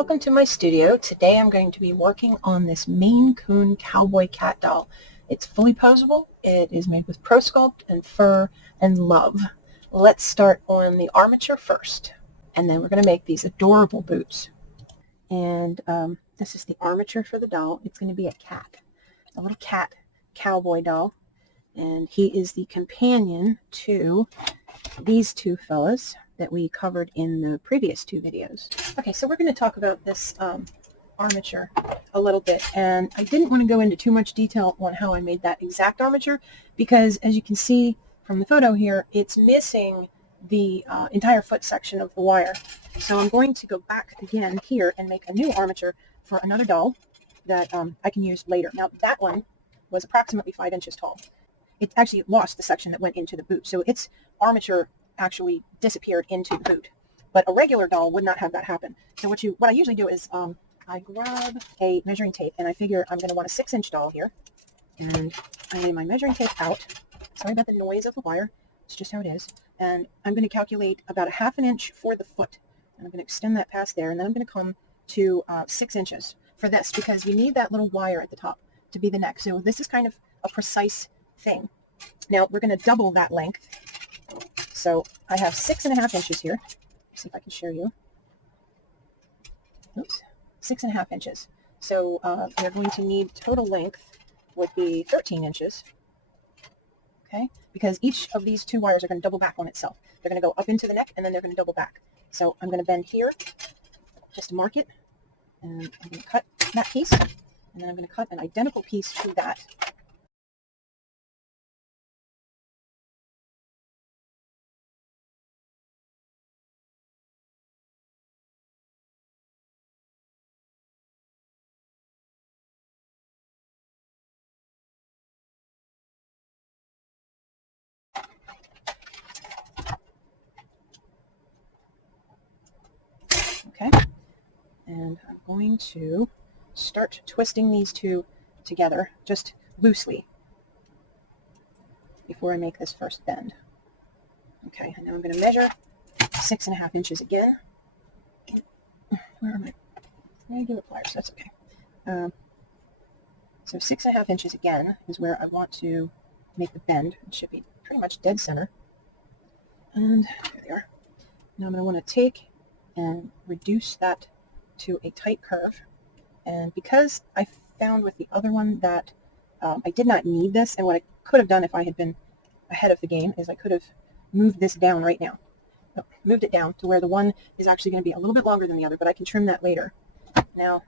welcome to my studio. Today I'm going to be working on this Maine Coon cowboy cat doll. It's fully posable. It is made with Pro Sculpt and fur and love. Let's start on the armature first, and then we're going to make these adorable boots. And this is the armature for the doll. It's going to be a cat, a little cat cowboy doll, and he is the companion to these two fellas that we covered in the previous two videos. Okay, so we're going to talk about this armature a little bit, and I didn't want to go into too much detail on how I made that exact armature because, as you can see from the photo here, it's missing the entire foot section of the wire. So I'm going to go back again here and make a new armature for another doll that I can use later. Now that one was approximately 5 inches tall. It actually lost the section that went into the boot, so its armature actually disappeared into the boot. But a regular doll would not have that happen. So what I usually do is I grab a measuring tape, and I figure I'm going to want a 6-inch doll here, and I lay my measuring tape out. Sorry about the noise of the wire. It's just how it is. And I'm going to calculate about a 1/2 inch for the foot, and I'm going to extend that past there, and then I'm going to come to 6 inches for this because we need that little wire at the top to be the neck. So this is kind of a precise thing. Now we're going to double that length. So I have 6.5 inches here. Let's see if I can show you. Oops, 6.5 inches. So we're going to need total length would be 13 inches. Okay, because each of these two wires are going to double back on itself. They're going to go up into the neck, and then they're going to double back. So I'm going to bend here just to mark it, and I'm going to cut that piece, and then I'm going to cut an identical piece to that. Okay, and I'm going to start twisting these two together just loosely before I make this first bend. Okay, and now I'm going to measure 6.5 inches again. Where am I? Regular pliers, that's okay. So 6.5 inches again is where I want to make the bend. It should be pretty much dead center. And there they are. Now I'm going to want to take and reduce that to a tight curve. And because I found with the other one that I did not need this, and what I could have done if I had been ahead of the game is I could have moved this down right now. Moved it down to where the one is actually going to be a little bit longer than the other, but I can trim that later. Now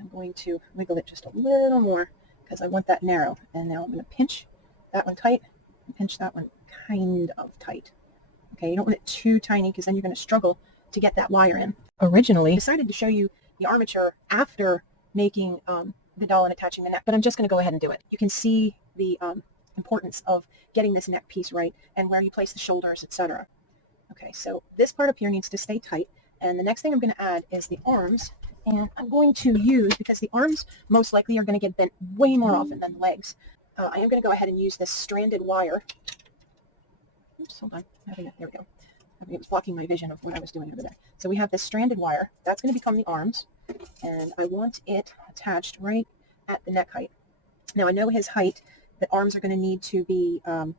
I'm going to wiggle it just a little more because I want that narrow. And now I'm going to pinch that one tight and pinch that one kind of tight. Okay, you don't want it too tiny because then you're going to struggle to get that wire in. Originally, I decided to show you the armature after making the doll and attaching the neck, but I'm just going to go ahead and do it. You can see the importance of getting this neck piece right and where you place the shoulders, etc. Okay, so this part up here needs to stay tight, and the next thing I'm going to add is the arms, and I'm going to use, because the arms most likely are going to get bent way more often than the legs, I am going to go ahead and use this stranded wire. Oops, hold on. There we go. It was blocking my vision of what I was doing over there. So we have this stranded wire. That's going to become the arms, and I want it attached right at the neck height. Now I know his height. The arms are going to need to be, all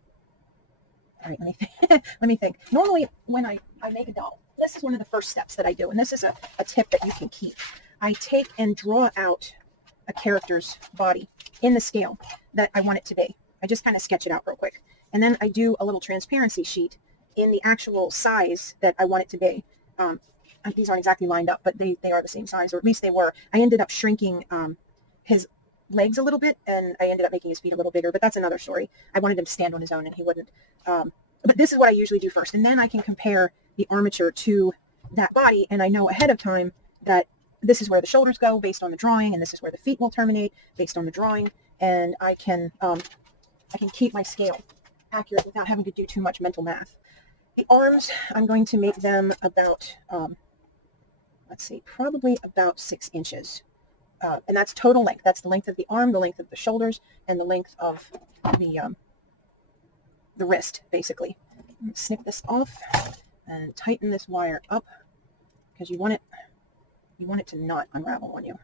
right, let me think. Let me think. Normally when I make a doll, this is one of the first steps that I do, and this is a tip that you can keep. I take and draw out a character's body in the scale that I want it to be. I just kind of sketch it out real quick. And then I do a little transparency sheet in the actual size that I want it to be. These aren't exactly lined up, but they are the same size, or at least they were. I ended up shrinking his legs a little bit, and I ended up making his feet a little bigger, but that's another story. I wanted him to stand on his own, and he wouldn't. But this is what I usually do first, and then I can compare the armature to that body, and I know ahead of time that this is where the shoulders go based on the drawing, and this is where the feet will terminate based on the drawing, and I can keep my scale accurate without having to do too much mental math. The arms, I'm going to make them about, let's see, probably about 6 inches. And that's total length. That's the length of the arm, the length of the shoulders, and the length of the wrist, basically. Snip this off and tighten this wire up because you want it you want it to not unravel on you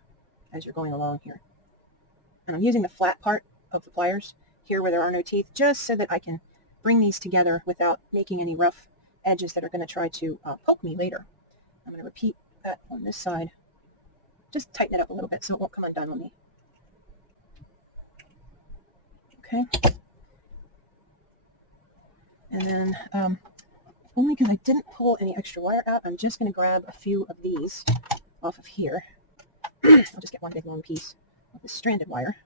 as you're going along here. And I'm using the flat part of the pliers here where there are no teeth, just so that I can bring these together without making any rough edges that are going to try to poke me later. I'm going to repeat that on this side. Just tighten it up a little bit so it won't come undone on me. Okay. And then, only because I didn't pull any extra wire out, I'm just going to grab a few of these off of here. I'll just get one big long piece of this stranded wire.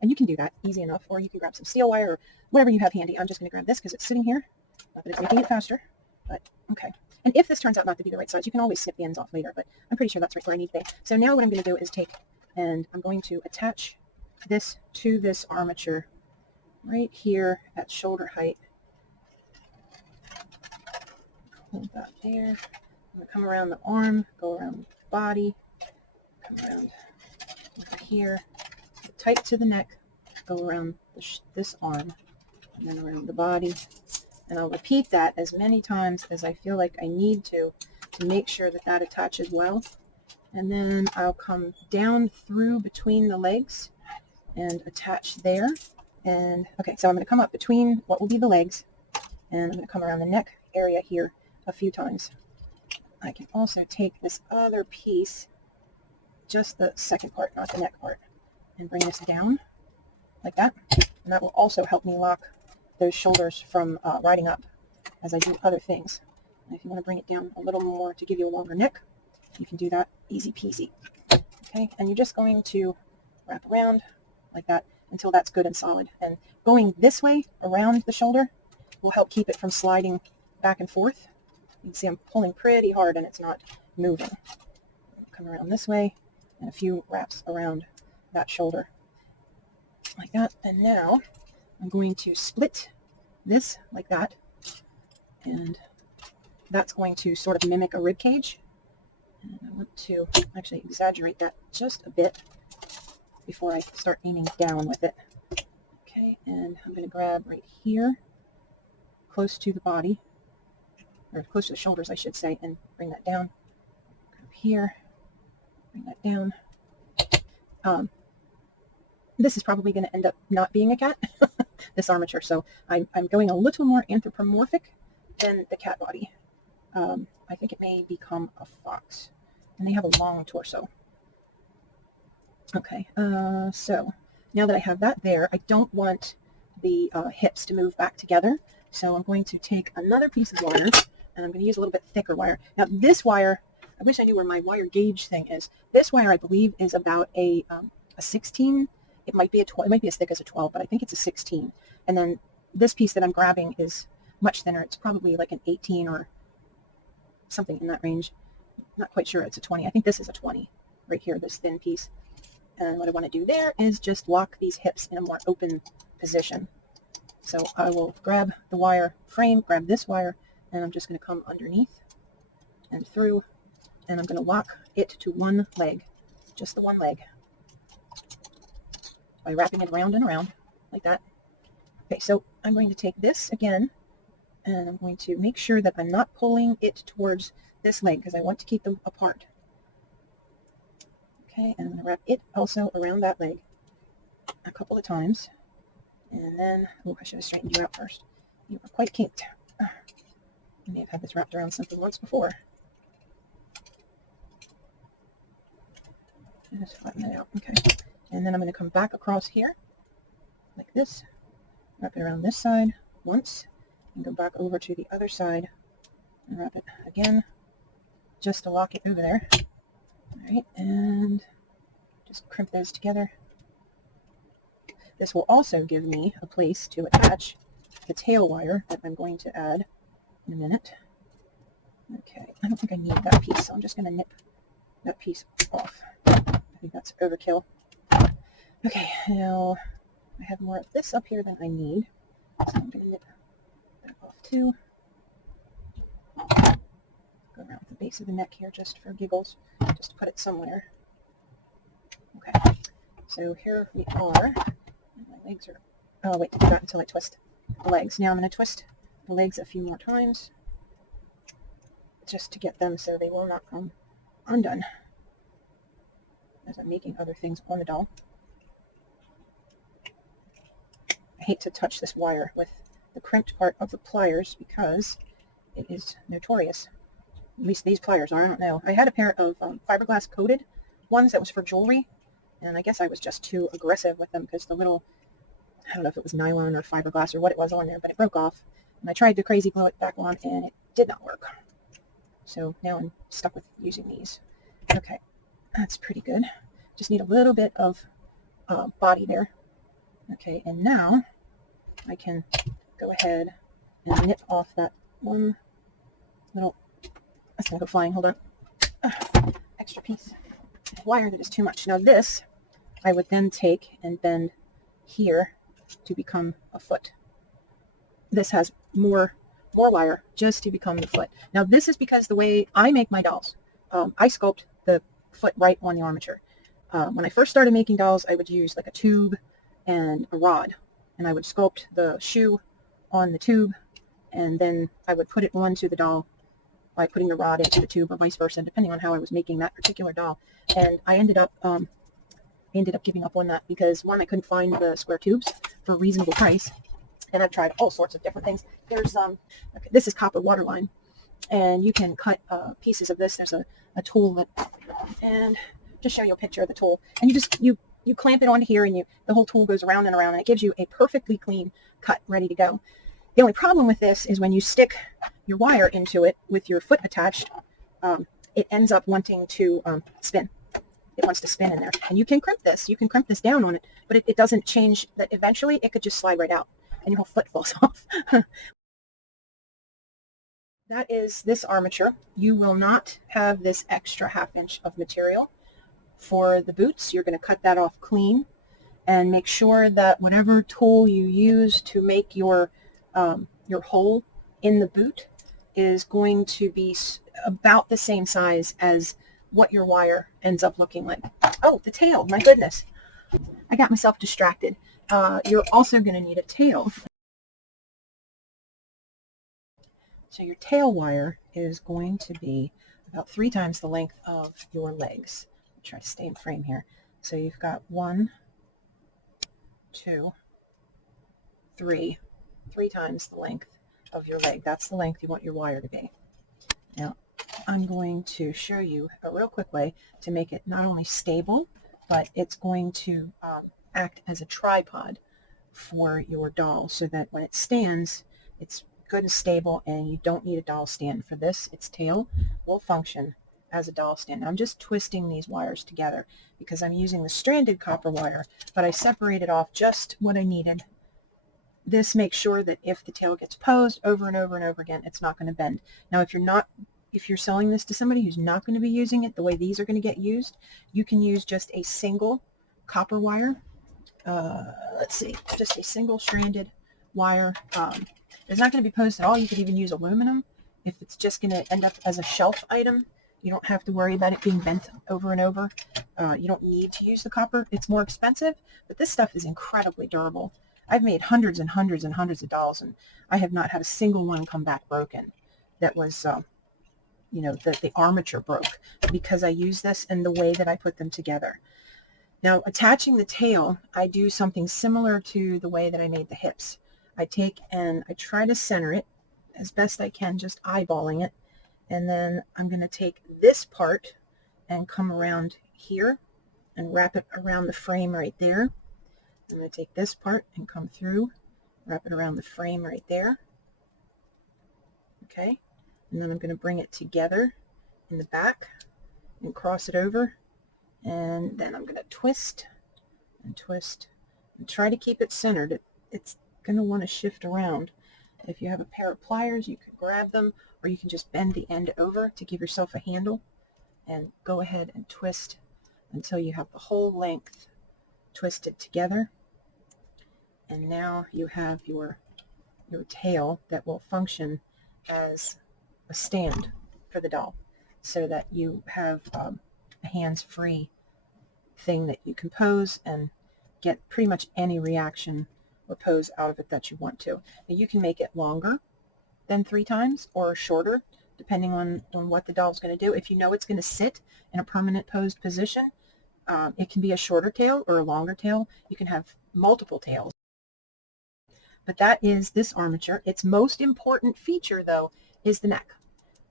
And you can do that easy enough, or you can grab some steel wire or whatever you have handy. I'm just going to grab this because it's sitting here. Not that it's making it faster, but okay. And if this turns out not to be the right size, you can always snip the ends off later, but I'm pretty sure that's right where I need to be. So now what I'm going to do is take, and I'm going to attach this to this armature right here at shoulder height. Hold that there. I'm going to come around the arm, go around the body, come around over here, tight to the neck, go around this arm, and then around the body. And I'll repeat that as many times as I feel like I need to make sure that that attaches well. And then I'll come down through between the legs and attach there. And okay, so I'm going to come up between what will be the legs, and I'm going to come around the neck area here a few times. I can also take this other piece, just the second part, not the neck part, and bring this down like that. And that will also help me lock those shoulders from riding up as I do other things. And if you want to bring it down a little more to give you a longer neck, you can do that easy peasy. Okay, and you're just going to wrap around like that until that's good and solid. And going this way around the shoulder will help keep it from sliding back and forth. You can see I'm pulling pretty hard and it's not moving. Come around this way and a few wraps around that shoulder like that. And now I'm going to split this like that, and that's going to sort of mimic a rib cage. And I want to actually exaggerate that just a bit before I start aiming down with it. Okay, and I'm going to grab right here, close to the body, or close to the shoulders, I should say, and bring that down. Grab here, bring that down. This is probably going to end up not being a cat, this armature, so I'm going a little more anthropomorphic than the cat body. I think it may become a fox, and they have a long torso. Okay, so now that I have that there, I don't want the hips to move back together, so I'm going to take another piece of wire, and I'm going to use a little bit thicker wire. Now this wire, I wish I knew where my wire gauge thing is. This wire, I believe, is about a 16. It might be a 12. It might be as thick as a 12, but I think it's a 16. And then this piece that I'm grabbing is much thinner. It's probably like an 18 or something in that range. Not quite sure it's a 20. I think this is a 20 right here, this thin piece. And what I want to do there is just lock these hips in a more open position. So I will grab the wire frame, grab this wire, and I'm just going to come underneath and through, and I'm going to lock it to one leg, just the one leg, by wrapping it around and around like that. Okay, so I'm going to take this again, and I'm going to make sure that I'm not pulling it towards this leg because I want to keep them apart. Okay, and I'm going to wrap it also around that leg a couple of times. And then, oh, I should have straightened you out first. You were quite kinked. You may have had this wrapped around something once before. Just flatten that out. Okay. And then I'm going to come back across here like this, wrap it around this side once, and go back over to the other side and wrap it again just to lock it over there. All right, and just crimp those together. This will also give me a place to attach the tail wire that I'm going to add in a minute. Okay, I don't think I need that piece, so I'm just going to nip that piece off. I think that's overkill. Okay, now I have more of this up here than I need, so I'm going to nip that off too. Go around the base of the neck here just for giggles, just to put it somewhere. Okay, so here we are. My legs are, oh wait, to do that until I twist the legs. Now I'm going to twist the legs a few more times, just to get them so they will not come undone. as I'm making other things on the doll. I hate to touch this wire with the crimped part of the pliers because it is notorious. At least these pliers are, I don't know. I had a pair of fiberglass coated ones that was for jewelry, and I guess I was just too aggressive with them because the little, I don't know if it was nylon or fiberglass or what it was on there, but it broke off. And I tried to crazy glue it back on and it did not work. So now I'm stuck with using these. Okay, that's pretty good. Just need a little bit of body there. Okay, and now I can go ahead and nip off that one little, that's going to go flying, hold on, extra piece of wire that is too much. Now this, I would then take and bend here to become a foot. This has more wire just to become the foot. Now this is because the way I make my dolls, I sculpt the foot right on the armature. When I first started making dolls, I would use like a tube and a rod, and I would sculpt the shoe on the tube, and then I would put it onto the doll by putting the rod into the tube, or vice versa, depending on how I was making that particular doll. And I ended up giving up on that because, one, I couldn't find the square tubes for a reasonable price, and I've tried all sorts of different things. There's okay, this is copper waterline, and you can cut pieces of this. There's a tool that, and just show you a picture of the tool, and you clamp it onto here, and the whole tool goes around and around, and it gives you a perfectly clean cut ready to go. The only problem with this is when you stick your wire into it with your foot attached, it ends up wanting to spin. It wants to spin in there. And you can crimp this. You can crimp this down on it, but it doesn't change that. Eventually, it could just slide right out, and your whole foot falls off. That is this armature. You will not have this extra ½ inch of material for the boots. You're going to cut that off clean, and make sure that whatever tool you use to make your hole in the boot is going to be about the same size as what your wire ends up looking like. Oh, the tail, my goodness. I got myself distracted. You're also going to need a tail. So your tail wire is going to be about 3 times the length of your legs. I'll try to stay in frame here. So you've got 1, 2, 3 times the length of your leg. That's the length you want your wire to be. Now, I'm going to show you a real quick way to make it not only stable, but it's going to act as a tripod for your doll so that when it stands, it's good and stable, and you don't need a doll stand for this. Its tail will function as a doll stand. Now, I'm just twisting these wires together because I'm using the stranded copper wire, but I separated off just what I needed. This makes sure that if the tail gets posed over and over and over again, it's not going to bend. Now, if you're selling this to somebody who's not going to be using it the way these are going to get used, you can use just a single copper wire. Let's see, just a single stranded wire. It's not going to be posed at all. You could even use aluminum if it's just going to end up as a shelf item. You don't have to worry about it being bent over and over. You don't need to use the copper. It's more expensive, but this stuff is incredibly durable. I've made hundreds and hundreds and hundreds of dolls, and I have not had a single one come back broken that was, the armature broke because I use this and the way that I put them together. Now, attaching the tail, I do something similar to the way that I made the hips. I take and I try to center it as best I can, just eyeballing it. And then I'm going to take this part and come around here and wrap it around the frame right there. I'm going to take this part and come through, wrap it around the frame right there. Okay. And then I'm going to bring it together in the back and cross it over. And then I'm going to twist and twist and try to keep it centered. It's going to want to shift around. If you have a pair of pliers, you can grab them, or you can just bend the end over to give yourself a handle and go ahead and twist until you have the whole length twisted together. And now you have your tail that will function as a stand for the doll, so that you have a hands-free thing that you can pose and get pretty much any reaction or pose out of it that you want to. Now, you can make it longer than 3 times or shorter, depending on what the doll's going to do. If you know it's going to sit in a permanent posed position, It can be a shorter tail or a longer tail. You can have multiple tails. But that is this armature. Its most important feature, though, is the neck.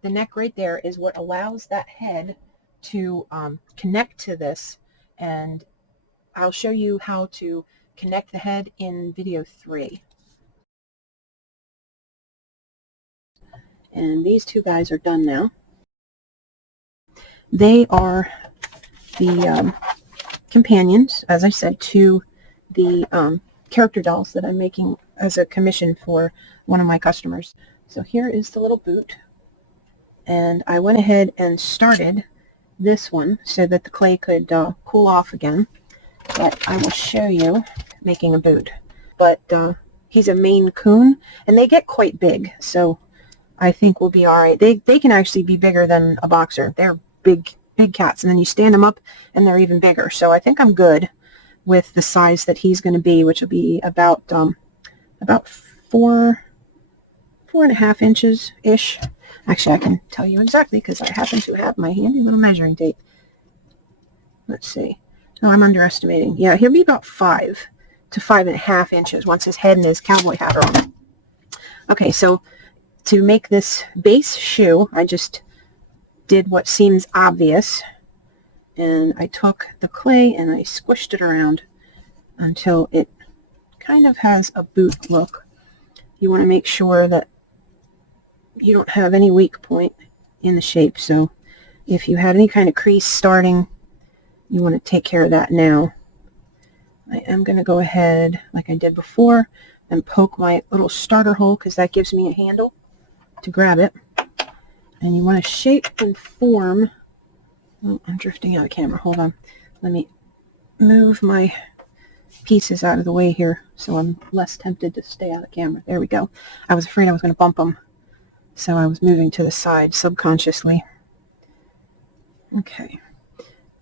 The neck right there is what allows that head to connect to this, and I'll show you how to connect the head in video 3. And these two guys are done now. They are the companions, as I said, to the character dolls that I'm making as a commission for one of my customers. So here is the little boot, and I went ahead and started this one so that the clay could cool off again. But I will show you making a boot. But he's a Maine Coon, and they get quite big, so I think we'll be all right. They can actually be bigger than a boxer. They're big cats, and then you stand them up and they're even bigger. So I think I'm good with the size that he's going to be, which will be about 4.5 inches ish. Actually, I can tell you exactly because I happen to have my handy little measuring tape. Let's see. Oh, I'm underestimating. Yeah, he'll be about 5 to 5.5 inches once his head and his cowboy hat are on. Okay, so to make this base shoe, I just did what seems obvious, and I took the clay and I squished it around until it kind of has a boot look. You want to make sure that you don't have any weak point in the shape, so if you had any kind of crease starting, you want to take care of that now. I am going to go ahead, like I did before, and poke my little starter hole because that gives me a handle to grab it. And you want to shape and form. Oh, I'm drifting out of camera. Hold on. Let me move my pieces out of the way here so I'm less tempted to stay out of camera. There we go. I was afraid I was going to bump them, so I was moving to the side subconsciously. Okay.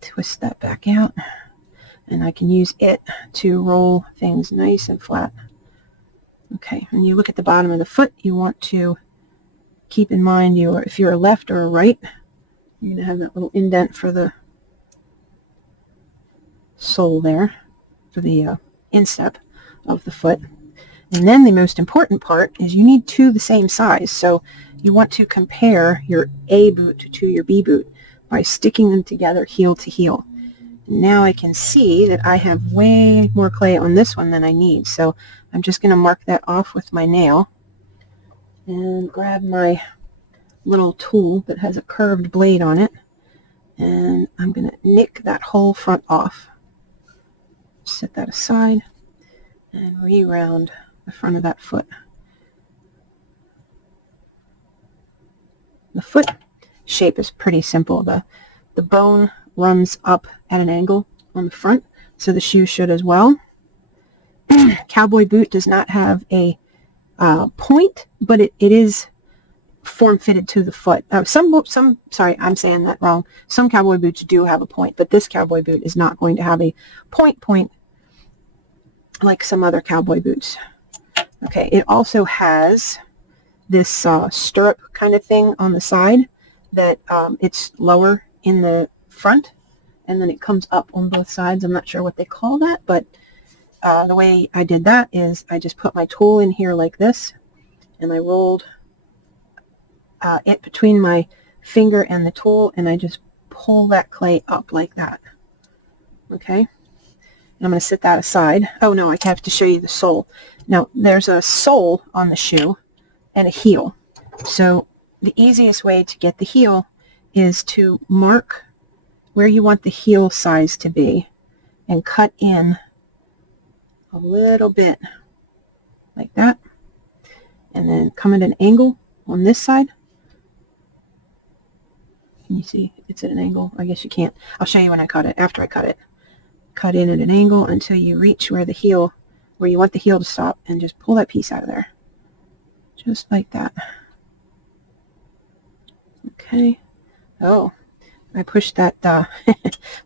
Twist that back out, and I can use it to roll things nice and flat. Okay, when you look at the bottom of the foot, you want to keep in mind if you're a left or a right, you're going to have that little indent for the sole there, for the instep of the foot. And then the most important part is you need two the same size. So you want to compare your A boot to your B boot by sticking them together heel to heel. Now I can see that I have way more clay on this one than I need, so I'm just going to mark that off with my nail and grab my little tool that has a curved blade on it, and I'm going to nick that whole front off. Set that aside and re-round the front of that foot. The foot shape is pretty simple. The bone runs up at an angle on the front, so the shoe should as well. Cowboy boot does not have a point, but it is form-fitted to the foot. Sorry, I'm saying that wrong. Some cowboy boots do have a point, but this cowboy boot is not going to have a point like some other cowboy boots. Okay, it also has this stirrup kind of thing on the side that it's lower in the front, and then it comes up on both sides. I'm not sure what they call that, but the way I did that is I just put my tool in here like this, and I rolled it between my finger and the tool, and I just pull that clay up like that. Okay, and I'm going to set that aside. Oh no, I have to show you the sole. Now there's a sole on the shoe and a heel. So the easiest way to get the heel is to mark where you want the heel size to be and cut in a little bit like that, and then come at an angle on this side. Can you see it's at an angle? I guess you can't. I'll show you when I cut it, after I cut it. Cut in at an angle until you reach where you want the heel to stop, and just pull that piece out of there. Just like that. Okay. Oh, I pushed that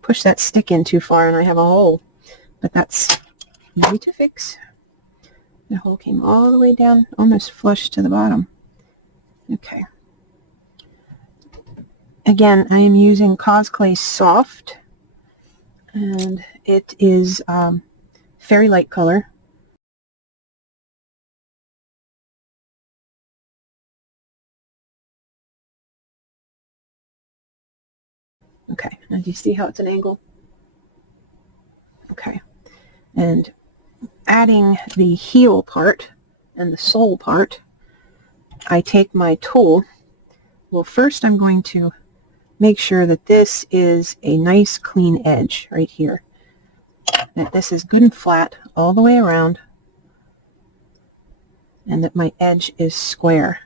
pushed that stick in too far, and I have a hole. But that's easy to fix. The hole came all the way down, almost flush to the bottom. Okay. Again, I am using COSCLAY Soft, and it is fairy light color. Okay, now do you see how it's an angle? Okay, and adding the heel part and the sole part, I take my tool. Well, first I'm going to make sure that this is a nice clean edge right here. That this is good and flat all the way around, and that my edge is square.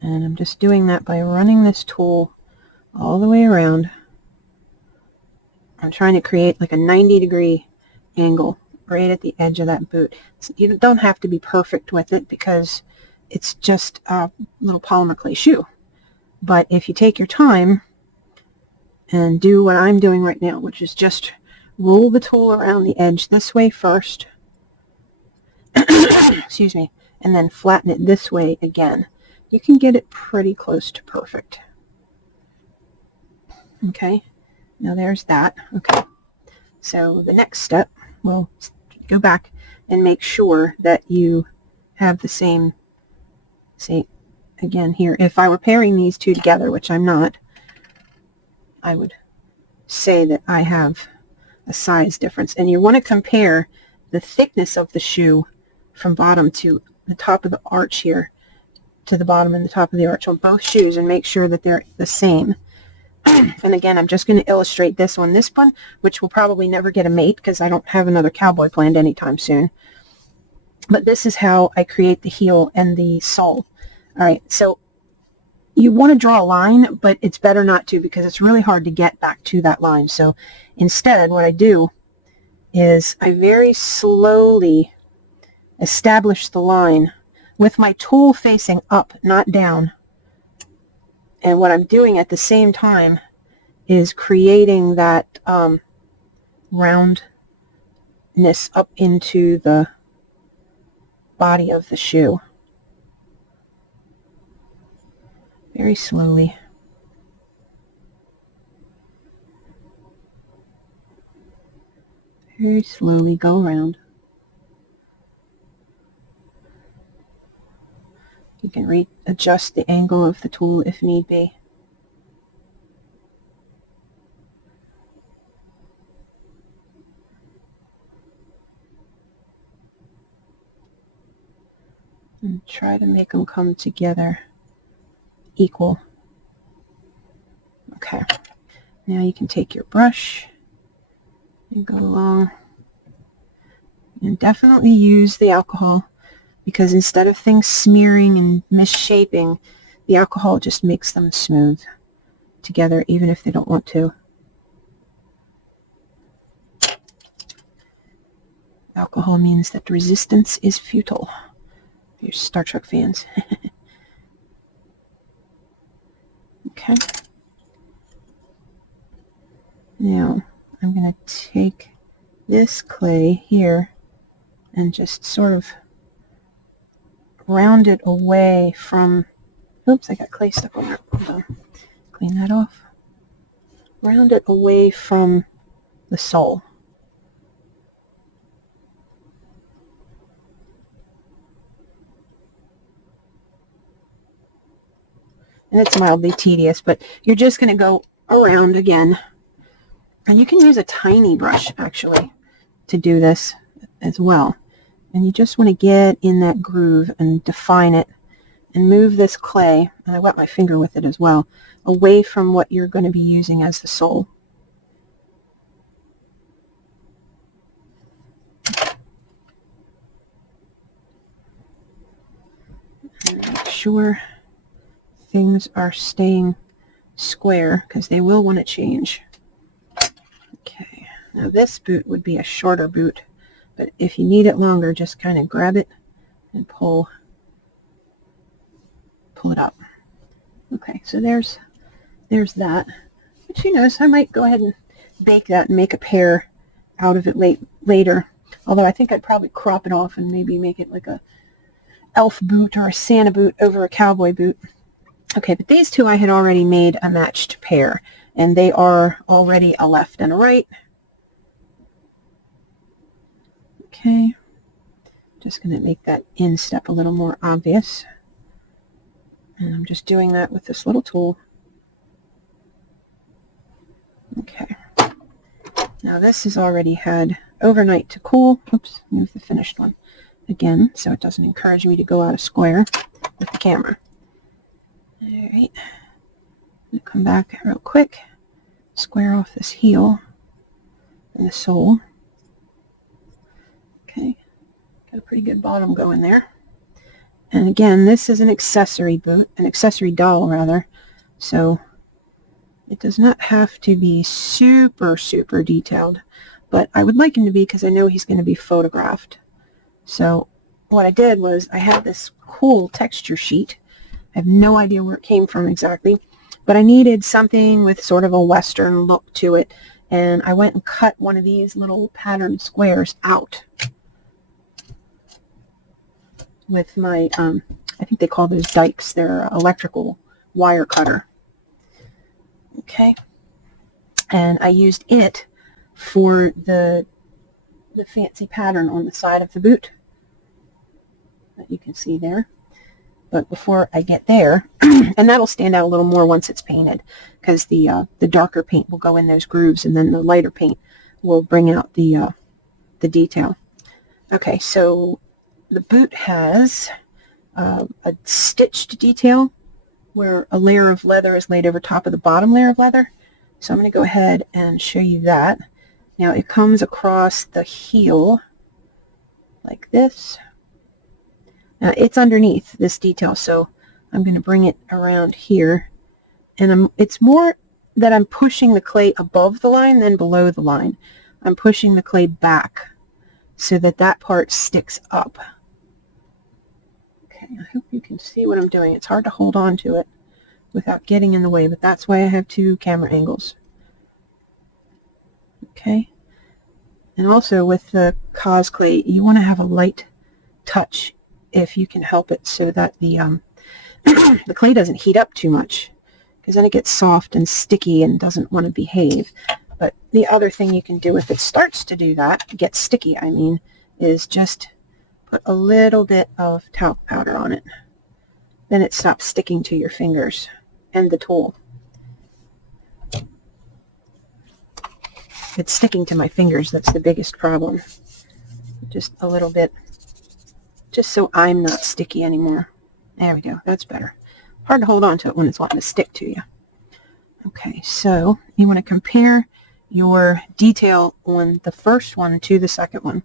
And I'm just doing that by running this tool all the way around. I'm trying to create like a 90-degree angle right at the edge of that boot. So you don't have to be perfect with it because it's just a little polymer clay shoe. But if you take your time and do what I'm doing right now, which is just roll the tool around the edge this way first, excuse me, and then flatten it this way again, you can get it pretty close to perfect. Okay, now there's that. Okay, so the next step, well, go back and make sure that you have the same, say, again here, if I were pairing these two together, which I'm not, I would say that I have a size difference. And you want to compare the thickness of the shoe from bottom to the top of the arch here to the bottom and the top of the arch on both shoes, and make sure that they're the same. And again, I'm just going to illustrate this one, which will probably never get a mate because I don't have another cowboy planned anytime soon. But this is how I create the heel and the sole. All right, so you want to draw a line, but it's better not to because it's really hard to get back to that line. So instead, what I do is I very slowly establish the line with my tool facing up, not down. And what I'm doing at the same time is creating that roundness up into the body of the shoe. Very slowly. Very slowly go around. You can readjust the angle of the tool if need be. And try to make them come together equal. Okay, now you can take your brush and go along, and definitely use the alcohol, because instead of things smearing and misshaping, the alcohol just makes them smooth together even if they don't want to. Alcohol means that resistance is futile. If you're Star Trek fans. Okay. Now, I'm going to take this clay here and just sort of round it away from, oops, I got clay stuck on there. Hold on. Clean that off. Round it away from the sole. And it's mildly tedious, but you're just going to go around again. And you can use a tiny brush, actually, to do this as well. And you just want to get in that groove and define it and move this clay, and I wet my finger with it as well, away from what you're going to be using as the sole. And make sure things are staying square, because they will want to change. Okay, now this boot would be a shorter boot, but if you need it longer, just kind of grab it and pull it up. Okay, so there's that. But who knows, I might go ahead and bake that and make a pair out of it later. Although I think I'd probably crop it off and maybe make it like a elf boot or a Santa boot over a cowboy boot. Okay, but these two I had already made a matched pair. and they are already a left and a right. Okay, just going to make that instep a little more obvious. And I'm just doing that with this little tool. Okay. Now this has already had overnight to cool. Oops, move the finished one again so it doesn't encourage me to go out of square with the camera. All right. I'm going to come back real quick, square off this heel and the sole. Okay, got a pretty good bottom going there. And again, this is an accessory boot, an accessory doll rather, so it does not have to be super, super detailed, but I would like him to be because I know he's going to be photographed. So what I did was I had this cool texture sheet. I have no idea where it came from exactly, but I needed something with sort of a Western look to it, and I went and cut one of these little patterned squares out with my, I think they call those dikes, they're electrical wire cutter. Okay, and I used it for the fancy pattern on the side of the boot that you can see there. But before I get there, and that'll stand out a little more once it's painted, because the darker paint will go in those grooves, and then the lighter paint will bring out the detail. Okay, so the boot has a stitched detail where a layer of leather is laid over top of the bottom layer of leather. So I'm going to go ahead and show you that. Now it comes across the heel like this. Now it's underneath this detail, so I'm going to bring it around here. And it's more that I'm pushing the clay above the line than below the line. I'm pushing the clay back so that that part sticks up. Okay, I hope you can see what I'm doing. It's hard to hold on to it without getting in the way, but that's why I have two camera angles. Okay, and also with the COSCLAY, you want to have a light touch if you can help it, so that the the clay doesn't heat up too much, because then it gets soft and sticky and doesn't want to behave. But the other thing you can do if it starts to do that, get sticky, I mean, is just put a little bit of talc powder on it. Then it stops sticking to your fingers and the tool. It's sticking to my fingers, that's the biggest problem. Just a little bit, just so I'm not sticky anymore. There we go, that's better. Hard to hold on to it when it's wanting to stick to you. Okay, so you want to compare your detail on the first one to the second one.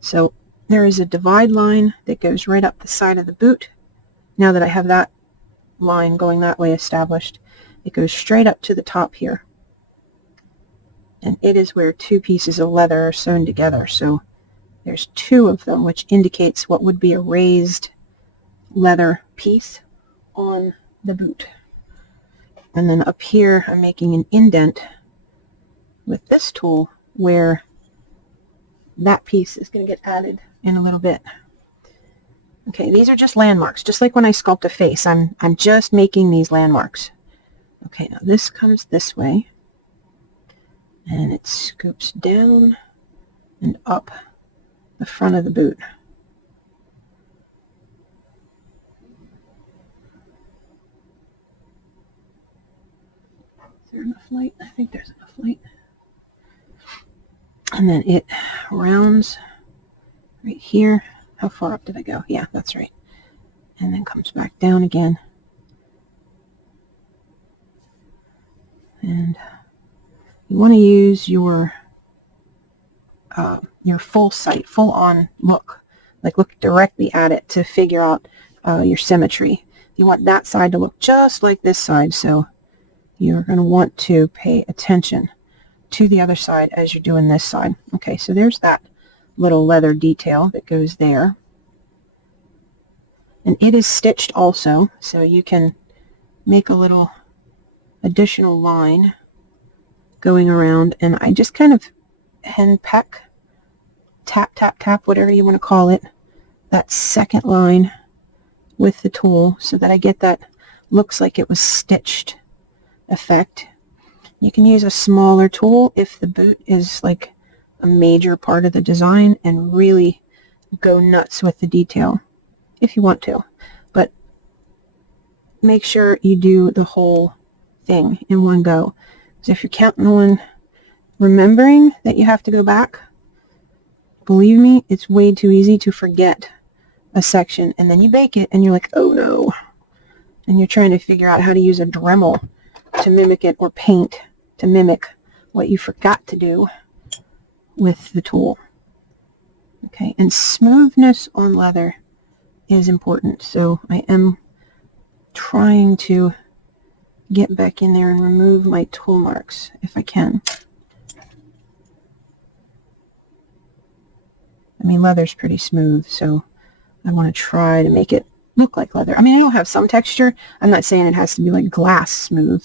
So there is a divide line that goes right up the side of the boot. Now that I have that line going that way established, it goes straight up to the top here. And it is where two pieces of leather are sewn together. So there's two of them, which indicates what would be a raised leather piece on the boot. And then up here, I'm making an indent with this tool where that piece is going to get added in a little bit. Okay, these are just landmarks, just like when I sculpt a face. I'm just making these landmarks. Okay, now this comes this way, and it scoops down and up the front of the boot. Is there enough light? I think there's enough light. And then it rounds right here. How far up did I go? Yeah, that's right. And then comes back down again. And you want to use your full sight, full on look. Like look directly at it to figure out your symmetry. You want that side to look just like this side, so you're going to want to pay attention to the other side as you're doing this side. Okay, so there's that little leather detail that goes there. And it is stitched also, so you can make a little additional line going around, and I just kind of henpeck, tap, tap, tap, whatever you want to call it, that second line with the tool so that I get that looks like it was stitched effect. You can use a smaller tool if the boot is like a major part of the design and really go nuts with the detail if you want to. But make sure you do the whole thing in one go. So if you're counting on remembering that you have to go back, believe me, it's way too easy to forget a section, and then you bake it and you're like, oh no, and you're trying to figure out how to use a Dremel to mimic it, or paint to mimic what you forgot to do with the tool. Okay, and smoothness on leather is important, so I am trying to get back in there and remove my tool marks if I can. I mean, leather's pretty smooth, so I want to try to make it look like leather. I mean, it'll have some texture. I'm not saying it has to be like glass smooth.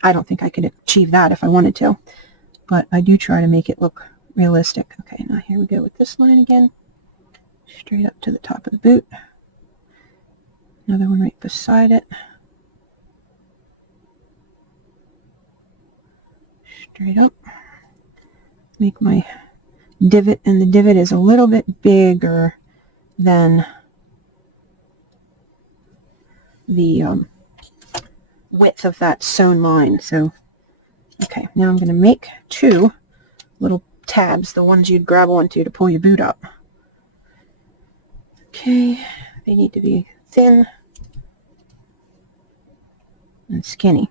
I don't think I could achieve that if I wanted to, but I do try to make it look realistic. Okay, now here we go with this line again, straight up to the top of the boot. Another one right beside it. Straight up. Make my divot, and the divot is a little bit bigger than the width of that sewn line. So, okay, now I'm going to make 2 little tabs, the ones you'd grab onto to pull your boot up. Okay, they need to be thin and skinny.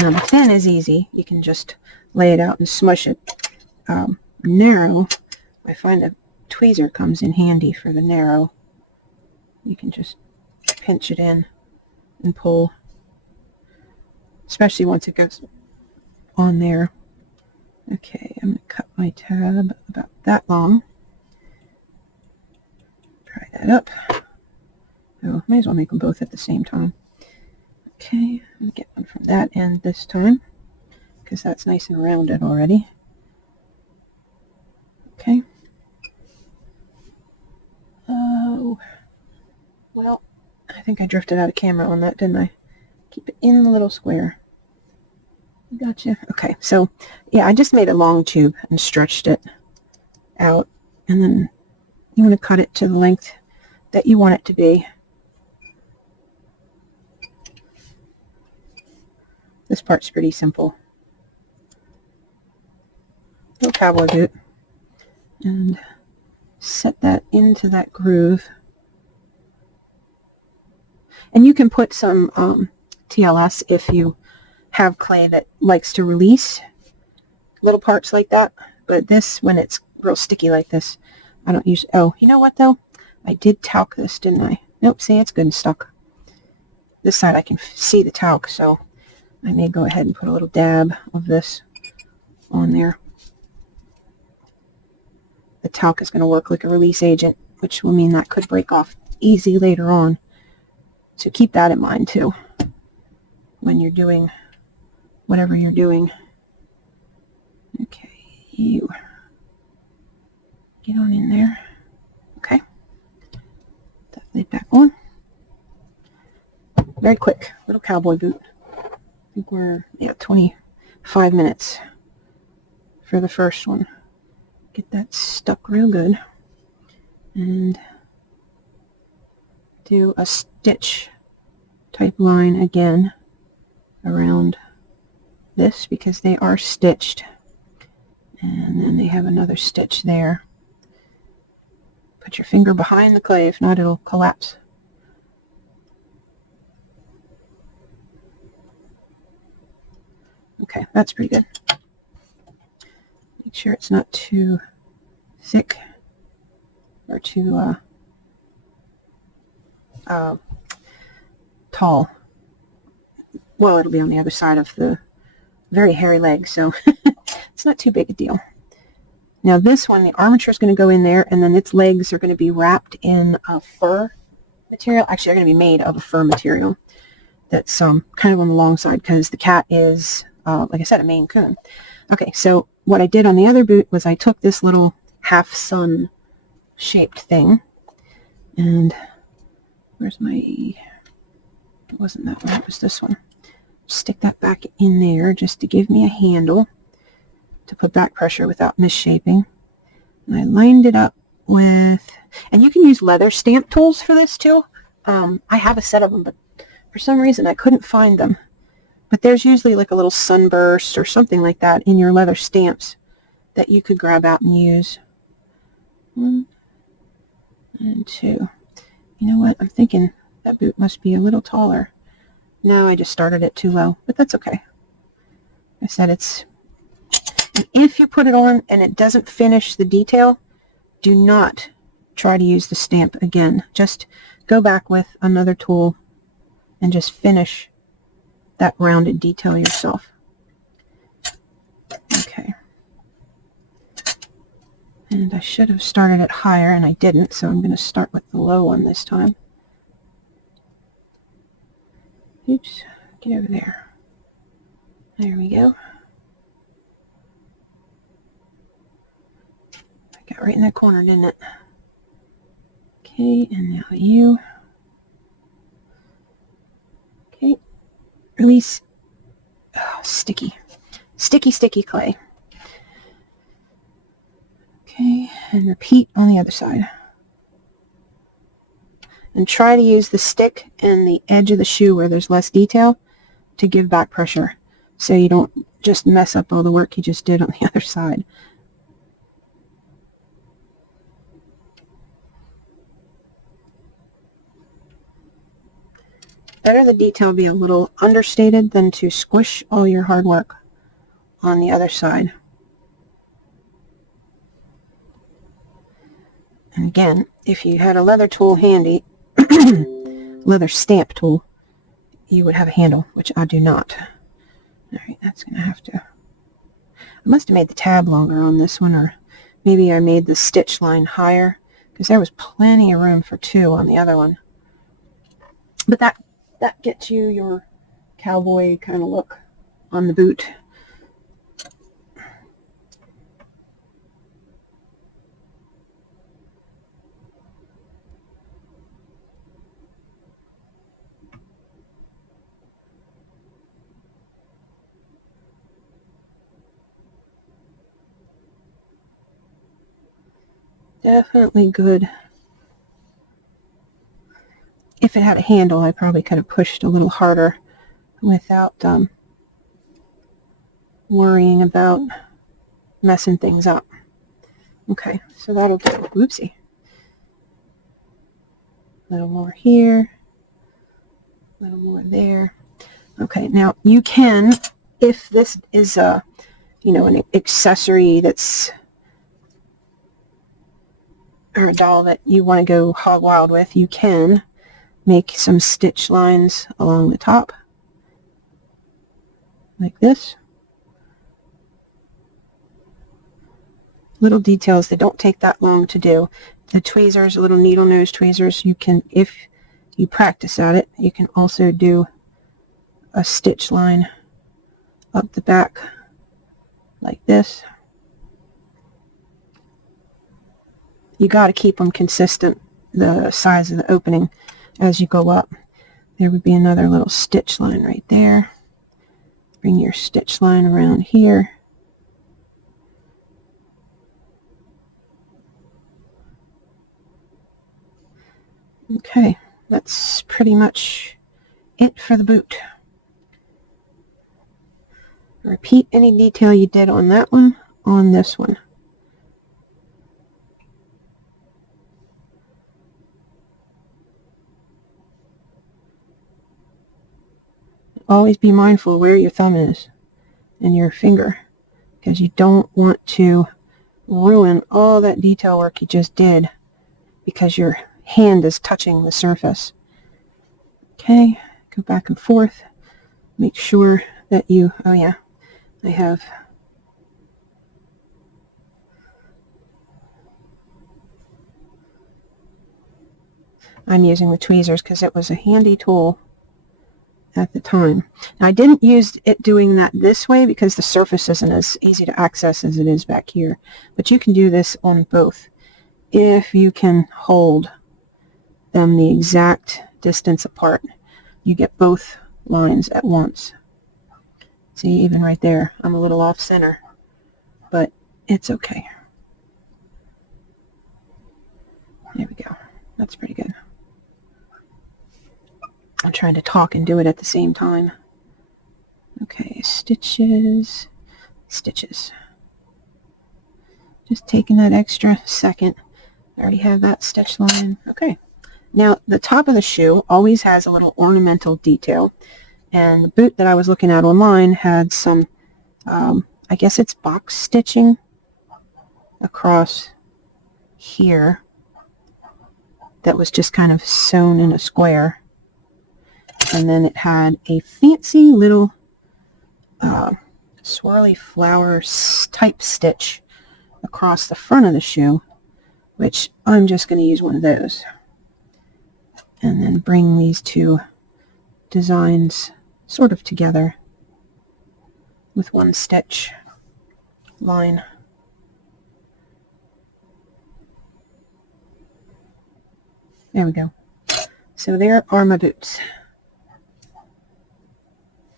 Now the thin is easy. You can just lay it out and smush it. Narrow, I find a tweezer comes in handy for the narrow. You can just pinch it in and pull, especially once it goes on there. Okay, I'm going to cut my tab about that long. Try that up. Oh, might as well make them both at the same time. Okay, I'm going to get one from that end this time, because that's nice and rounded already. Okay. Oh, well, I think I drifted out of camera on that, didn't I? Keep it in the little square. Gotcha. Okay, so yeah, I just made a long tube and stretched it out, and then you want to cut it to the length that you want it to be. This part's pretty simple. Little cowboy boot. And set that into that groove. And you can put some TLS if you have clay that likes to release little parts like that. But this, when it's real sticky like this, I don't use... Oh, you know what though? I did talc this, didn't I? Nope, see, it's good and stuck. This side I can see the talc, so I may go ahead and put a little dab of this on there. The talc is going to work like a release agent, which will mean that could break off easy later on. So keep that in mind too when you're doing whatever you're doing. Okay, you get on in there. Okay, that lid back on. Very quick, little cowboy boot. I think we're 25 minutes for the first one. Get that stuck real good, and do a stitch type line again around this, because they are stitched, and then they have another stitch there. Put your finger behind the clay, if not it'll collapse. Okay, that's pretty good. Make sure it's not too thick or too tall. Well, it'll be on the other side of the very hairy leg, so it's not too big a deal. Now this one, the armature is going to go in there, and then its legs are going to be wrapped in a fur material. Actually, they're going to be made of a fur material that's kind of on the long side, because the cat is, like I said, a Maine Coon. Okay, so what I did on the other boot was I took this little half sun shaped thing, and where's my, it wasn't that one, it was this one. stick that back in there just to give me a handle to put back pressure without misshaping. And I lined it up with, and you can use leather stamp tools for this too. I have a set of them, but for some reason I couldn't find them. But there's usually like a little sunburst or something like that in your leather stamps that you could grab out and use. 1 and 2. You know what? I'm thinking that boot must be a little taller. No, I just started it too low, but that's okay. I said it's, and if you put it on and it doesn't finish the detail, do not try to use the stamp again. Just go back with another tool and just finish that rounded detail yourself. Okay. And I should have started it higher, and I didn't, so I'm going to start with the low one this time. Oops, get over there. There we go. I got right in that corner, didn't it? Okay, and now you. Okay, release. Oh, sticky. Sticky clay. Okay, and repeat on the other side. And try to use the stick and the edge of the shoe where there's less detail to give back pressure, so you don't just mess up all the work you just did on the other side. Better the detail be a little understated than to squish all your hard work on the other side. And again, if you had a leather tool handy, leather stamp tool, you would have a handle, which I do not. Alright, that's going to have to... I must have made the tab longer on this one, or maybe I made the stitch line higher, because there was plenty of room for 2 on the other one. But that gets you your cowboy kind of look on the boot. Definitely good. If it had a handle, I probably could have pushed a little harder without worrying about messing things up. Okay, so that'll do. Whoopsie. A little more here. A little more there. Okay, now you can, if this is a, you know, an accessory that's, or a doll that you want to go hog wild with, you can make some stitch lines along the top, like this. Little details that don't take that long to do. The tweezers, little needle nose tweezers, you can, if you practice at it, you can also do a stitch line up the back like this. You got to keep them consistent, the size of the opening as you go up. There would be another little stitch line right there. Bring your stitch line around here. Okay, that's pretty much it for the boot. Repeat any detail you did on that one on this one. Always be mindful where your thumb is and your finger, because you don't want to ruin all that detail work you just did because your hand is touching the surface. Okay, go back and forth. Make sure that you, oh yeah, I have I'm using the tweezers because it was a handy tool at the time. Now, I didn't use it doing that this way because the surface isn't as easy to access as it is back here. But you can do this on both if you can hold them the exact distance apart. You get both lines at once. See, even right there, I'm a little off center, but it's okay. There we go. That's pretty good. I'm trying to talk and do it at the same time. Okay, stitches, stitches. Just taking that extra second. I already have that stitch line. Okay. Now, the top of the shoe always has a little ornamental detail. And the boot that I was looking at online had some, I guess it's box stitching across here that was just kind of sewn in a square. And then it had a fancy little swirly flower type stitch across the front of the shoe, which I'm just going to use one of those. And then bring these two designs sort of together with one stitch line. There we go. So there are my boots.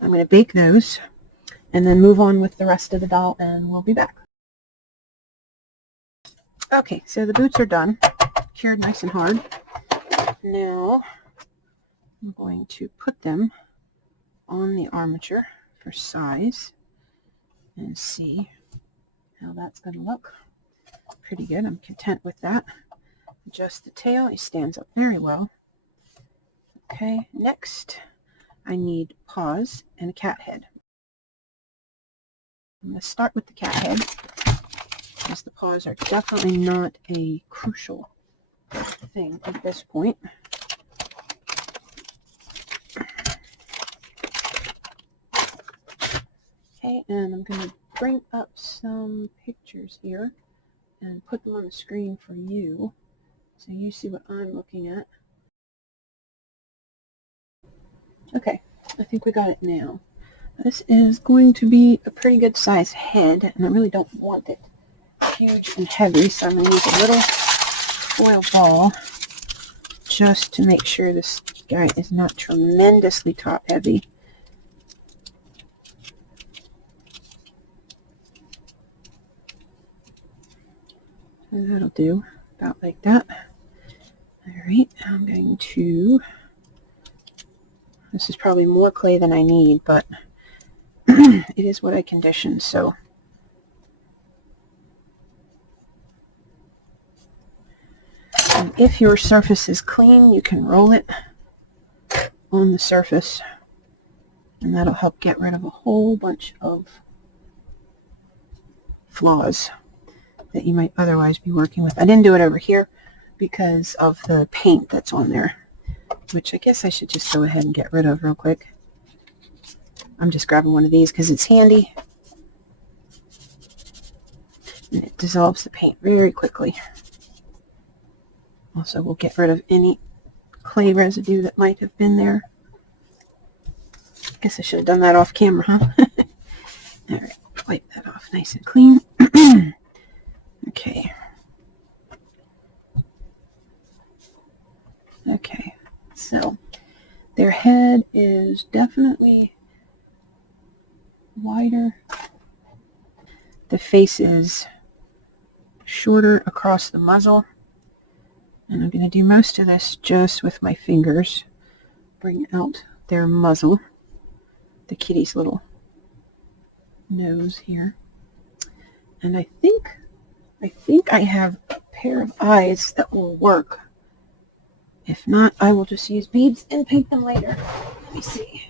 I'm going to bake those and then move on with the rest of the doll, and we'll be back. Okay, so the boots are done, cured nice and hard. Now I'm going to put them on the armature for size and see how that's going to look. Pretty good. I'm content with that. Adjust the tail. It stands up very well. Okay, next I need paws and a cat head. I'm going to start with the cat head, because the paws are definitely not a crucial thing at this point. Okay, and I'm going to bring up some pictures here and put them on the screen for you, so you see what I'm looking at. Okay, I think we got it now. This is going to be a pretty good size head, and I really don't want it huge and heavy, so I'm going to use a little foil ball just to make sure this guy is not tremendously top heavy. And that'll do, about like that. Alright, I'm going to, this is probably more clay than I need, but it is what I conditioned, so and if your surface is clean, you can roll it on the surface, and that'll help get rid of a whole bunch of flaws that you might otherwise be working with. I didn't do it over here because of the paint that's on there, which I guess I should just go ahead and get rid of real quick. I'm just grabbing one of these because it's handy, and it dissolves the paint very quickly. Also, we'll get rid of any clay residue that might have been there. I guess I should have done that off camera, huh? Alright, wipe that off nice and clean. Okay. Okay, so their head is definitely wider. The face is shorter across the muzzle. And I'm going to do most of this just with my fingers. Bring out their muzzle, the kitty's little nose here. And I think I have a pair of eyes that will work. If not, I will just use beads and paint them later. Let me see.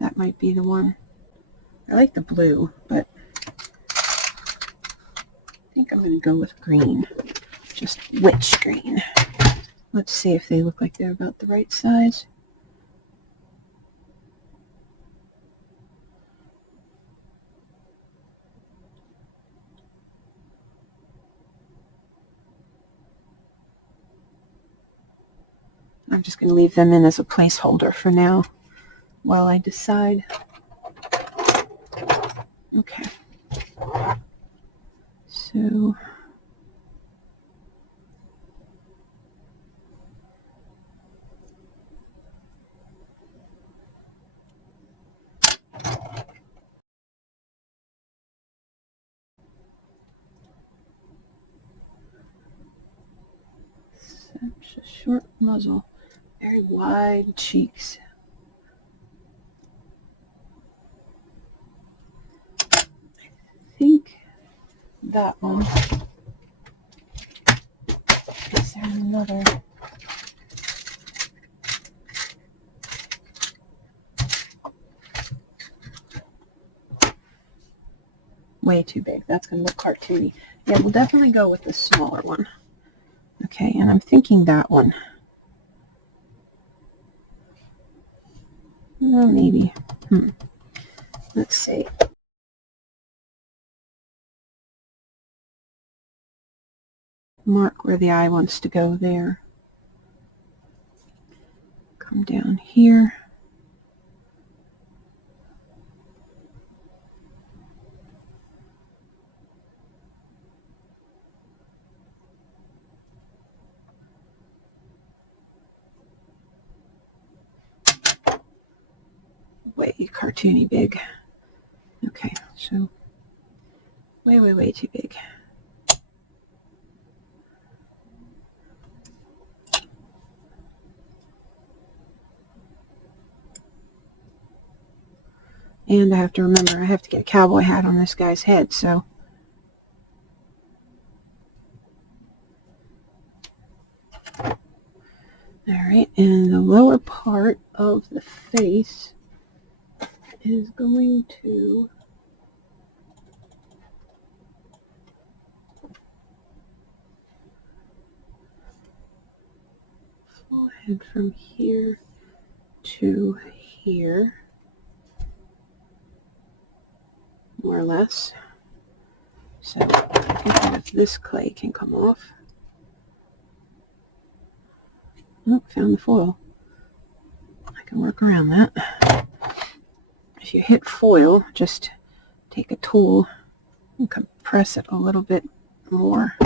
That might be the one. I like the blue, but I think I'm going to go with green. Just witch green. Let's see if they look like they're about the right size. I'm just going to leave them in as a placeholder for now while I decide. Okay. So such a short muzzle, very wide cheeks. I think that one. Is there another? Way too big. That's going to look cartoony. Yeah, we'll definitely go with the smaller one. Okay, and I'm thinking that one. Well, maybe. Let's see. Mark where the eye wants to go there. Come down here. Way cartoony big. Okay, so way too big. And I have to remember I have to get a cowboy hat on this guy's head, so alright, and the lower part of the face is going to forehead from here to here, more or less. So I think this clay can come off. Oh, found the foil. I can work around that. If you hit foil, just take a tool and compress it a little bit more.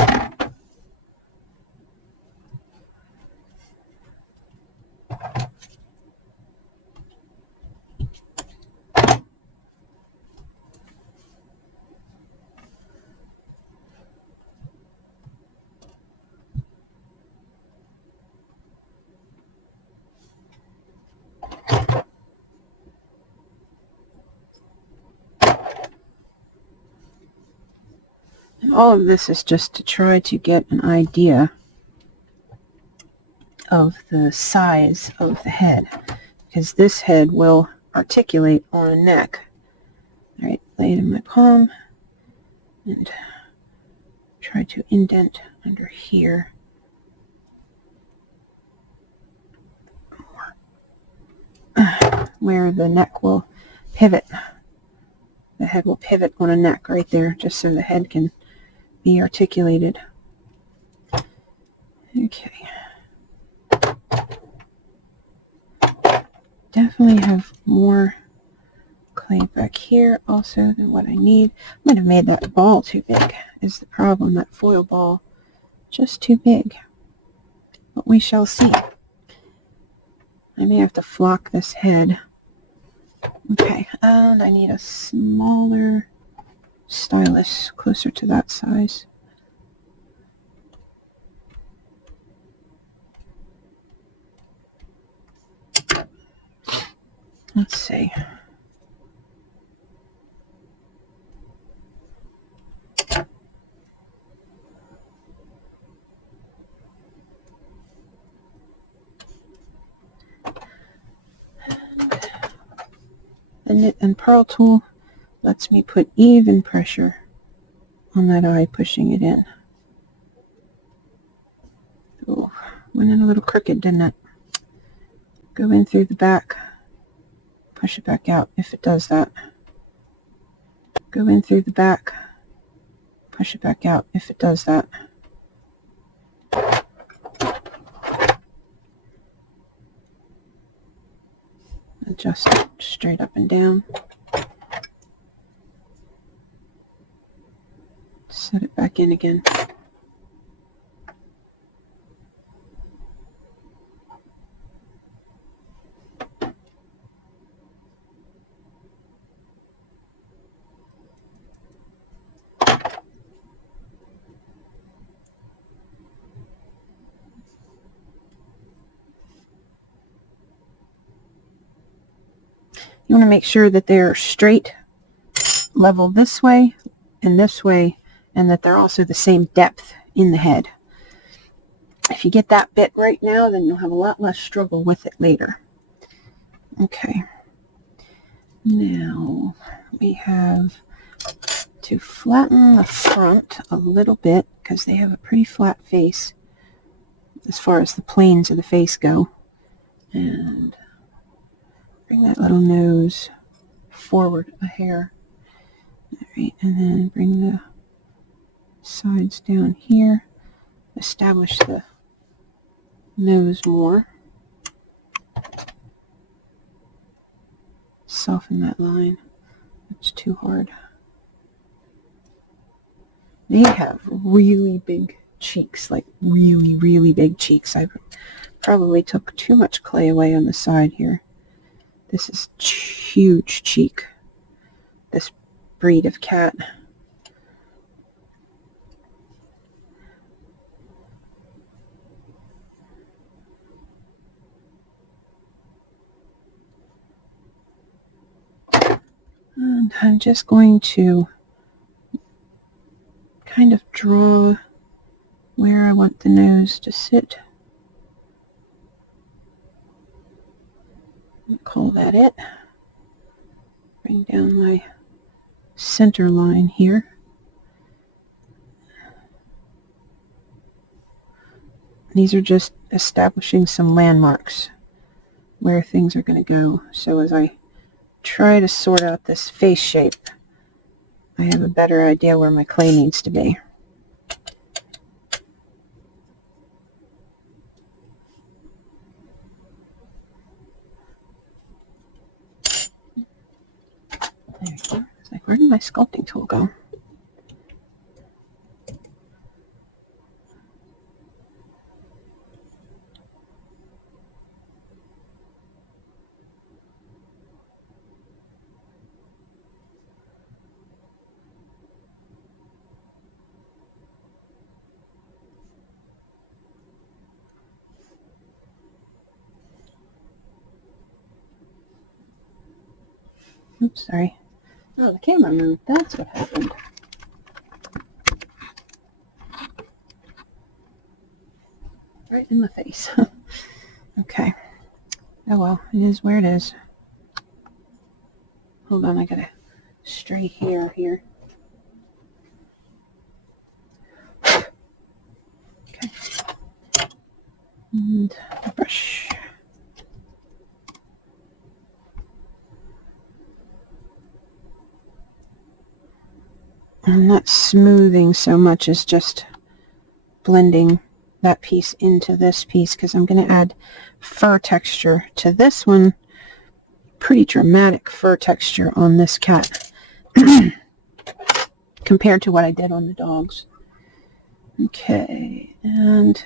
All of this is just to try to get an idea of the size of the head, because this head will articulate on a neck. All right, lay it in my palm and try to indent under here. Where the neck will pivot. The head will pivot on a neck right there, just so the head can be articulated. Okay. Definitely have more clay back here also than what I need. I might have made that ball too big is the problem. That foil ball, just too big. But we shall see. I may have to flock this head. Okay, and I need a smaller stylus closer to that size. Let's see. The knit and purl tool lets me put even pressure on that eye, pushing it in. Oh, went in a little crooked, didn't it? Go in through the back, push it back out if it does that. Go in through the back, push it back out if it does that. Adjust it straight up and down. Set it back back in again. You want to make sure that they're straight, level this way, and that they're also the same depth in the head. If you get that bit right now, then you'll have a lot less struggle with it later. Okay. Now we have to flatten the front a little bit because they have a pretty flat face as far as the planes of the face go. And bring that little nose forward a hair. All right, and then bring the sides down here. Establish the nose more. Soften that line. It's too hard. They have really big cheeks, like really, really big cheeks. I probably took too much clay away on the side here. This is huge cheek, this breed of cat. And I'm just going to kind of draw where I want the nose to sit. I'll call that it. Bring down my center line here. These are just establishing some landmarks where things are going to go. So as I try to sort out this face shape, I have a better idea where my clay needs to be. There you go. It's like, where did my sculpting tool go? Oops, sorry. Oh, the camera moved. That's what happened. Right in the face. Okay. Oh well, it is where it is. Hold on, I gotta stray hair here. Okay. And the brush. I'm not smoothing so much as just blending that piece into this piece because I'm going to add fur texture to this one. Pretty dramatic fur texture on this cat compared to what I did on the dogs. Okay, and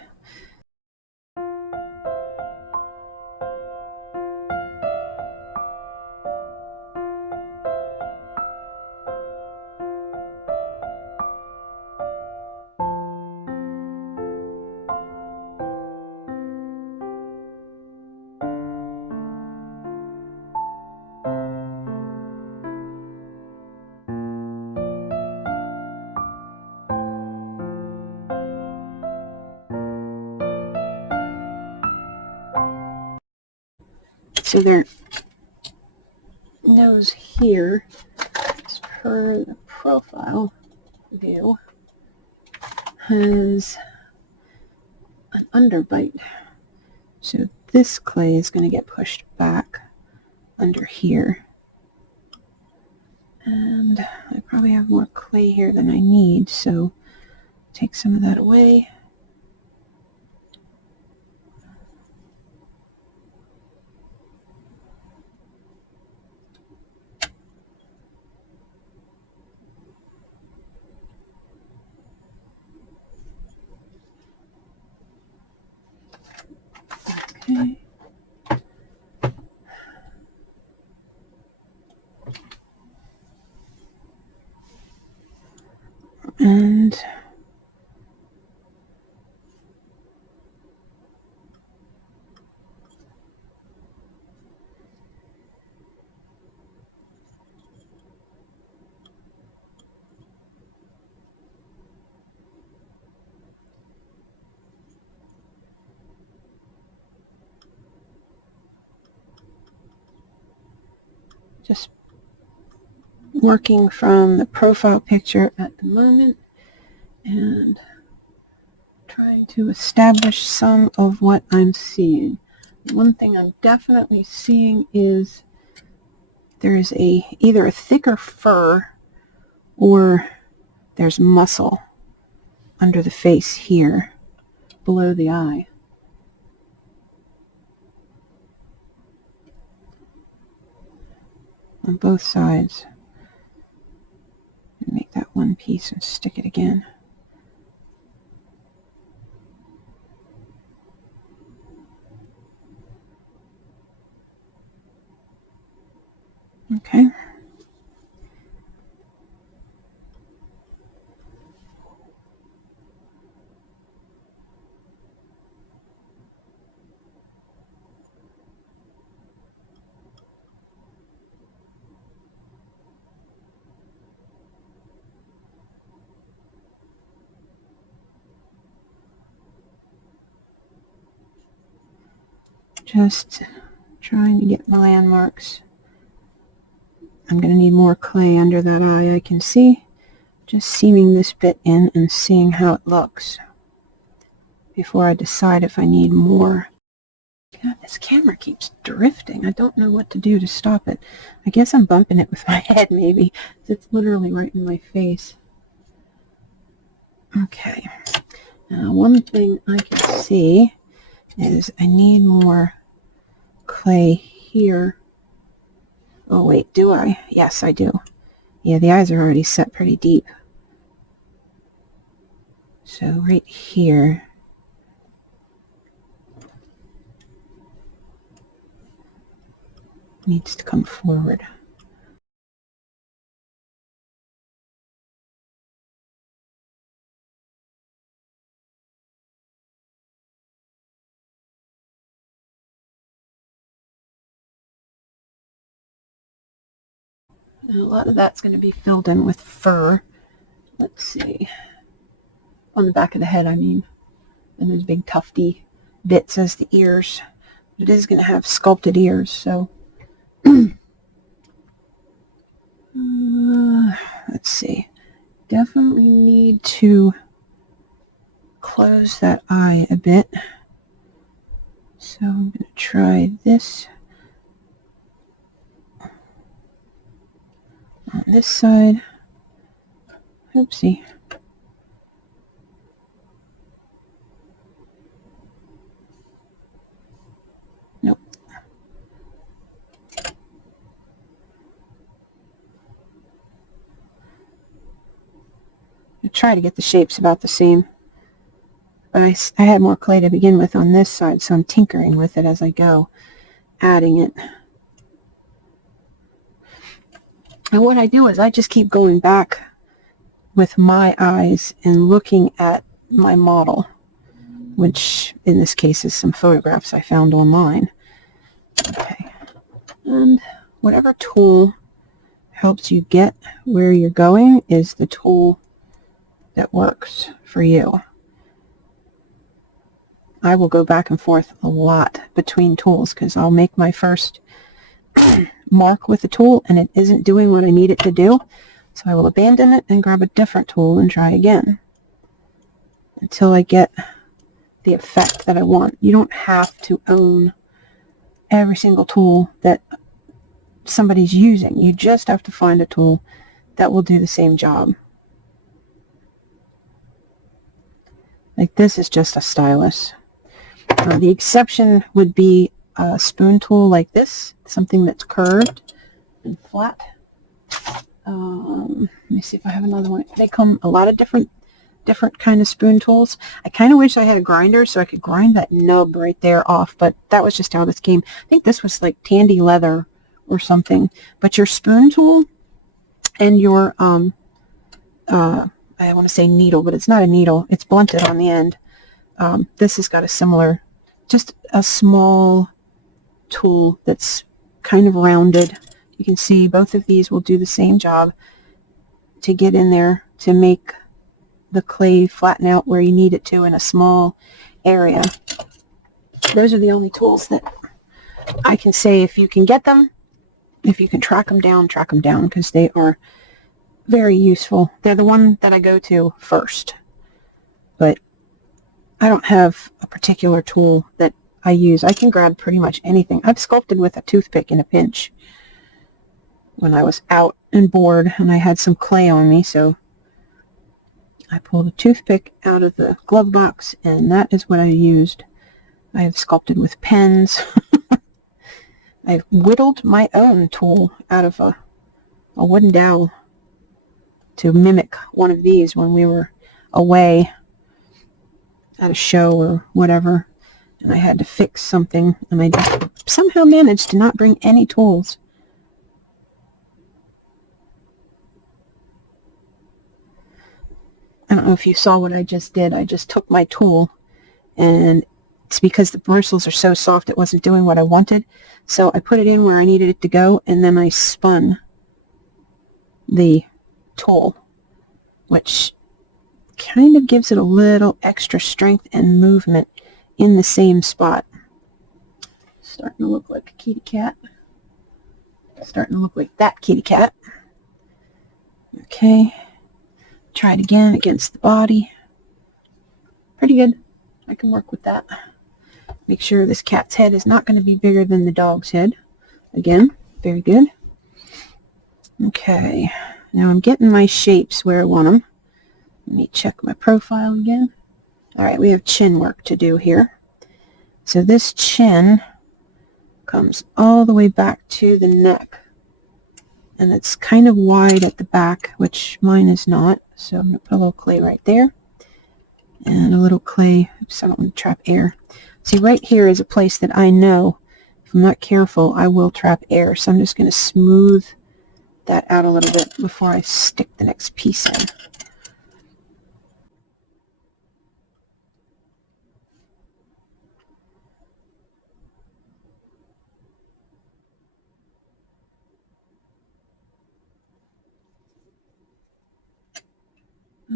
so their nose here, as per the profile view, has an underbite. So this clay is going to get pushed back under here. And I probably have more clay here than I need, so take some of that away. Okay. And just working from the profile picture at the moment and trying to establish some of what I'm seeing. One thing I'm definitely seeing is there is either a thicker fur or there's muscle under the face here, below the eye. On both sides. Make that one piece and stick it again. Okay. Just trying to get my landmarks. I'm going to need more clay under that eye, I can see. Just seaming this bit in and seeing how it looks before I decide if I need more. God, this camera keeps drifting. I don't know what to do to stop it. I guess I'm bumping it with my head, maybe. It's literally right in my face. Okay. Now, one thing I can see is I need more clay here. Oh, wait, do I? Yes, I do. Yeah, the eyes are already set pretty deep. So right here, needs to come forward. And a lot of that's going to be filled in with fur. Let's see. On the back of the head, I mean. And those big tufty bits as the ears. It is going to have sculpted ears, so. Let's see. Definitely need to close that eye a bit. So I'm going to try this on this side. Oopsie. Nope. I try to get the shapes about the same. But I had more clay to begin with on this side, so I'm tinkering with it as I go, adding it. And what I do is I just keep going back with my eyes and looking at my model, which in this case is some photographs I found online. Okay. And whatever tool helps you get where you're going is the tool that works for you. I will go back and forth a lot between tools because I'll make my first mark with the tool and it isn't doing what I need it to do. So I will abandon it and grab a different tool and try again until I get the effect that I want. You don't have to own every single tool that somebody's using. You just have to find a tool that will do the same job. Like this is just a stylus. The exception would be a spoon tool like this, something that's curved and flat. Let me see if I have another one. They come a lot of different different kind of spoon tools. I kind of wish I had a grinder so I could grind that nub right there off, but that was just how this came. I think this was like Tandy leather or something. But your spoon tool and your, I want to say needle, but it's not a needle. It's blunted on the end. This has got a similar, just a small tool that's kind of rounded. You can see both of these will do the same job to get in there to make the clay flatten out where you need it to in a small area. Those are the only tools that I can say, if you can get them, if you can track them down, because they are very useful. They're the one that I go to first. But I don't have a particular tool that I use. I can grab pretty much anything. I've sculpted with a toothpick in a pinch when I was out and bored and I had some clay on me, so I pulled a toothpick out of the glove box, and that is what I used. I have sculpted with pens. I've whittled my own tool out of a wooden dowel to mimic one of these when we were away at a show or whatever, and I had to fix something, and I just somehow managed to not bring any tools. I don't know if you saw what I just did. I just took my tool, and it's because the bristles are so soft it wasn't doing what I wanted. So I put it in where I needed it to go, and then I spun the tool, which kind of gives it a little extra strength and movement in the same spot. Starting to look like a kitty cat. Starting to look like that kitty cat. Okay. Try it again against the body. Pretty good. I can work with that. Make sure this cat's head is not going to be bigger than the dog's head. Again, very good. Okay. Now I'm getting my shapes where I want them. Let me check my profile again. Alright, we have chin work to do here. So this chin comes all the way back to the neck. And it's kind of wide at the back, which mine is not. So I'm going to put a little clay right there. And a little clay. Oops, I don't want to trap air. See, right here is a place that I know, if I'm not careful, I will trap air. So I'm just going to smooth that out a little bit before I stick the next piece in.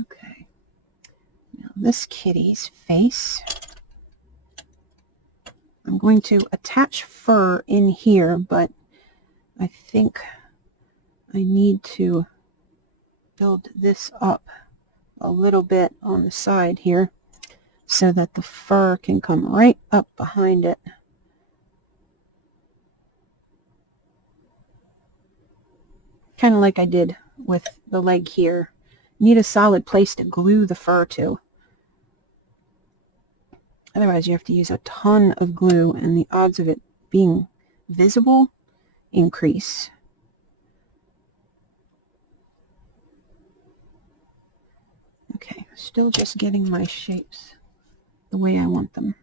Okay. Now this kitty's face, I'm going to attach fur in here, but I think I need to build this up a little bit on the side here so that the fur can come right up behind it. Kind of like I did with the leg here. Need a solid place to glue the fur to. Otherwise you have to use a ton of glue, and the odds of it being visible increase. Okay, still just getting my shapes the way I want them.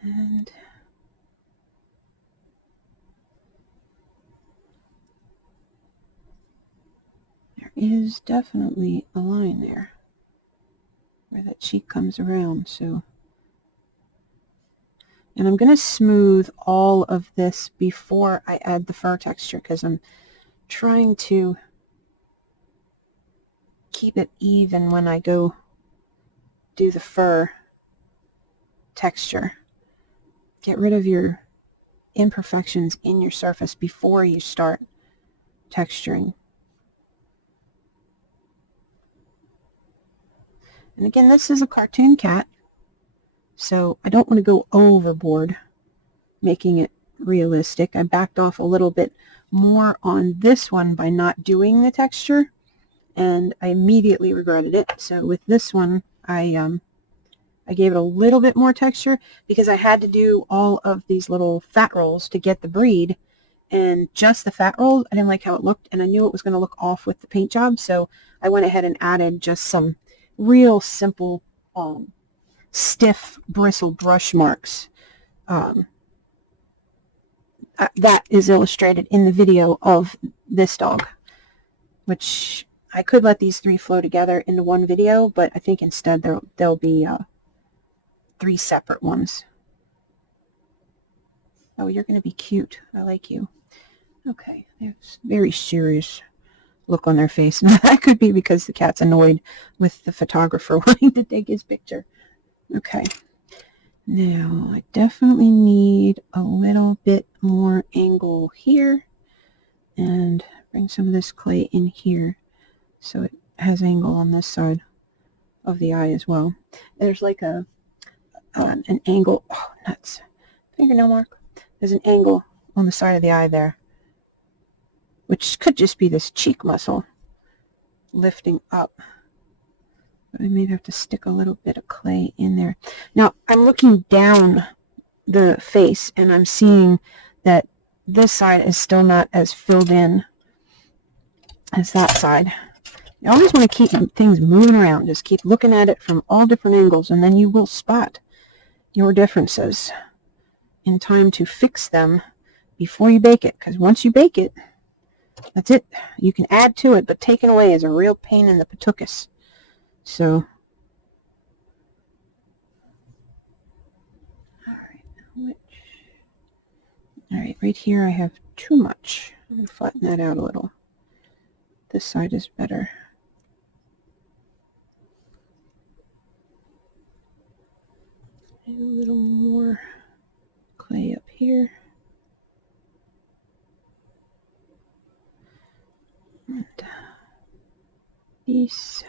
And there is definitely a line there where that cheek comes around. So, and I'm going to smooth all of this before I add the fur texture, because I'm trying to keep it even when I go do the fur texture. Get rid of your imperfections in your surface before you start texturing. And again, this is a cartoon cat, so I don't want to go overboard making it realistic. I backed off a little bit more on this one by not doing the texture, and I immediately regretted it. So with this one, I gave it a little bit more texture because I had to do all of these little fat rolls to get the breed, and just the fat roll, I didn't like how it looked, and I knew it was going to look off with the paint job, so I went ahead and added just some real simple, stiff bristle brush marks. That is illustrated in the video of this dog, which I could let these 3 flow together into one video, but I think instead there'll be 3 separate ones. Oh, you're going to be cute. I like you. Okay, there's very serious look on their face. Now, that could be because the cat's annoyed with the photographer wanting to take his picture. Okay. Now, I definitely need a little bit more angle here, and bring some of this clay in here so it has angle on this side of the eye as well. There's like an angle, oh nuts, fingernail mark. There's an angle on the side of the eye there, which could just be this cheek muscle lifting up. But I may have to stick a little bit of clay in there. Now, I'm looking down the face, and I'm seeing that this side is still not as filled in as that side. You always want to keep things moving around. Just keep looking at it from all different angles, and then you will spot your differences in time to fix them before you bake it. Because once you bake it, that's it. You can add to it, but taking away is a real pain in the patookus. So, all right, right here I have too much. I'm going to flatten that out a little. This side is better. A little more clay up here. And these.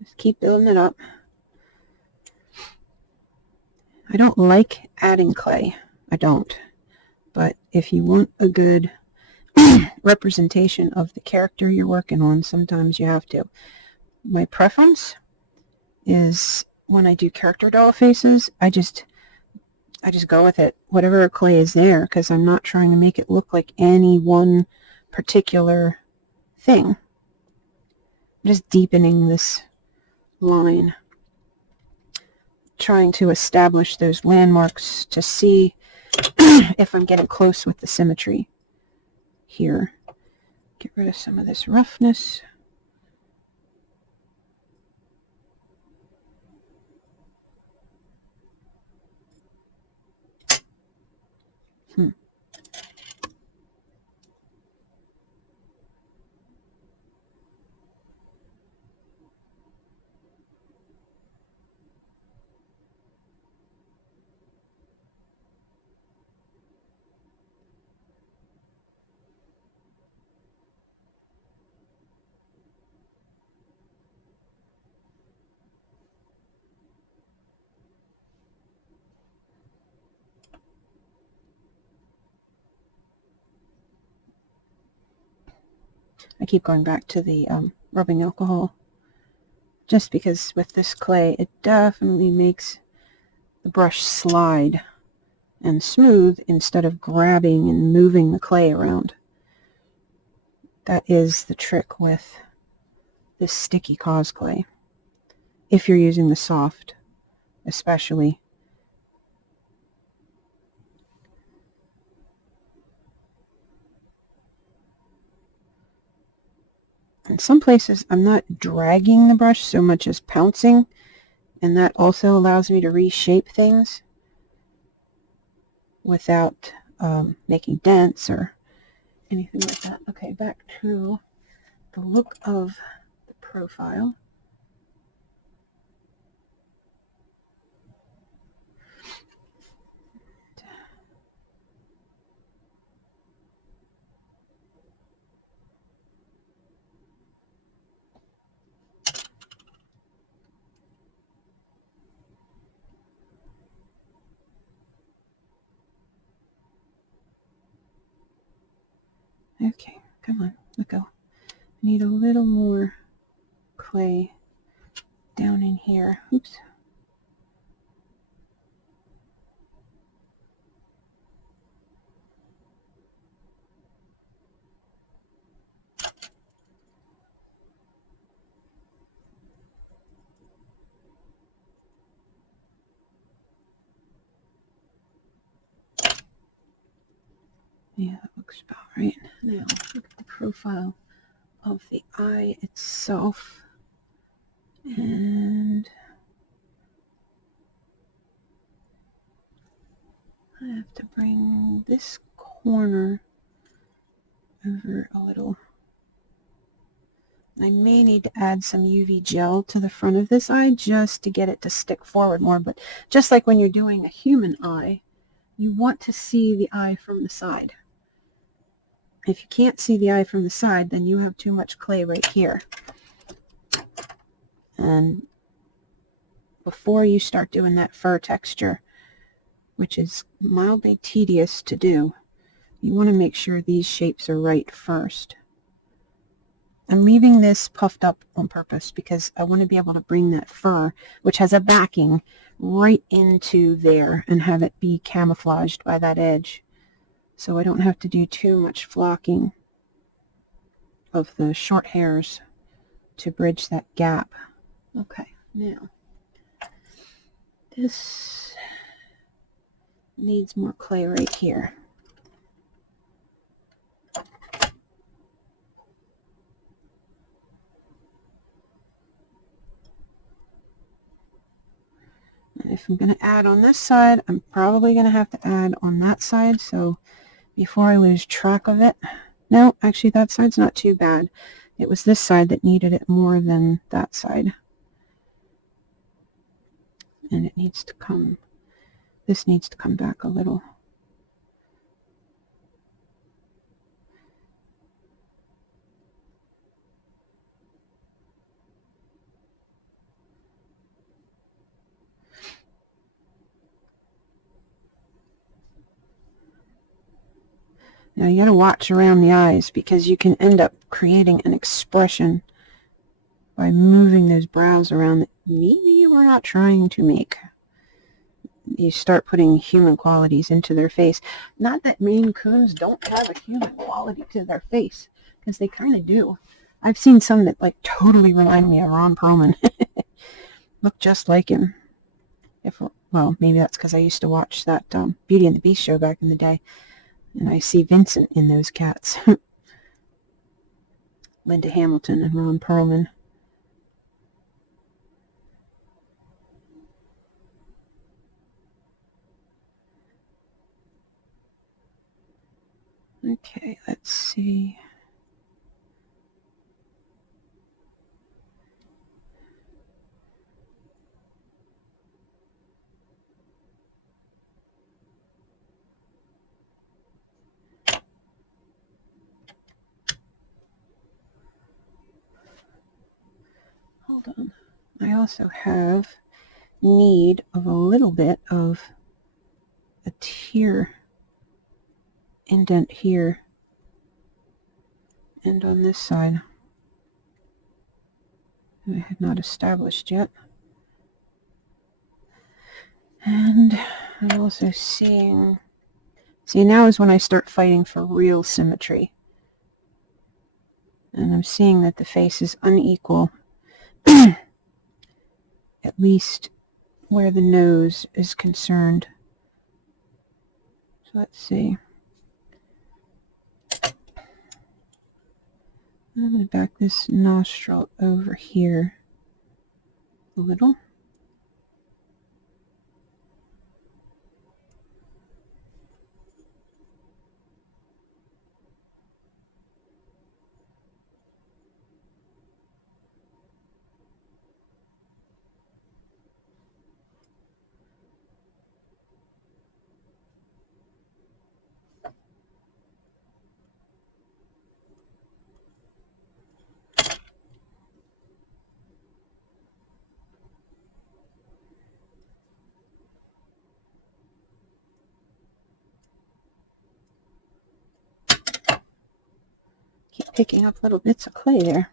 Just keep building it up. I don't like adding clay. I don't. But if you want a good representation of the character you're working on, sometimes you have to. My preference is when I do character doll faces, I just go with it, whatever clay is there, because I'm not trying to make it look like any one particular thing. I'm just deepening this line, trying to establish those landmarks to see if I'm getting close with the symmetry here. Get rid of some of this roughness. I keep going back to the rubbing alcohol, just because with this clay, it definitely makes the brush slide and smooth instead of grabbing and moving the clay around. That is the trick with this sticky COSCLAY, if you're using the soft, especially. In some places, I'm not dragging the brush so much as pouncing, and that also allows me to reshape things without making dents or anything like that. Okay, back to the look of the profile. Okay, come on, let go. I need a little more clay down in here. Oops. Yeah, that looks about right. Now, look at the profile of the eye itself. And I have to bring this corner over a little. I may need to add some UV gel to the front of this eye just to get it to stick forward more. But just like when you're doing a human eye, you want to see the eye from the side. If you can't see the eye from the side, then you have too much clay right here. And before you start doing that fur texture, which is mildly tedious to do, you want to make sure these shapes are right first. I'm leaving this puffed up on purpose because I want to be able to bring that fur, which has a backing, right into there and have it be camouflaged by that edge. So I don't have to do too much flocking of the short hairs to bridge that gap. Okay, now this needs more clay right here. And if I'm going to add on this side, I'm probably going to have to add on that side. So before I lose track of it, no, actually that side's not too bad. It was this side that needed it more than that side. And it needs to come, this needs to come back a little. Now you got to watch around the eyes because you can end up creating an expression by moving those brows around that maybe you were not trying to make. You start putting human qualities into their face. Not that Maine Coons don't have a human quality to their face, because they kind of do. I've seen some that like totally remind me of Ron Perlman. Look just like him. Well, maybe that's because I used to watch that Beauty and the Beast show back in the day. And I see Vincent in those cats. Linda Hamilton and Ron Perlman. Okay, let's see. Hold on. I also have need of a little bit of a tear indent here and on this side that I had not established yet. And I'm also seeing, see, now is when I start fighting for real symmetry. And I'm seeing that the face is unequal, at least where the nose is concerned. So let's see. I'm going to back this nostril over here a little. Keep picking up little bits of clay there.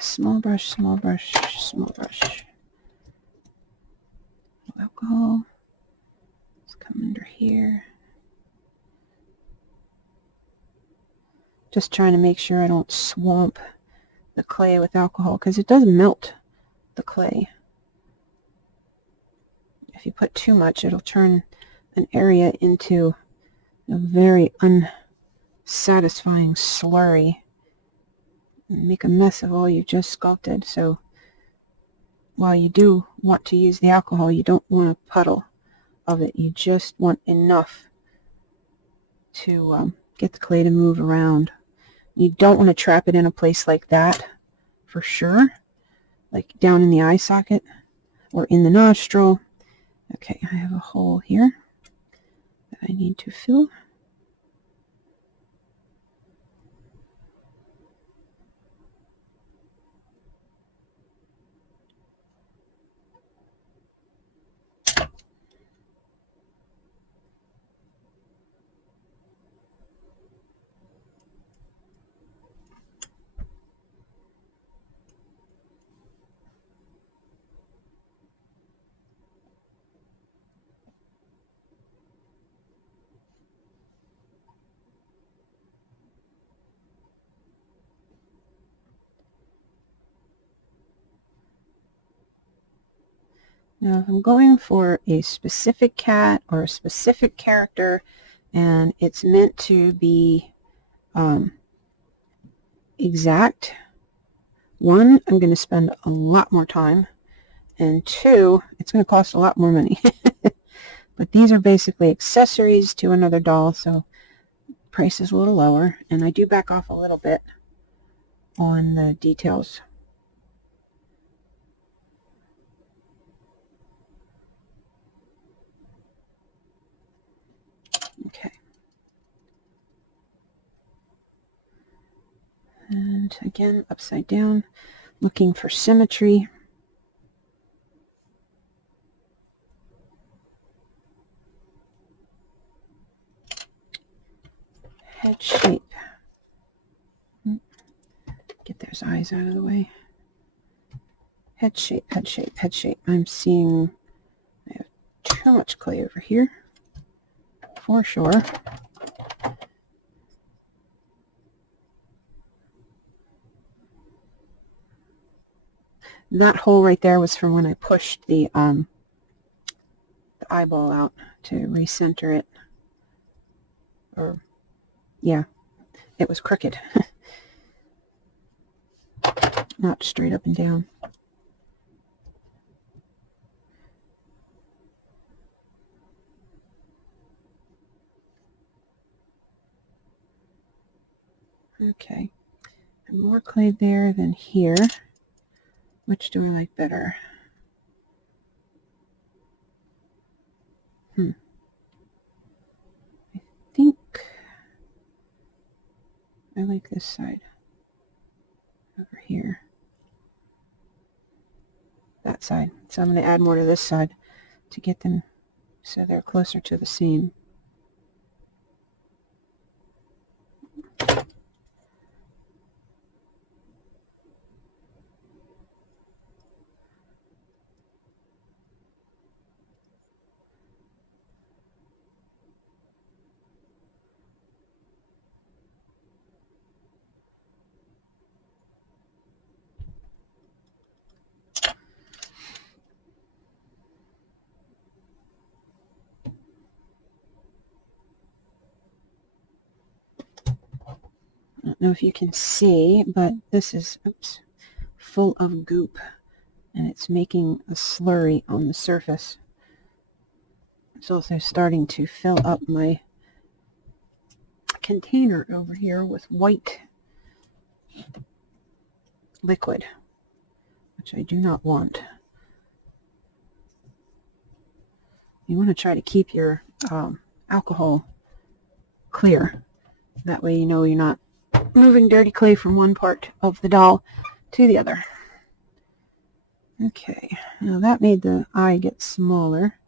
Small brush, small brush, small brush. Alcohol. Let's come under here. Just trying to make sure I don't swamp the clay with alcohol, because it does melt the clay. If you put too much, it'll turn an area into a very unsatisfying slurry and make a mess of all you just sculpted. So while you do want to use the alcohol, you don't want a puddle of it. You just want enough to get the clay to move around. You don't want to trap it in a place like that, for sure, like down in the eye socket or in the nostril. Okay, I have a hole here that I need to fill. Now, if I'm going for a specific cat or a specific character, and it's meant to be exact, one, I'm going to spend a lot more time, and two, it's going to cost a lot more money. But these are basically accessories to another doll, so price is a little lower, and I do back off a little bit on the details. Okay. And again, upside down, looking for symmetry. Head shape. Get those eyes out of the way. Head shape, head shape, head shape. I'm seeing I have too much clay over here, for sure. That hole right there was from when I pushed the eyeball out to recenter it. Or, yeah, it was crooked. Not straight up and down. Okay, and more clay there than here. Which do I like better? I think I like this side over here. That side. So I'm going to add more to this side to get them so they're closer to the seam. I don't know if you can see, but this is full of goop, and it's making a slurry on the surface. It's also starting to fill up my container over here with white liquid, which I do not want. You want to try to keep your alcohol clear. That way you know you're not moving dirty clay from one part of the doll to the other. Okay, now that made the eye get smaller.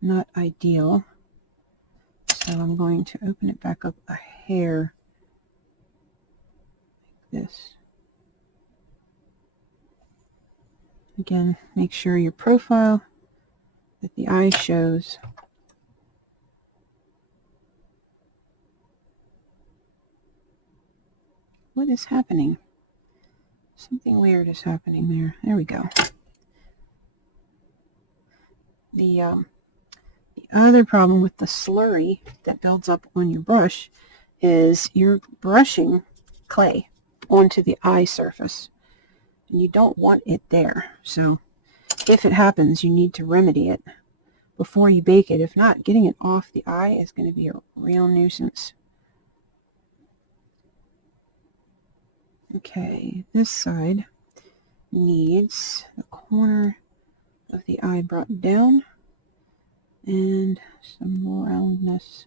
Not ideal. So I'm going to open it back up a hair like this. Again, make sure your profile that the eye shows. What is happening? Something weird is happening there. There we go. The other problem with the slurry that builds up on your brush is you're brushing clay onto the eye surface, and you don't want it there. So if it happens, you need to remedy it before you bake it. If not, getting it off the eye is going to be a real nuisance. Okay, this side needs the corner of the eye brought down and some roundness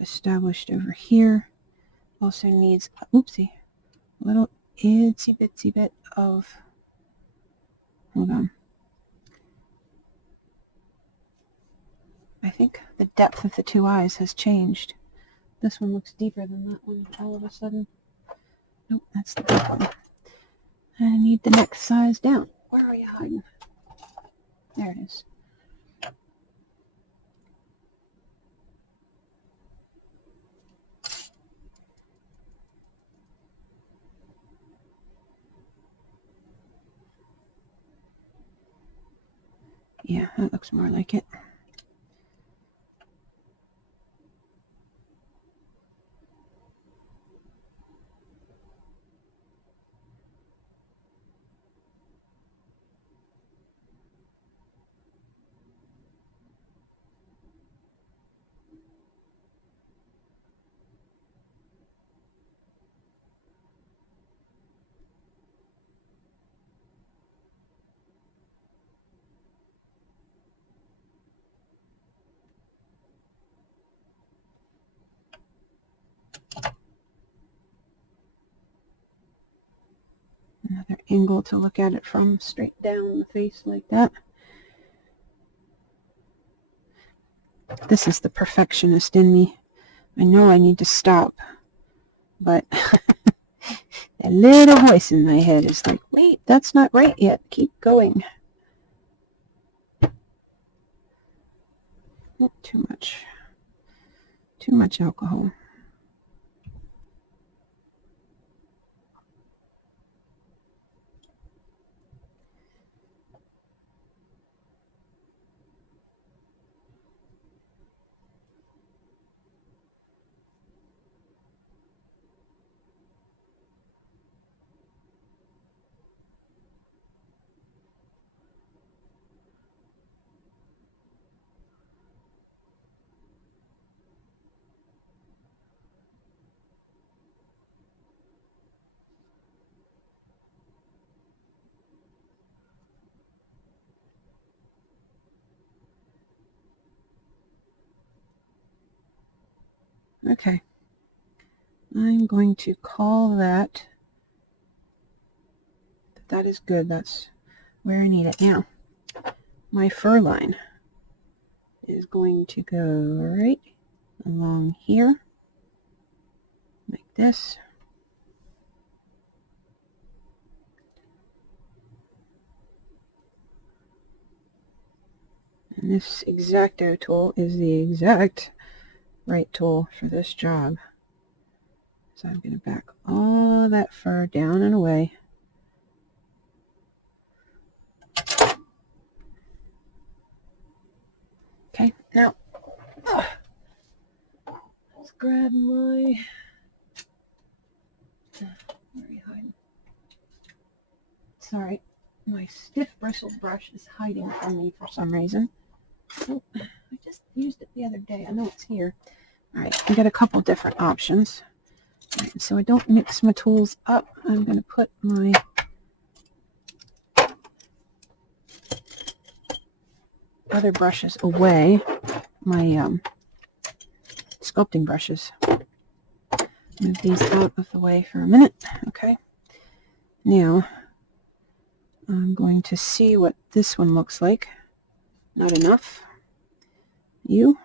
established over here. Also needs, oopsie, a little itsy bitsy bit of, hold on. I think the depth of the two eyes has changed. This one looks deeper than that one all of a sudden. Nope, that's the big one. I need the next size down. Where are you hiding? There it is. Yeah, that looks more like it. Another angle to look at it from, straight down the face like that. This is the perfectionist in me. I know I need to stop, but that little voice in my head is like, wait, that's not right yet. Keep going. Oh, too much. Too much alcohol. Okay. I'm going to call that is good. That's where I need it. Now, my fur line is going to go right along here, like this. And this X-Acto tool is the exact right tool for this job. So I'm going to back all that fur down and away. Okay, now let's grab my, where are you hiding? Sorry, my stiff bristle brush is hiding from me for some reason. Oh, I just used it the other day. I know it's here. All right, I got a couple different options. All right, so I don't mix my tools up. I'm going to put my other brushes away, my sculpting brushes. Move these out of the way for a minute. Okay. Now, I'm going to see what this one looks like. Not enough. You.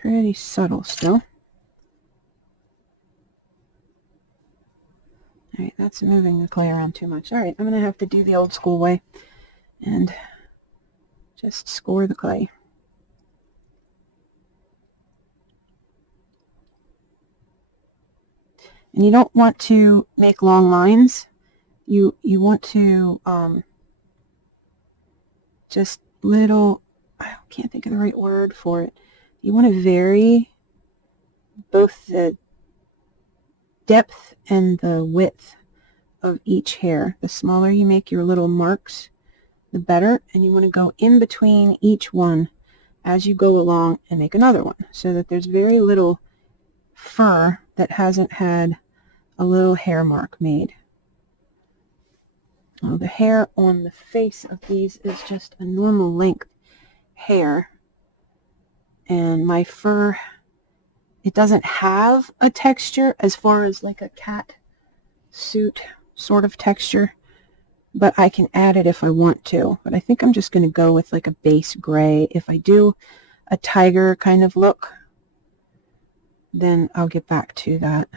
Pretty subtle still. Alright, that's moving the clay around too much. Alright, I'm going to have to do the old school way and just score the clay. And you don't want to make long lines. You want to just little, I can't think of the right word for it. You want to vary both the depth and the width of each hair. The smaller you make your little marks, the better. And you want to go in between each one as you go along and make another one, so that there's very little fur that hasn't had a little hair mark made. The hair on the face of these is just a normal length hair, and my fur, it doesn't have a texture as far as like a cat suit sort of texture, but I can add it if I want to. But I think I'm just going to go with like a base gray. If I do a tiger kind of look, then I'll get back to that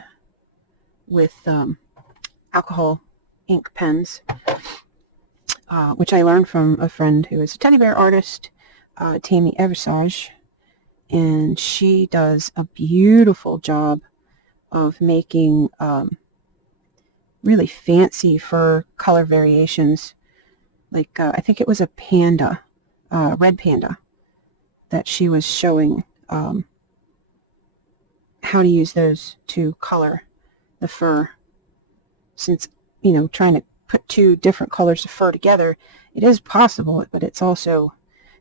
with alcohol ink pens, which I learned from a friend who is a teddy bear artist, Tammy Eversage, and she does a beautiful job of making really fancy fur color variations. Like I think it was a panda, red panda, that she was showing how to use those to color the fur. Since, you know, trying to put two different colors of fur together, it is possible, but it's also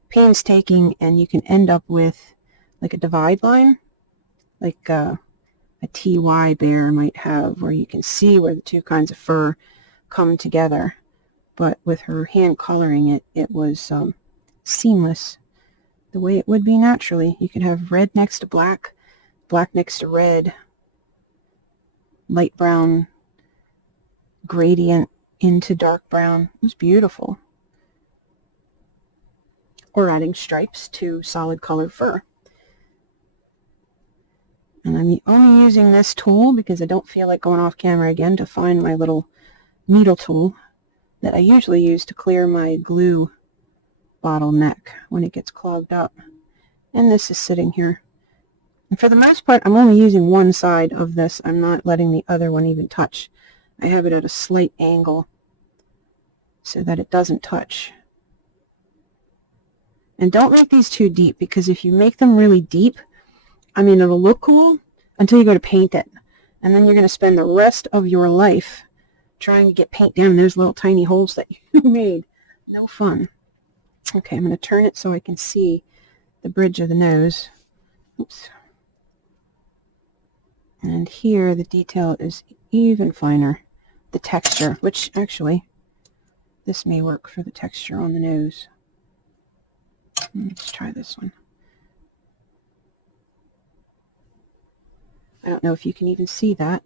painstaking, and you can end up with like a divide line, like a TY bear might have, where you can see where the two kinds of fur come together. But with her hand coloring it, it was seamless, the way it would be naturally. You could have red next to black, black next to red, light brown gradient into dark brown. It was beautiful. Or adding stripes to solid colored fur. And I'm only using this tool because I don't feel like going off camera again to find my little needle tool that I usually use to clear my glue bottleneck when it gets clogged up. And this is sitting here. And for the most part, I'm only using one side of this. I'm not letting the other one even touch. I have it at a slight angle so that it doesn't touch. And don't make these too deep, because if you make them really deep, I mean, it'll look cool until you go to paint it. And then you're going to spend the rest of your life trying to get paint down those little tiny holes that you made. No fun. Okay, I'm going to turn it so I can see the bridge of the nose. Oops. And here the detail is even finer. The texture, which actually, this may work for the texture on the nose. Let's try this one. I don't know if you can even see that.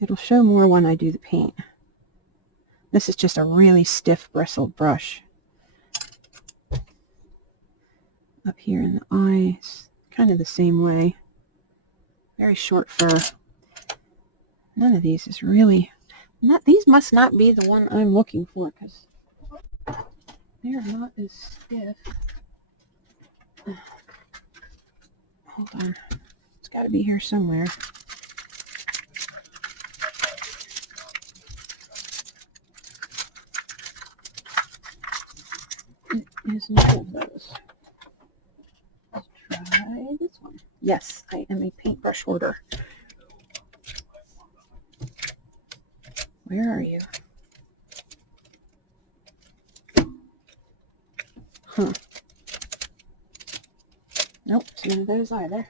It'll show more when I do the paint. This is just a really stiff bristled brush. Up here in the eyes, kind of the same way. Very short fur. None of these is really, these must not be the one I'm looking for, because they're not as stiff. Hold on. It's got to be here somewhere. It is none of those. Let's try this one. Yes, I am a paintbrush hoarder. Where are you? Huh. Nope, it's none of those either.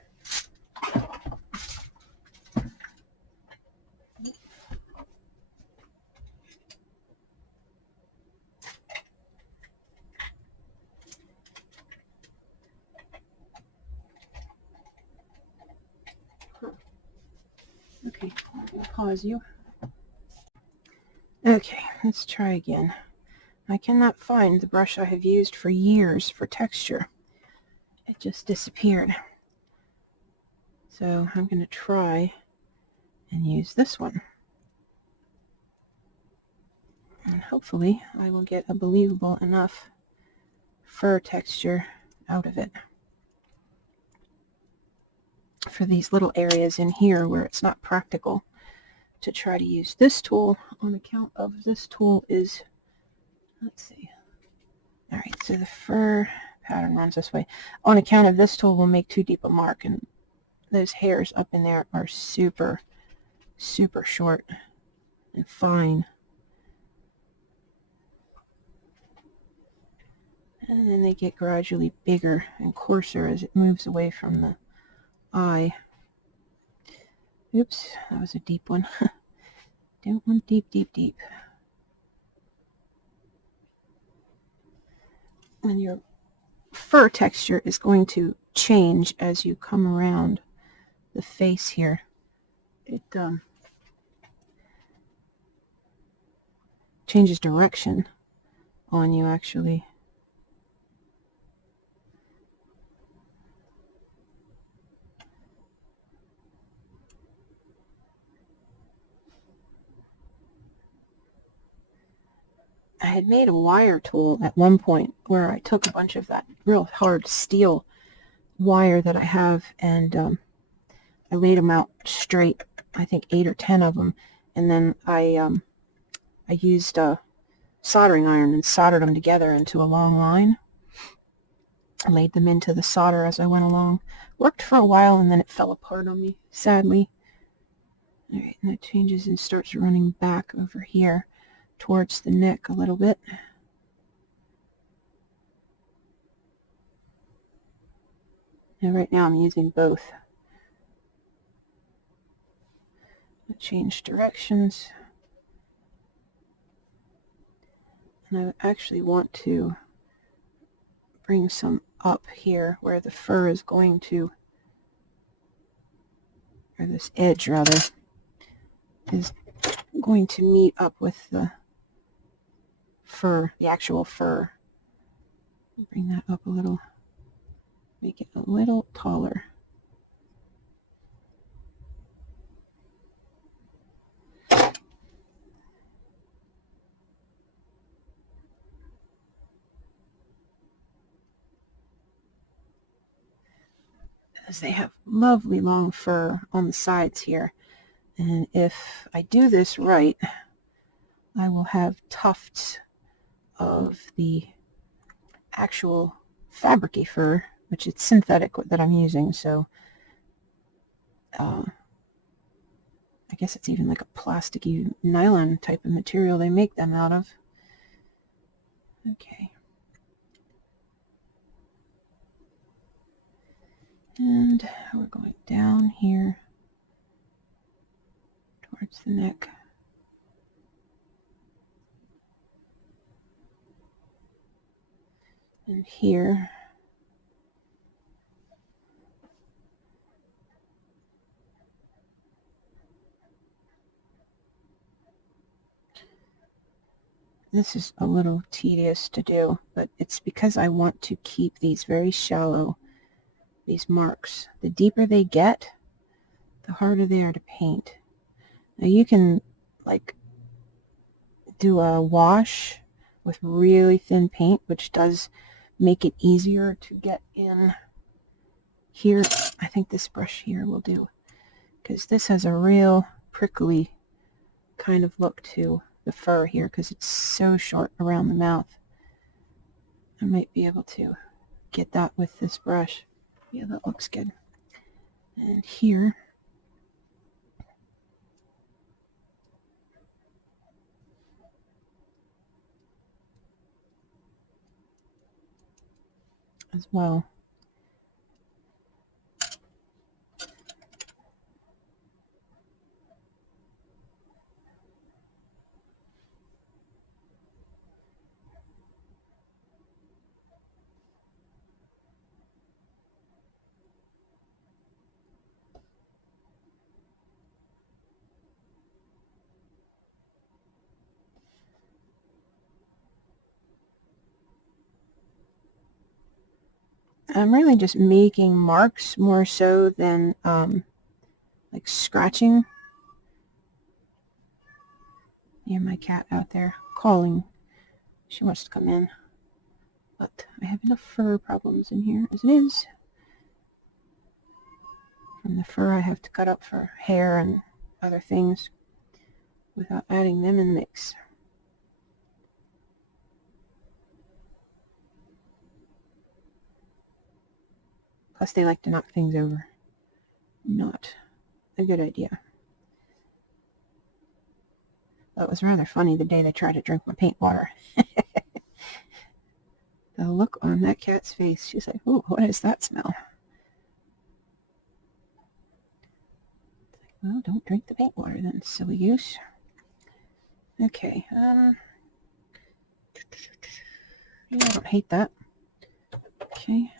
Huh. Okay, I'm going to pause you. Okay, let's try again. I cannot find the brush I have used for years for texture. It just disappeared. So I'm going to try and use this one. And hopefully I will get a believable enough fur texture out of it for these little areas in here where it's not practical to try to use this tool on account of this tool is, let's see. All right, so the fur pattern runs this way. On account of this tool, we'll make too deep a mark, and those hairs up in there are super, super short and fine. And then they get gradually bigger and coarser as it moves away from the eye. Oops, that was a deep one. Don't want deep, deep, deep. And your fur texture is going to change as you come around the face here. It changes direction on you, actually. I had made a wire tool at one point where I took a bunch of that real hard steel wire that I have, and I laid them out straight, I think 8 or 10 of them, and then I used a soldering iron and soldered them together into a long line. I laid them into the solder as I went along. Worked for a while, and then it fell apart on me, sadly. All right, and it changes and starts running back over here towards the neck a little bit. And right now I'm using both. I change directions. And I actually want to bring some up here where the fur is going to, or this edge rather, is going to meet up with the fur, the actual fur. Bring that up a little, make it a little taller. As they have lovely long fur on the sides here. And if I do this right, I will have tufts of the actual fabric-y fur, which is synthetic that I'm using, so I guess it's even like a plasticky nylon type of material they make them out of. Okay. And we're going down here towards the neck. And here. This is a little tedious to do, but it's because I want to keep these very shallow, these marks. The deeper they get, the harder they are to paint. Now you can like do a wash with really thin paint, which does make it easier to get in here. I think this brush here will do, because this has a real prickly kind of look to the fur here because it's so short around the mouth. I might be able to get that with this brush. Yeah, that looks good. And here, as well. I'm really just making marks more so than like scratching hear my cat out there calling. She wants to come in. But I have enough fur problems in here as it is. From the fur I have to cut up for hair and other things without adding them in the mix. Plus they like to knock things over. Not a good idea. That was rather funny the day they tried to drink my paint water. The look on that cat's face, she's like, "Oh, what is that smell?" It's like, well, don't drink the paint water then, silly goose. Okay, yeah, I don't hate that. Okay,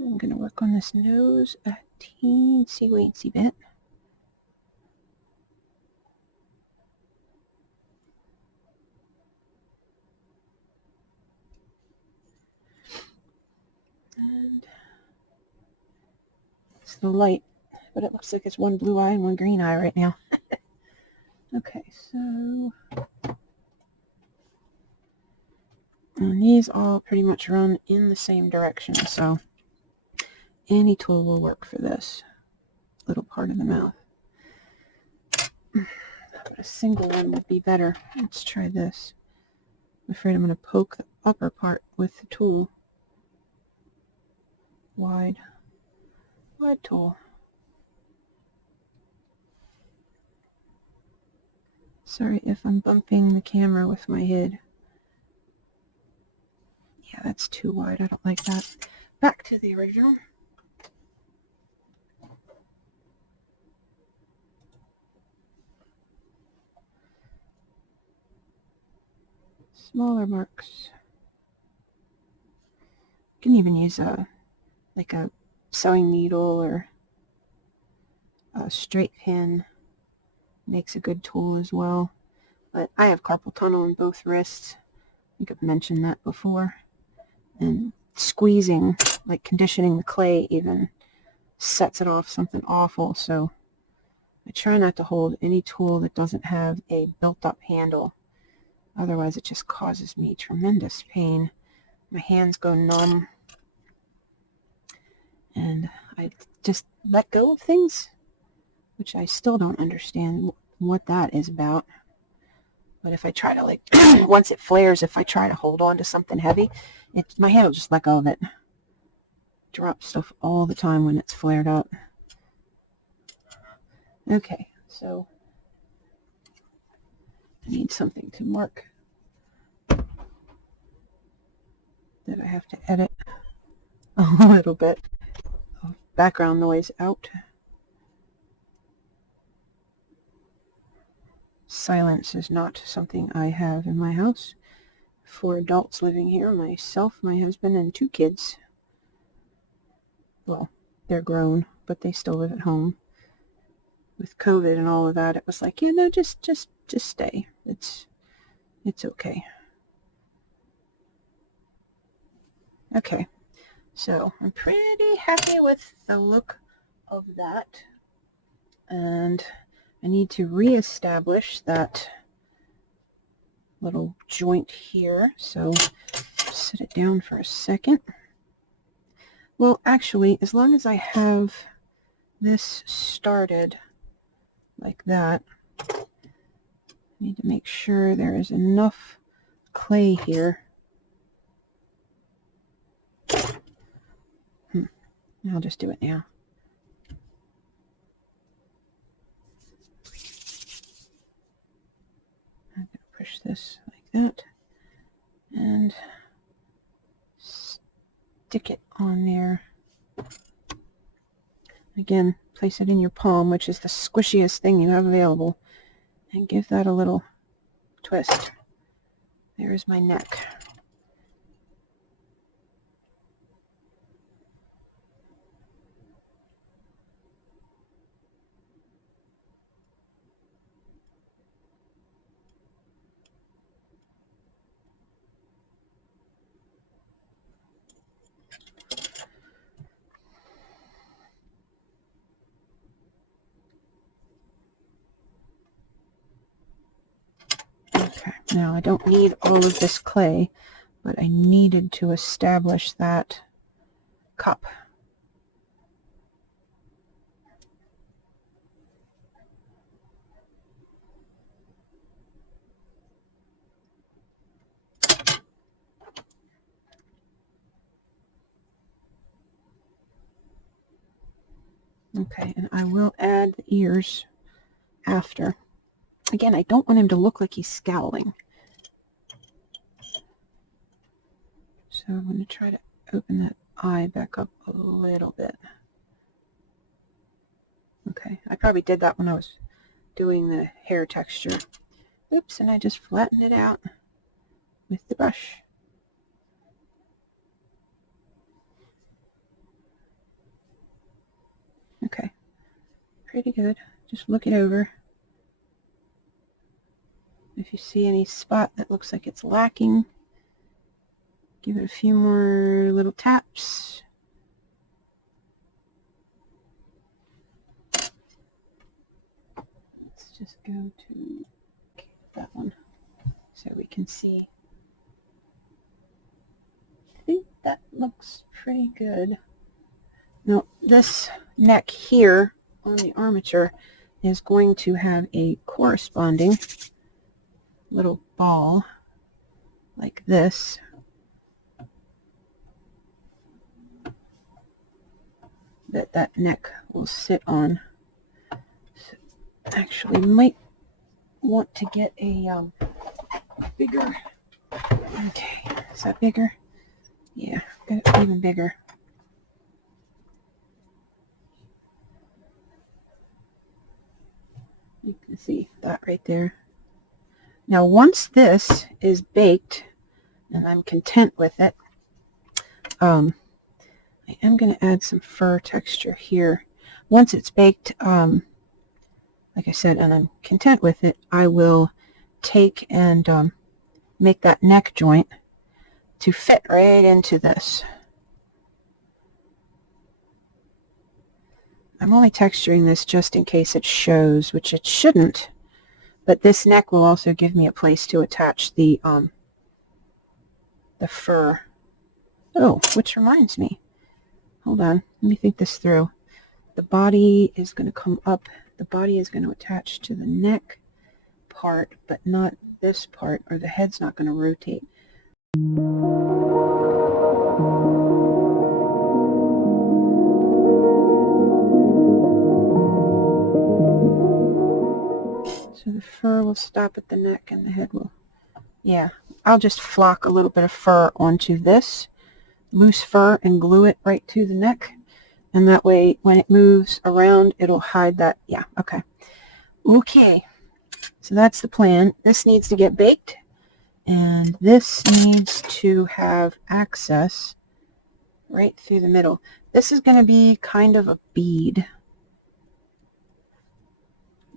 I'm going to work on this nose a teensy-weensy bit. And it's the light, but it looks like it's one blue eye and one green eye right now. Okay, so and these all pretty much run in the same direction, so any tool will work for this little part of the mouth. But a single one would be better. Let's try this. I'm afraid I'm going to poke the upper part with the tool. Wide tool. Sorry if I'm bumping the camera with my head. Yeah, that's too wide. I don't like that. Back to the original. Smaller marks. You can even use a sewing needle or a straight pin. Makes a good tool as well. But I have carpal tunnel in both wrists. I think I've mentioned that before. And squeezing, like conditioning the clay even, sets it off something awful. So I try not to hold any tool that doesn't have a built-up handle. Otherwise it just causes me tremendous pain. My hands go numb. And I just let go of things, which I still don't understand what that is about. But if I try to, once it flares, if I try to hold on to something heavy, my hand will just let go of it. Drop stuff all the time when it's flared up. Okay, so I need something to mark that I have to edit a little bit of background noise out. Silence is not something I have in my house. 4 adults living here, myself, my husband, and 2 kids. Well, they're grown, but they still live at home. With COVID and all of that, it was like, yeah, no, just stay. It's okay. Okay, so I'm pretty happy with the look of that. And I need to reestablish that little joint here. So set it down for a second. Well, actually, as long as I have this started like that, I need to make sure there is enough clay here. I'll just do it now. I'm going to push this like that and stick it on there. Again, place it in your palm, which is the squishiest thing you have available, and give that a little twist. There's my neck. Now I don't need all of this clay, but I needed to establish that cup. Okay, and I will add the ears after. Again, I don't want him to look like he's scowling. So I'm going to try to open that eye back up a little bit. Okay, I probably did that when I was doing the hair texture. Oops, and I just flattened it out with the brush. Okay, pretty good. Just look it over. If you see any spot that looks like it's lacking, give it a few more little taps. Let's just go to that one so we can see. I think that looks pretty good. Now this neck here on the armature is going to have a corresponding little ball like this. That neck will sit on. So actually might want to get a bigger. Okay, is that bigger? Yeah, even bigger. You can see that right there. Now once this is baked and I'm content with it, I am going to add some fur texture here. Once it's baked, like I said, and I'm content with it, I will take and make that neck joint to fit right into this. I'm only texturing this just in case it shows, which it shouldn't, but this neck will also give me a place to attach the fur. Oh, which reminds me. Hold on, let me think this through. The body is going to come up. The body is going to attach to the neck part, but not this part, or the head's not going to rotate. So the fur will stop at the neck and the head will, yeah, I'll just flock a little bit of fur onto this loose fur and glue it right to the neck. And that way, when it moves around, it'll hide that. Yeah, okay. Okay, so that's the plan. This needs to get baked, and this needs to have access right through the middle. This is going to be kind of a bead.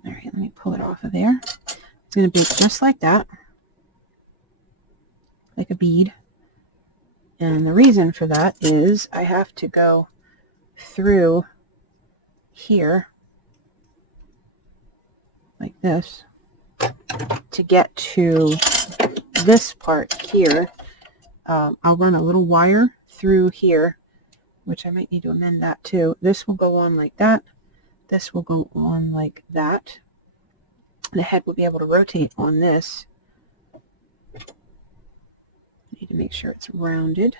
All right, let me pull it off of there. It's going to be just like that, like a bead. And the reason for that is I have to go through here like this to get to this part here. I'll run a little wire through here, which I might need to amend that too. This will go on like that. This will go on like that. The head will be able to rotate on this. Need to make sure it's rounded.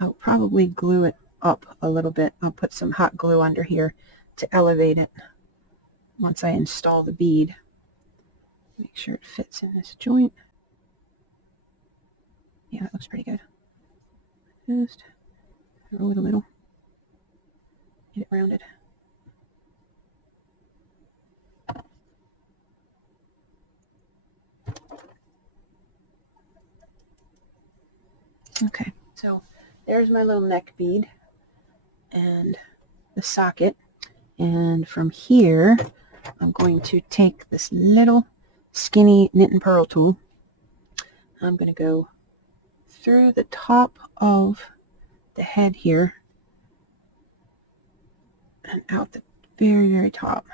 I'll probably glue it up a little bit. I'll put some hot glue under here to elevate it once I install the bead. Make sure it fits in this joint. Yeah, that looks pretty good. Just roll it a little. Get it rounded. Okay, so there's my little neck bead and the socket. And from here, I'm going to take this little skinny knit and purl tool. I'm going to go through the top of the head here and out the very, very top.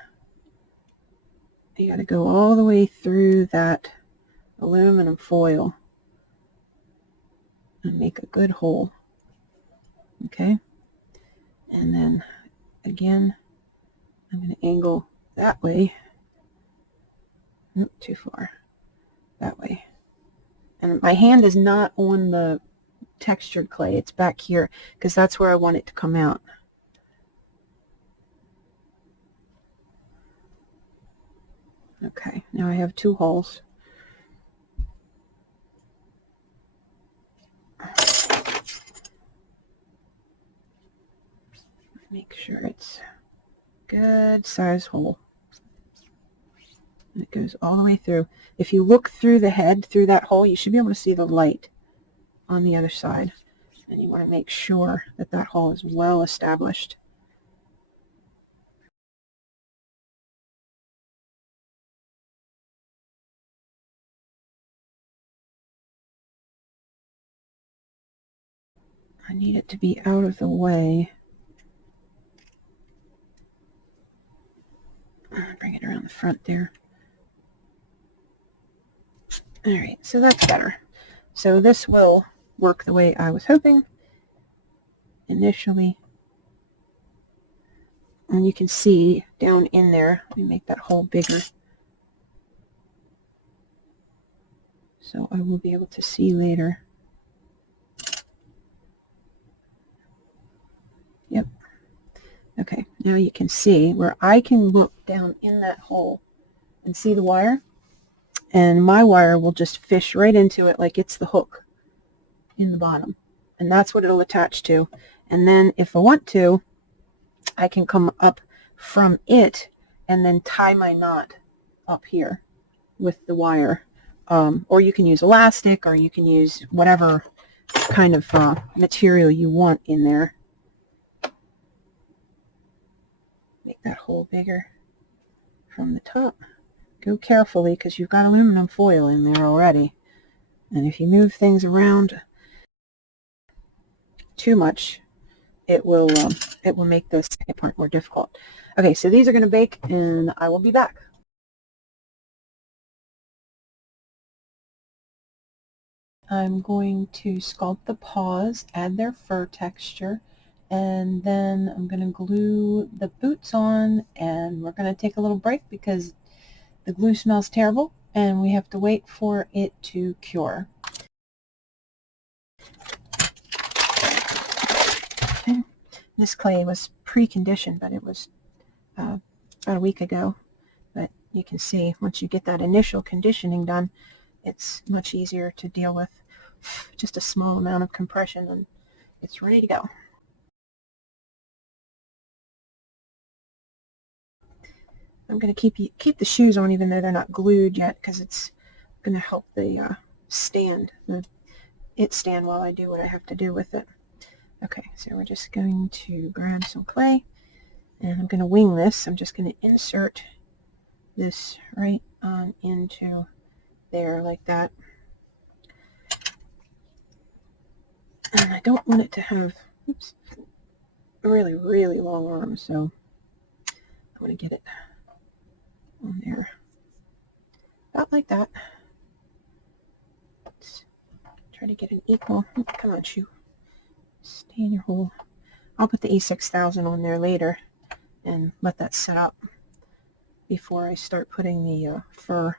you got to go all the way through that aluminum foil and make a good hole. Okay, and then again, I'm going to angle that way. Nope, too far. That way. And my hand is not on the textured clay. It's back here because that's where I want it to come out. Okay, now I have 2 holes. Make sure it's good size hole. And it goes all the way through. If you look through the head, through that hole, you should be able to see the light on the other side. And you want to make sure that that hole is well established. I need it to be out of the way. Bring it around the front there. All right, so that's better. So this will work the way I was hoping initially. And you can see down in there, let me make that hole bigger. So I will be able to see later. Yep. Okay, now you can see where I can look down in that hole and see the wire. And my wire will just fish right into it like it's the hook in the bottom. And that's what it'll attach to. And then if I want to, I can come up from it and then tie my knot up here with the wire. Or you can use elastic, or you can use whatever kind of material you want in there. Make that hole bigger from the top. Go carefully because you've got aluminum foil in there already. And if you move things around too much, it will make the second part more difficult. Okay, so these are going to bake, and I will be back. I'm going to sculpt the paws, add their fur texture, and then I'm going to glue the boots on, and we're going to take a little break because the glue smells terrible and we have to wait for it to cure. Okay. This clay was pre-conditioned, but it was about a week ago. But you can see once you get that initial conditioning done, it's much easier to deal with. Just a small amount of compression and it's ready to go. I'm going to keep the shoes on even though they're not glued yet because it's going to help the stand while I do what I have to do with it. Okay, so we're just going to grab some clay and I'm going to wing this. I'm just going to insert this right on into there like that. And I don't want it to have really, really long arms, so I want to get it on there about like that. Let's try to get an equal. Come on, shoe. Stay in your hole. I'll put the E6000 on there later and let that set up before I start putting the fur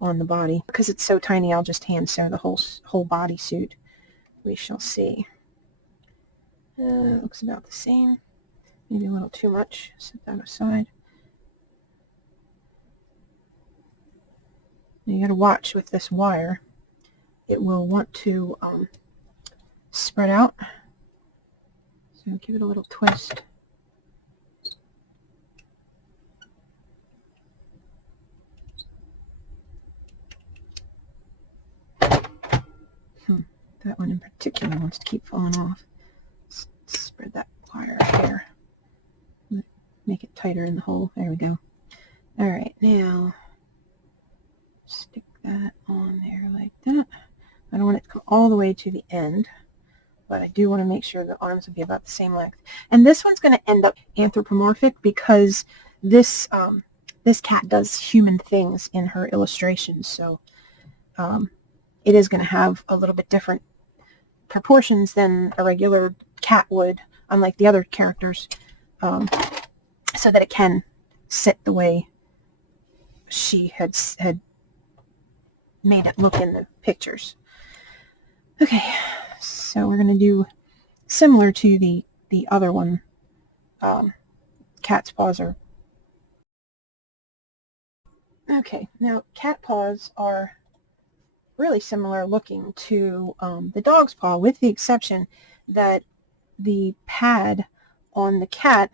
on the body. Because it's so tiny, I'll just hand sew the whole body suit. We shall see. Looks about the same. Maybe a little too much. Set that aside. Now you got to watch with this wire. It will want to spread out. So give it a little twist. That one in particular wants to keep falling off. Let's spread that wire here. Make it tighter in the hole. There we go. All right, now stick that on there like that. I don't want it to come all the way to the end, but I do want to make sure the arms will be about the same length. And this one's going to end up anthropomorphic because this this cat does human things in her illustrations, so it is going to have a little bit different proportions than a regular cat would, unlike the other characters, so that it can sit the way she had made it look in the pictures. Okay, so we're going to do similar to the other one. Cat's paws are... Okay, now cat paws are really similar looking to the dog's paw, with the exception that the pad on the cat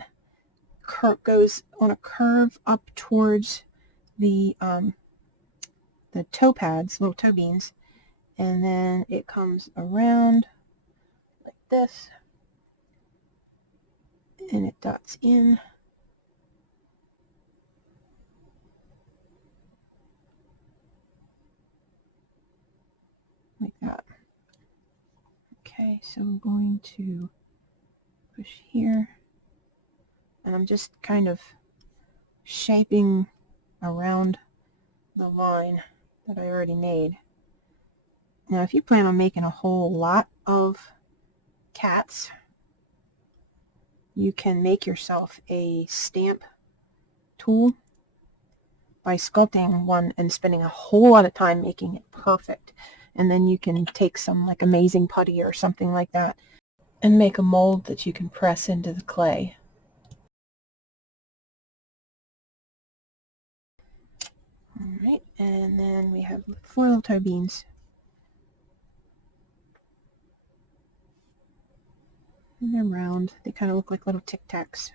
goes on a curve up towards the toe pads, little toe beans, and then it comes around like this, and it dots in like that. Okay, so I'm going to push here, and I'm just kind of shaping around the line that I already made. Now, if you plan on making a whole lot of cats, you can make yourself a stamp tool by sculpting one and spending a whole lot of time making it perfect. And then you can take some like Amazing Putty or something like that and make a mold that you can press into the clay. Alright, and then we have 4 little toe beans. And they're round. They kind of look like little Tic Tacs.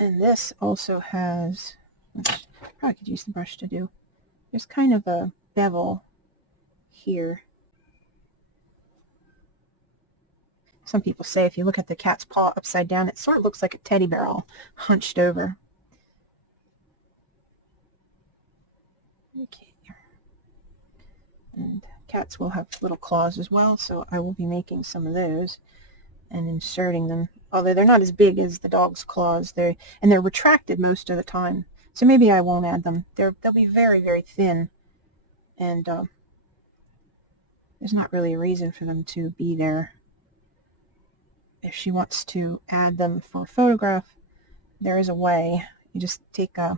And this also has, which I probably could use the brush to do, there's kind of a bevel here. Some people say if you look at the cat's paw upside down, it sort of looks like a teddy bear all hunched over. Okay. And cats will have little claws as well, so I will be making some of those and inserting them. Although they're not as big as the dog's claws, they're retracted most of the time, so maybe I won't add them. They'll be very, very thin, and there's not really a reason for them to be there. If she wants to add them for a photograph, there is a way. You just take a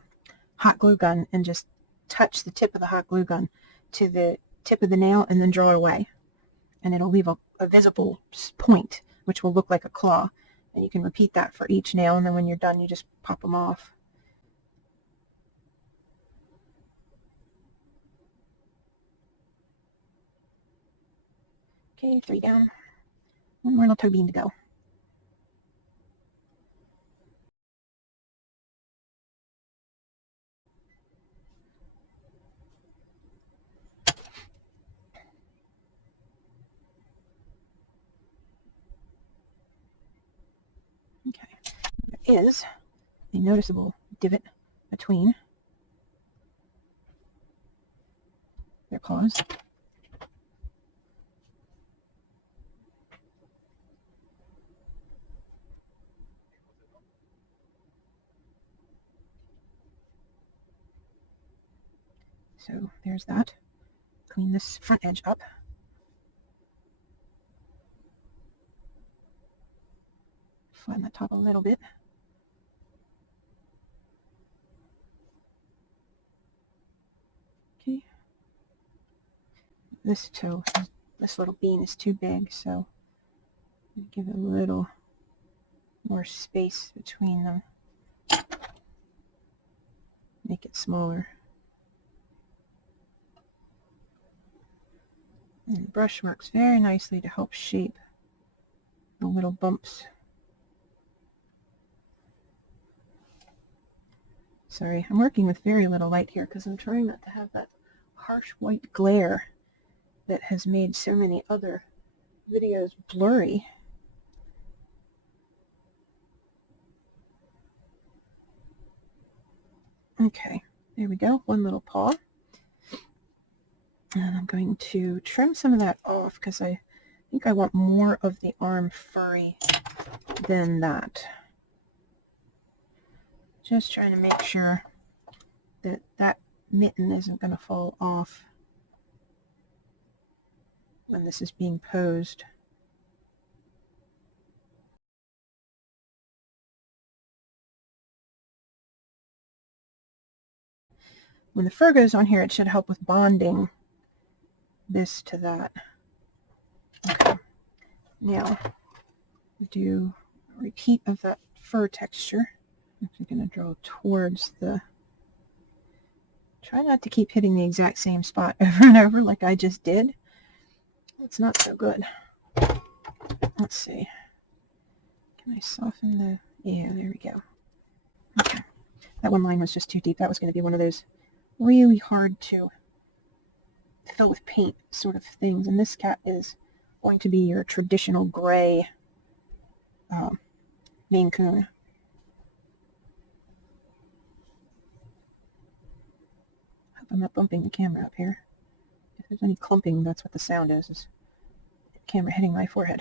hot glue gun and just touch the tip of the hot glue gun to the tip of the nail and then draw it away. And it'll leave a visible point, which will look like a claw. And you can repeat that for each nail, and then when you're done, you just pop them off. Okay, 3 down. 1 more little toe bean to go. Okay, there is a noticeable divot between their claws. So there's that. Clean this front edge up. Flatten the top a little bit. Okay. This toe, this little bean is too big, so give it a little more space between them. Make it smaller. And the brush works very nicely to help shape the little bumps. Sorry, I'm working with very little light here because I'm trying not to have that harsh white glare that has made so many other videos blurry. Okay, there we go, one little paw. And I'm going to trim some of that off because I think I want more of the arm furry than that. Just trying to make sure that that mitten isn't going to fall off when this is being posed. When the fur goes on here, it should help with bonding this to that. Okay. Now, do a repeat of that fur texture. I'm actually going to draw towards the... Try not to keep hitting the exact same spot over and over like I just did. It's not so good. Let's see. Can I soften the... Yeah, there we go. Okay. That one line was just too deep. That was going to be one of those really hard to fill with paint sort of things. And this cat is going to be your traditional gray Maine Coon. Hope I'm not bumping the camera up here. If there's any clumping, that's what the sound is the camera hitting my forehead.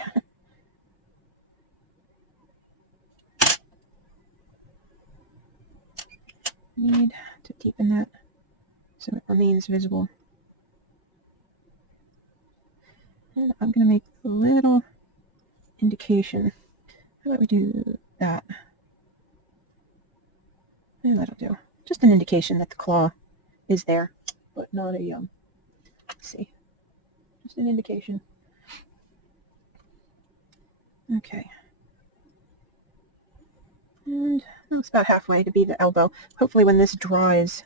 Need to deepen that so it remains visible. And I'm going to make a little indication. How about we do that? And that'll do. Just an indication that the claw is there, but not a, let's see, just an indication. Okay. And it's about halfway to be the elbow. Hopefully when this dries,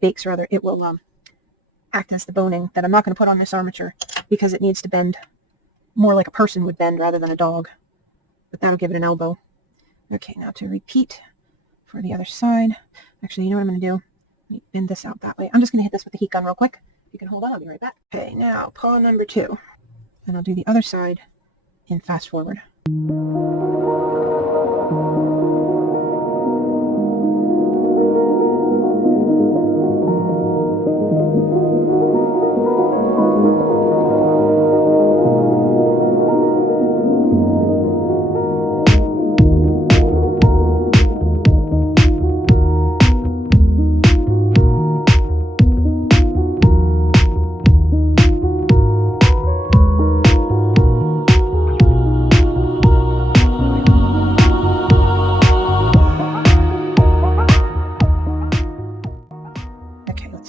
bakes rather, it will act as the boning that I'm not going to put on this armature because it needs to bend more like a person would bend rather than a dog. But that'll give it an elbow. Okay, now to repeat for the other side. Actually, you know what I'm going to do? Let me bend this out that way. I'm just going to hit this with the heat gun real quick. You can hold on, I'll be right back. Okay, now paw number 2. And I'll do the other side in fast forward.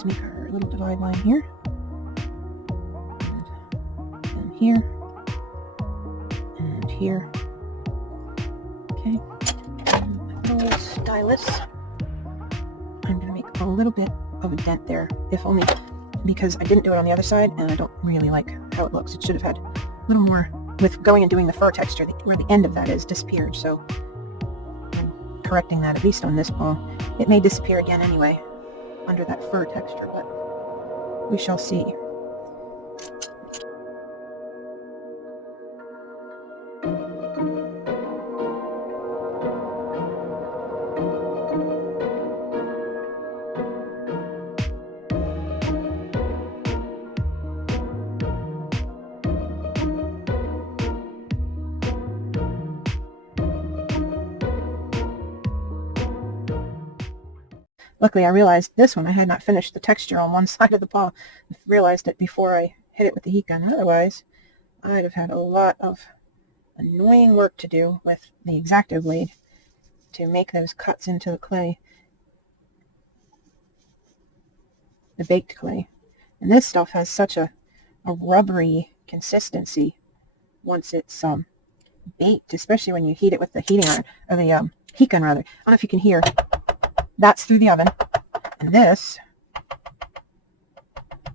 Make our little divide line here, and here, and here. Okay, and my little stylus. I'm going to make a little bit of a dent there, if only because I didn't do it on the other side, and I don't really like how it looks. It should have had a little more, with going and doing the fur texture, where the end of that is disappeared, so I'm correcting that, at least on this paw. It may disappear again anyway, under that fur texture, but we shall see. Luckily, I realized this one, I had not finished the texture on one side of the paw. I realized it before I hit it with the heat gun. Otherwise, I'd have had a lot of annoying work to do with the X-Acto blade to make those cuts into the clay, the baked clay. And this stuff has such a rubbery consistency once it's baked, especially when you heat it with the heating iron, or the heat gun rather. I don't know if you can hear. That's through the oven, and this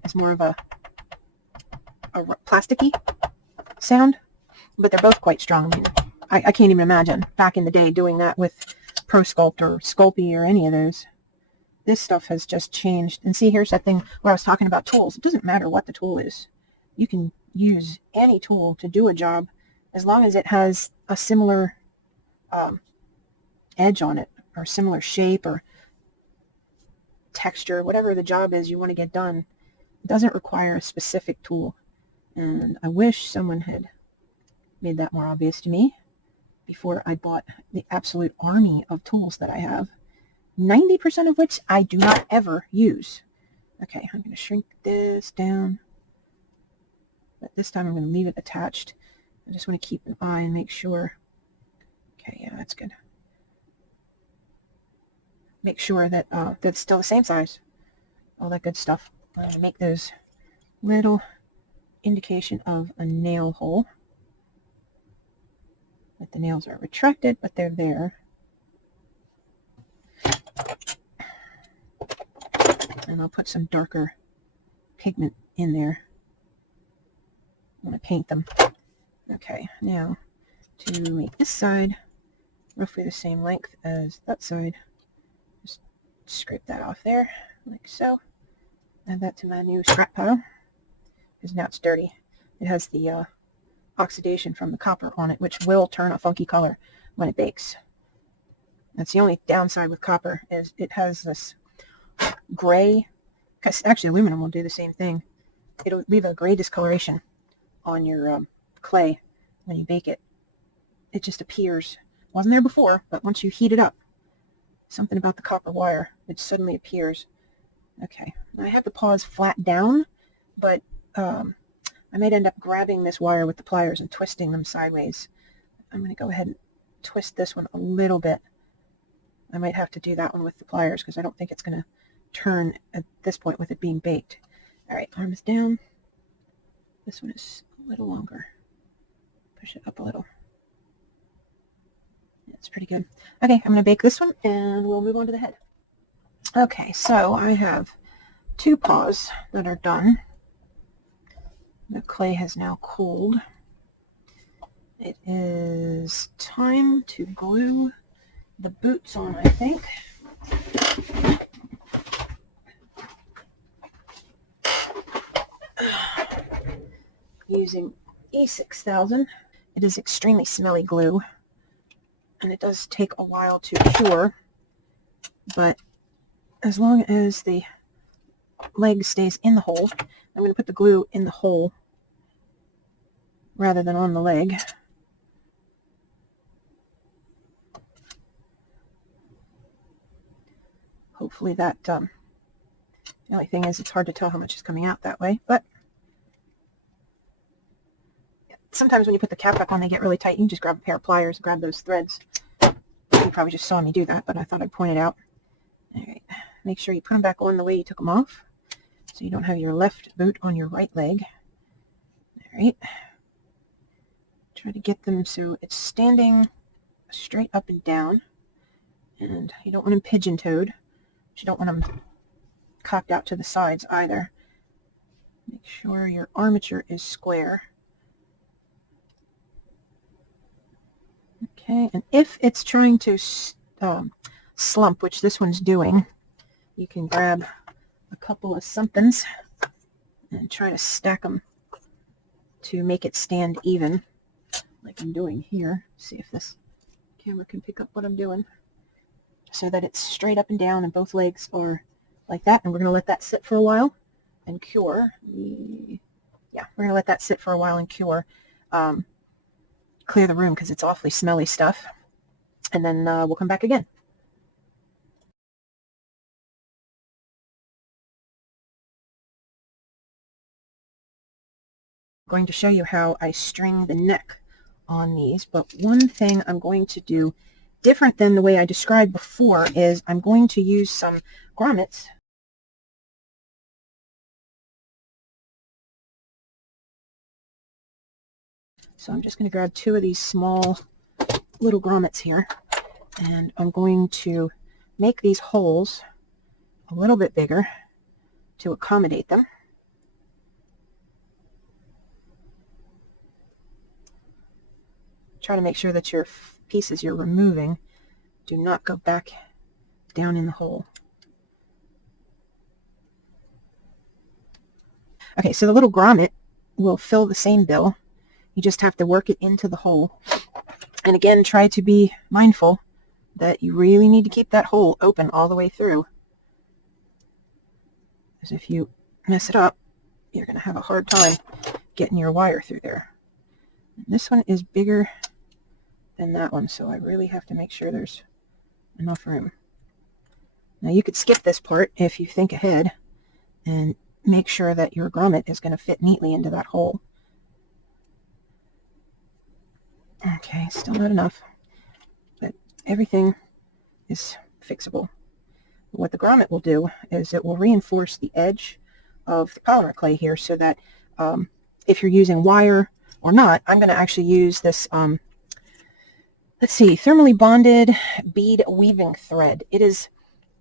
is more of a plasticky sound, but they're both quite strong. I mean, I can't even imagine back in the day doing that with Pro Sculpt or Sculpey or any of those. this stuff has just changed. And see, here's that thing where I was talking about tools. It doesn't matter what the tool is. You can use any tool to do a job as long as it has a similar edge on it, or similar shape or texture, whatever the job is you want to get done. It doesn't require a specific tool. And I wish someone had made that more obvious to me before I bought the absolute army of tools that I have, 90% of which I do not ever use. Okay, I'm going to shrink this down, but this time I'm going to leave it attached. I just want to keep an eye and make sure. Okay, yeah, that's good. Make sure that that's still the same size, all that good stuff. I'm going to make those little indication of a nail hole. That the nails are retracted, but they're there. And I'll put some darker pigment in there when I paint them. Okay, now to make this side roughly the same length as that side, just scrape that off there, like so. Add that to my new scrap pile, because now it's dirty. It has the oxidation from the copper on it, which will turn a funky color when it bakes. That's the only downside with copper, is it has this gray, because actually aluminum will do the same thing. It'll leave a gray discoloration on your clay when you bake it. It just appears. Wasn't there before, but once you heat it up, something about the copper wire, it suddenly appears. Okay, I have the paws flat down, but I might end up grabbing this wire with the pliers and twisting them sideways. I'm going to go ahead and twist this one a little bit. I might have to do that one with the pliers because I don't think it's going to turn at this point with it being baked. All right, arms down. This one is a little longer. Push it up a little. That's pretty good. Okay, I'm going to bake this one and we'll move on to the head. Okay, so I have 2 paws that are done. The clay has now cooled. It is time to glue the boots on, I think. Using E6000. It is extremely smelly glue, and it does take a while to cure, but as long as the leg stays in the hole, I'm going to put the glue in the hole rather than on the leg. Hopefully that, the only thing is it's hard to tell how much is coming out that way, but sometimes when you put the cap back on they get really tight. You can just grab a pair of pliers, grab those threads. You probably just saw me do that, but I thought I'd point it out. All right, make sure you put them back on the way you took them off, so you don't have your left boot on your right leg. All right. Try to get them so it's standing straight up and down, and you don't want them pigeon-toed, but you don't want them cocked out to the sides either. Make sure your armature is square. Okay, and if it's trying to slump, which this one's doing, you can grab a couple of somethings and try to stack them to make it stand even, like I'm doing here. See if this camera can pick up what I'm doing, so that it's straight up and down and both legs are like that. And we're going to let that sit for a while and cure. Yeah, we're going to let that sit for a while and cure. Clear the room because it's awfully smelly stuff, and then we'll come back again. I'm going to show you how I string the neck on these, but one thing I'm going to do different than the way I described before is I'm going to use some grommets. So I'm just going to grab 2 of these small little grommets here, and I'm going to make these holes a little bit bigger to accommodate them. Try to make sure that your pieces you're removing do not go back down in the hole. Okay, so the little grommet will fill the same bill. You just have to work it into the hole. And again, try to be mindful that you really need to keep that hole open all the way through. Because if you mess it up, you're going to have a hard time getting your wire through there. And this one is bigger than that one, so I really have to make sure there's enough room. Now you could skip this part if you think ahead and make sure that your grommet is going to fit neatly into that hole. Okay, still not enough, but everything is fixable. What the grommet will do is it will reinforce the edge of the polymer clay here so that if you're using wire or not, I'm going to actually use this, let's see, thermally bonded bead weaving thread. It is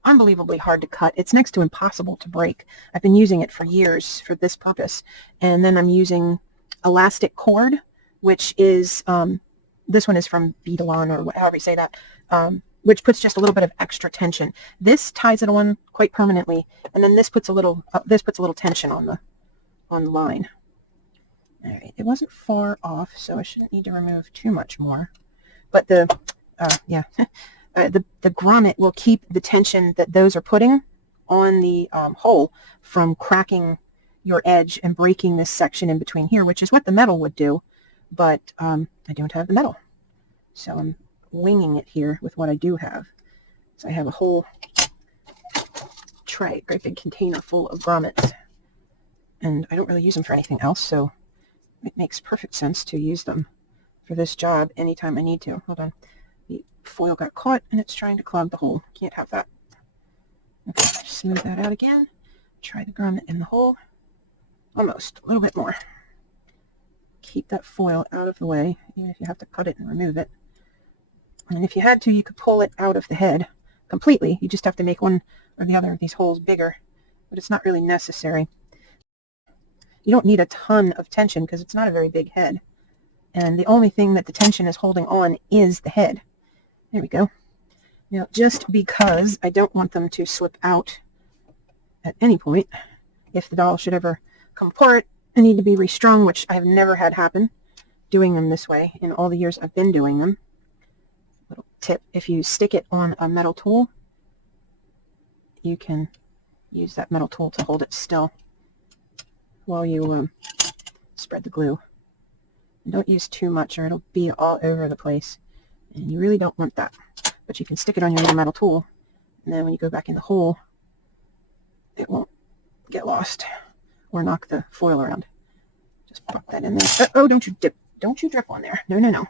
unbelievably hard to cut. It's next to impossible to break. I've been using it for years for this purpose. And then I'm using elastic cord, which is, this one is from Beadalon, or however you say that, which puts just a little bit of extra tension. This ties it on quite permanently, and then this puts a little tension on the line. All right, it wasn't far off, so I shouldn't need to remove too much more. But the grommet will keep the tension that those are putting on the hole from cracking your edge and breaking this section in between here, which is what the metal would do. But I don't have the metal, so I'm winging it here with what I do have. So I have a whole tray, great big container full of grommets, and I don't really use them for anything else, so it makes perfect sense to use them for this job anytime I need to. Hold on. The foil got caught and it's trying to clog the hole. Can't have that. Okay, smooth that out again. Try the grommet in the hole. Almost. A little bit more. Keep that foil out of the way, even if you have to cut it and remove it. And if you had to, you could pull it out of the head completely. You just have to make one or the other of these holes bigger, but it's not really necessary. You don't need a ton of tension because it's not a very big head. And the only thing that the tension is holding on is the head. There we go. Now, just because I don't want them to slip out at any point, if the doll should ever come apart and need to be restrung, which I've never had happen doing them this way in all the years I've been doing them. Little tip, if you stick it on a metal tool, you can use that metal tool to hold it still while you spread the glue. And don't use too much or it'll be all over the place. And you really don't want that. But you can stick it on your little metal tool, and then when you go back in the hole, it won't get lost or knock the foil around. Just pop that in there. Oh, don't you dip. Don't you drip on there. No, no, no.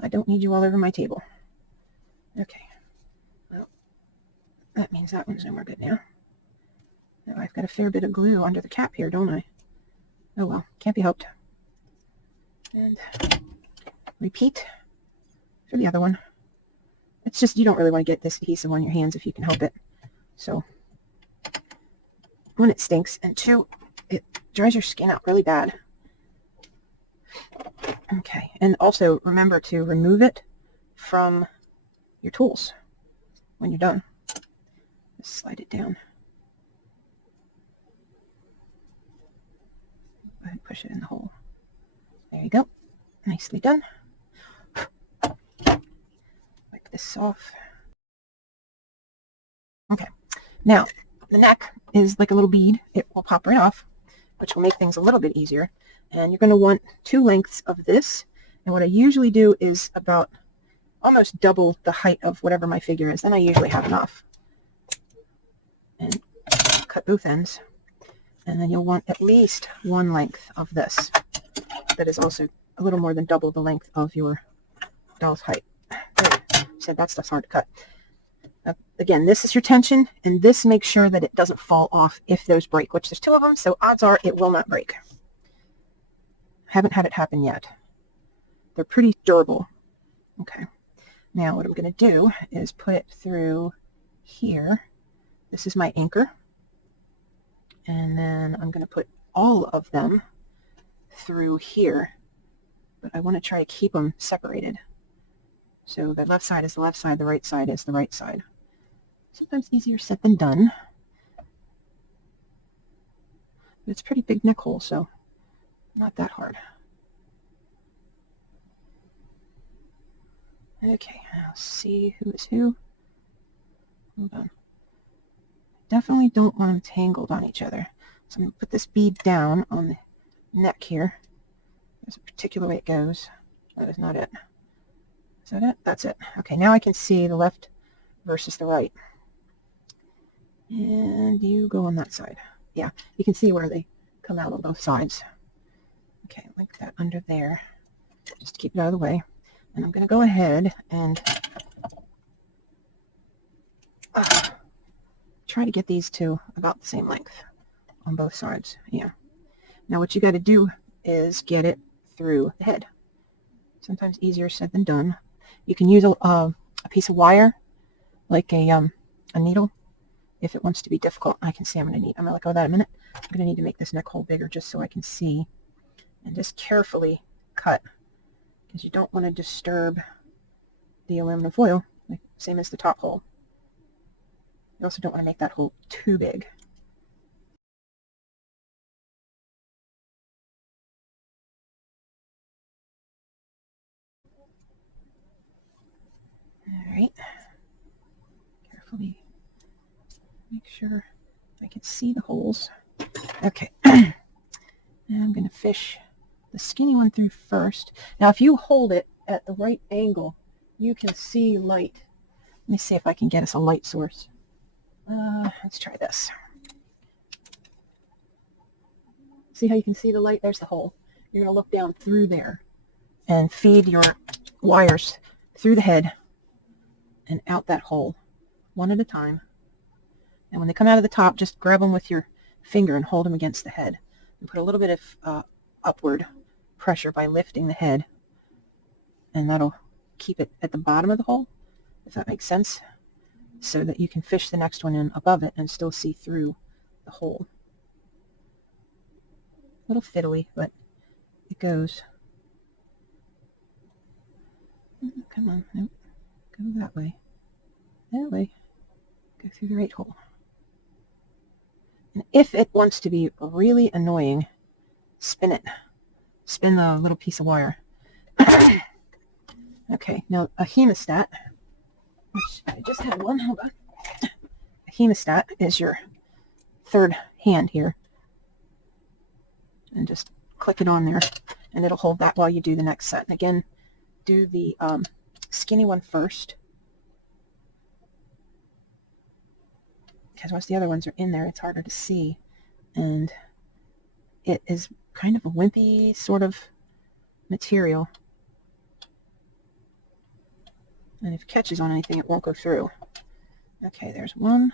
I don't need you all over my table. Okay. Well, that means that one's no more good now. Now I've got a fair bit of glue under the cap here, don't I? Oh well, can't be helped. And repeat for the other one. It's just, you don't really want to get this adhesive on your hands if you can help it. So, one, it stinks, and two, it dries your skin out really bad. Okay, and also remember to remove it from your tools when you're done. Just slide it down. Go ahead and push it in the hole. There you go. Nicely done. Wipe this off. Okay, now the neck is like a little bead. It will pop right off, which will make things a little bit easier. And you're going to want 2 lengths of this. And what I usually do is about almost double the height of whatever my figure is. Then I usually have enough. And cut both ends. And then you'll want at least 1 length of this. That is also a little more than double the length of your doll's height. So that stuff's hard to cut. Again, this is your tension, and this makes sure that it doesn't fall off if those break, which there's 2 of them, so odds are it will not break. Haven't had it happen yet. They're pretty durable. Okay. Now what I'm going to do is put it through here. This is my anchor. And then I'm going to put all of them through here. But I want to try to keep them separated. So the left side is the left side, the right side is the right side. Sometimes easier said than done. It's a pretty big neck hole, so not that hard. Okay, I'll see who is who. Hold on. Definitely don't want them tangled on each other. So I'm going to put this bead down on the neck here. There's a particular way it goes. That is not it. Is that it? That's it. Okay, now I can see the left versus the right. And you go on that side. Yeah, you can see where they come out on both sides. Okay, like that under there, just to keep it out of the way. And I'm going to go ahead and try to get these two about the same length on both sides. Yeah. Now what you got to do is get it through the head. Sometimes easier said than done. You can use a piece of wire, like a needle, if it wants to be difficult. I can see I'm going to let go of that in a minute. I'm going to need to make this neck hole bigger just so I can see, and just carefully cut, because you don't want to disturb the aluminum foil, like same as the top hole. You also don't want to make that hole too big. All right. Carefully make sure I can see the holes. Okay. Now I'm going to fish the skinny one through first. Now if you hold it at the right angle, you can see light. Let me see if I can get us a light source. Let's try this. See how you can see the light? There's the hole. You're going to look down through there and feed your wires through the head and out that hole, one at a time. And when they come out of the top, just grab them with your finger and hold them against the head. And put a little bit of upward pressure by lifting the head. And that'll keep it at the bottom of the hole, if that makes sense, so that you can fish the next one in above it and still see through the hole. A little fiddly, but it goes. Come on, nope. Go that way. That way. Go through the right hole. And if it wants to be really annoying, spin it. Spin the little piece of wire. Okay, now a hemostat, which I just had one, hold on. A hemostat is your third hand here. And just click it on there, and it'll hold that while you do the next set. And again, do the skinny one first, because once the other ones are in there, it's harder to see. And it is kind of a wimpy sort of material. And if it catches on anything, it won't go through. Okay, there's one.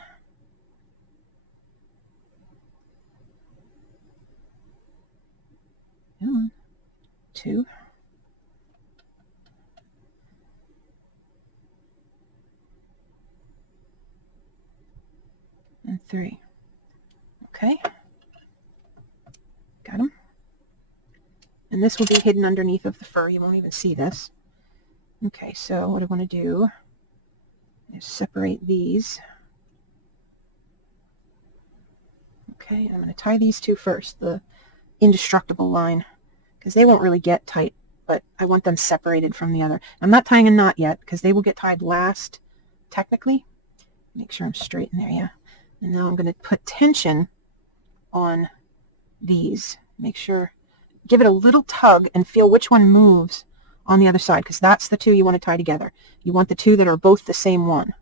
Come on. 2. And 3. Okay. Got them. And this will be hidden underneath of the fur. You won't even see this. Okay, so what I want to do is separate these. Okay, I'm going to tie these two first, the indestructible line, because they won't really get tight, but I want them separated from the other. I'm not tying a knot yet, because they will get tied last, technically. Make sure I'm straight in there, yeah. And now I'm going to put tension on these. Make sure, give it a little tug and feel which one moves on the other side, because that's the two you want to tie together. You want the two that are both the same one,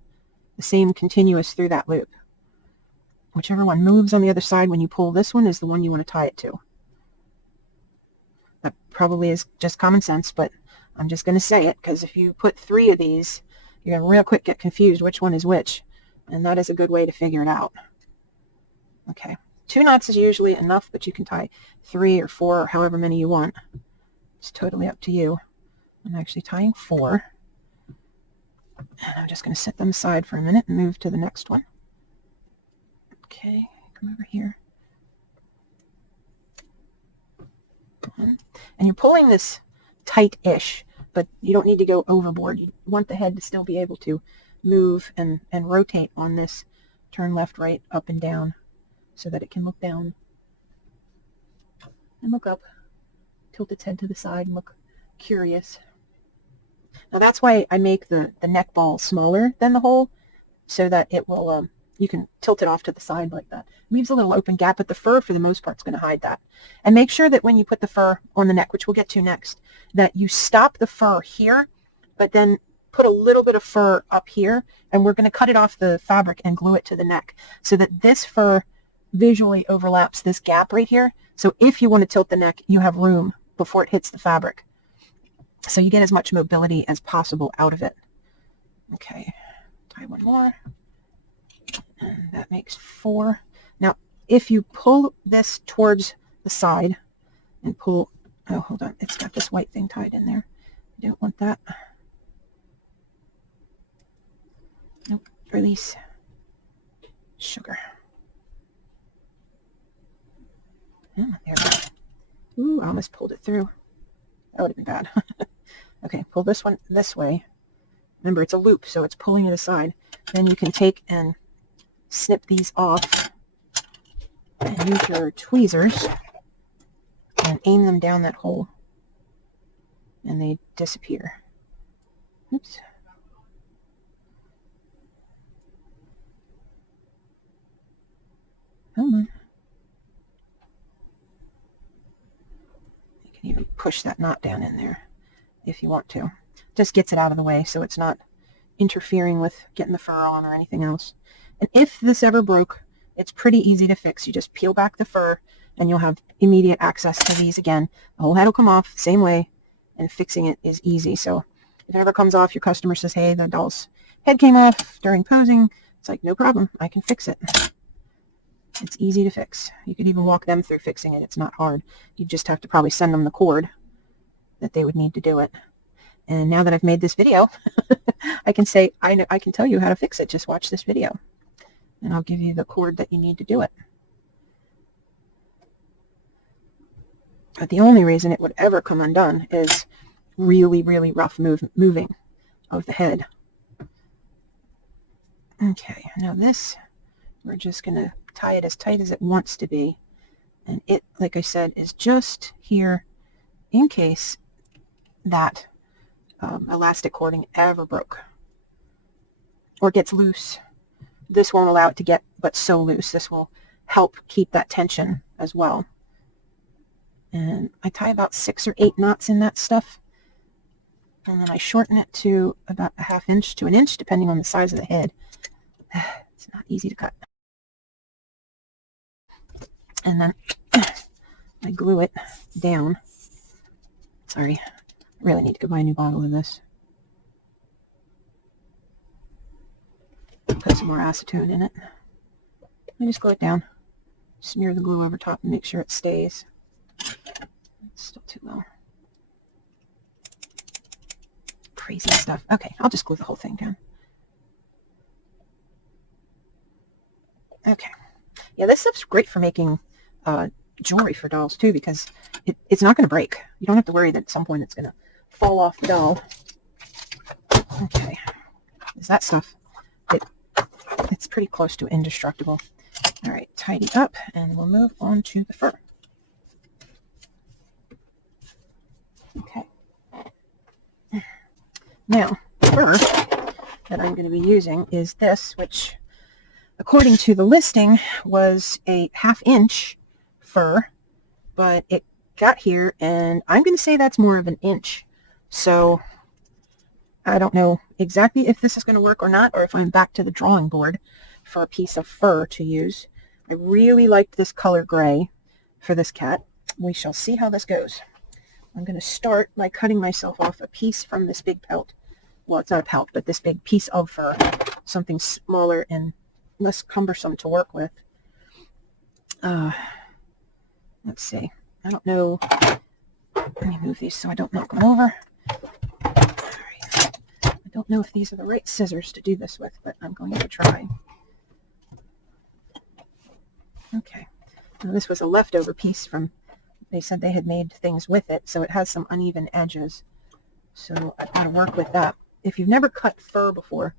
the same continuous through that loop. Whichever one moves on the other side when you pull this one is the one you want to tie it to. That probably is just common sense, but I'm just going to say it, because if you put 3 of these, you're going to real quick get confused which one is which, and that is a good way to figure it out. Okay, 2 knots is usually enough, but you can tie 3 or 4 or however many you want. It's totally up to you. I'm actually tying 4, and I'm just going to set them aside for a minute and move to the next one. Okay, come over here. And you're pulling this tight-ish, but you don't need to go overboard. You want the head to still be able to move and rotate on this, turn left, right, up, and down, so that it can look down and look up, tilt its head to the side and look curious. Now that's why I make the neck ball smaller than the hole, so that it will, you can tilt it off to the side like that. It leaves a little open gap, but the fur for the most part is going to hide that. And make sure that when you put the fur on the neck, which we'll get to next, that you stop the fur here, but then put a little bit of fur up here, and we're going to cut it off the fabric and glue it to the neck so that this fur visually overlaps this gap right here. So if you want to tilt the neck, you have room before it hits the fabric. So you get as much mobility as possible out of it. Okay, tie one more. And that makes 4. Now, if you pull this towards the side and pull, oh, hold on, it's got this white thing tied in there. I don't want that. Nope, release. Sugar. Yeah, there we go. Ooh, I almost pulled it through. That would have been bad. Okay, pull this one this way. Remember, it's a loop, so it's pulling it aside. Then you can take and snip these off and use your tweezers and aim them down that hole, and they disappear. Oops. Come on. You can even push that knot down in there if you want to. Just gets it out of the way so it's not interfering with getting the fur on or anything else. And if this ever broke, it's pretty easy to fix. You just peel back the fur and you'll have immediate access to these again. The whole head will come off the same way, and fixing it is easy. So if it ever comes off, your customer says, hey, the doll's head came off during posing, it's like, no problem, I can fix it. It's easy to fix. You could even walk them through fixing it. It's not hard. You just have to probably send them the cord that they would need to do it. And now that I've made this video, I can say, I can tell you how to fix it. Just watch this video, and I'll give you the cord that you need to do it. But the only reason it would ever come undone is really, really rough moving of the head. Okay, now this, we're just going to tie it as tight as it wants to be. And it, like I said, is just here in case that elastic cording ever broke or gets loose. This won't allow it to get but so loose. This will help keep that tension as well. And I tie about 6 or 8 knots in that stuff, and then I shorten it to about a 1/2 inch to 1 inch depending on the size of the head. It's not easy to cut. And then I glue it down. Sorry, I really need to go buy a new bottle of this. Put some more acetone in it. I just glue it down. Smear the glue over top and make sure it stays. It's still too low. Crazy stuff. Okay, I'll just glue the whole thing down. Okay. Yeah, this stuff's great for making jewelry for dolls too, because it's not going to break. You don't have to worry that at some point it's going to fall off the doll. Okay. Is that stuff? It's pretty close to indestructible. All right, tidy up, and we'll move on to the fur. Okay. Now, the fur that I'm going to be using is this, which, according to the listing, was a 1/2 inch fur, but it got here, and I'm going to say that's more of 1 inch. So I don't know exactly if this is going to work or not, or if I'm back to the drawing board for a piece of fur to use. I really liked this color gray for this cat. We shall see how this goes. I'm going to start by cutting myself off a piece from this big pelt. Well, it's not a pelt, but this big piece of fur, something smaller and less cumbersome to work with. Let's see. I don't know. Let me move these so I don't knock them over. All right. I don't know if these are the right scissors to do this with, but I'm going to try. Okay. Now, this was a leftover piece from, they said they had made things with it, so it has some uneven edges. So I've got to work with that. If you've never cut fur before,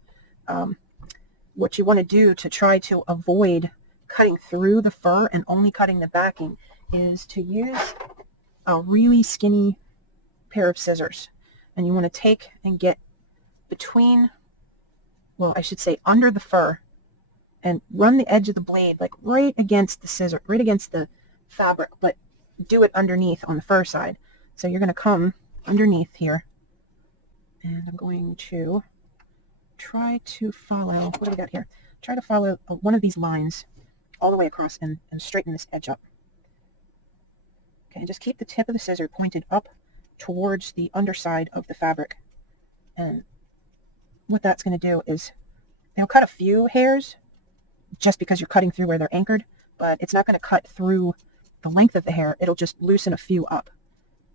what you want to do to try to avoid cutting through the fur and only cutting the backing is to use a really skinny pair of scissors, and you want to take and get between, well, I should say under the fur, and run the edge of the blade like right against the scissor, right against the fabric, but do it underneath on the fur side. So you're going to come underneath here, and I'm going to try to follow, what do we got here? Try to follow one of these lines all the way across and straighten this edge up. Okay, just keep the tip of the scissor pointed up towards the underside of the fabric. And what that's going to do is it'll cut a few hairs just because you're cutting through where they're anchored, but it's not going to cut through the length of the hair. It'll just loosen a few up.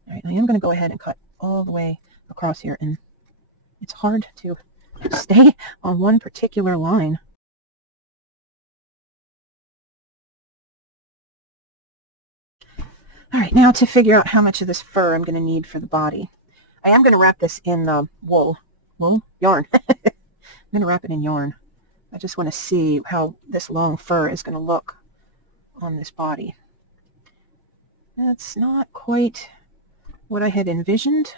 All right, I am going to go ahead and cut all the way across here, and it's hard to stay on one particular line. All right, now to figure out how much of this fur I'm going to need for the body. I am going to wrap this in yarn. I'm going to wrap it in yarn. I just want to see how this long fur is going to look on this body. That's not quite what I had envisioned,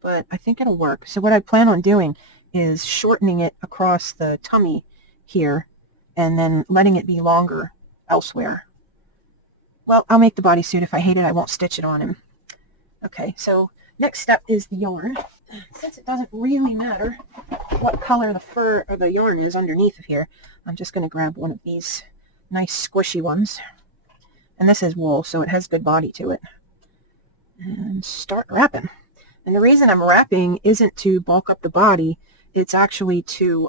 but I think it'll work. So what I plan on doing is shortening it across the tummy here and then letting it be longer elsewhere. Well, I'll make the bodysuit. If I hate it, I won't stitch it on him. Okay, so next step is the yarn. Since it doesn't really matter what color the fur or the yarn is underneath of here, I'm just going to grab one of these nice squishy ones. And this is wool, so it has good body to it. And start wrapping. And the reason I'm wrapping isn't to bulk up the body. It's actually to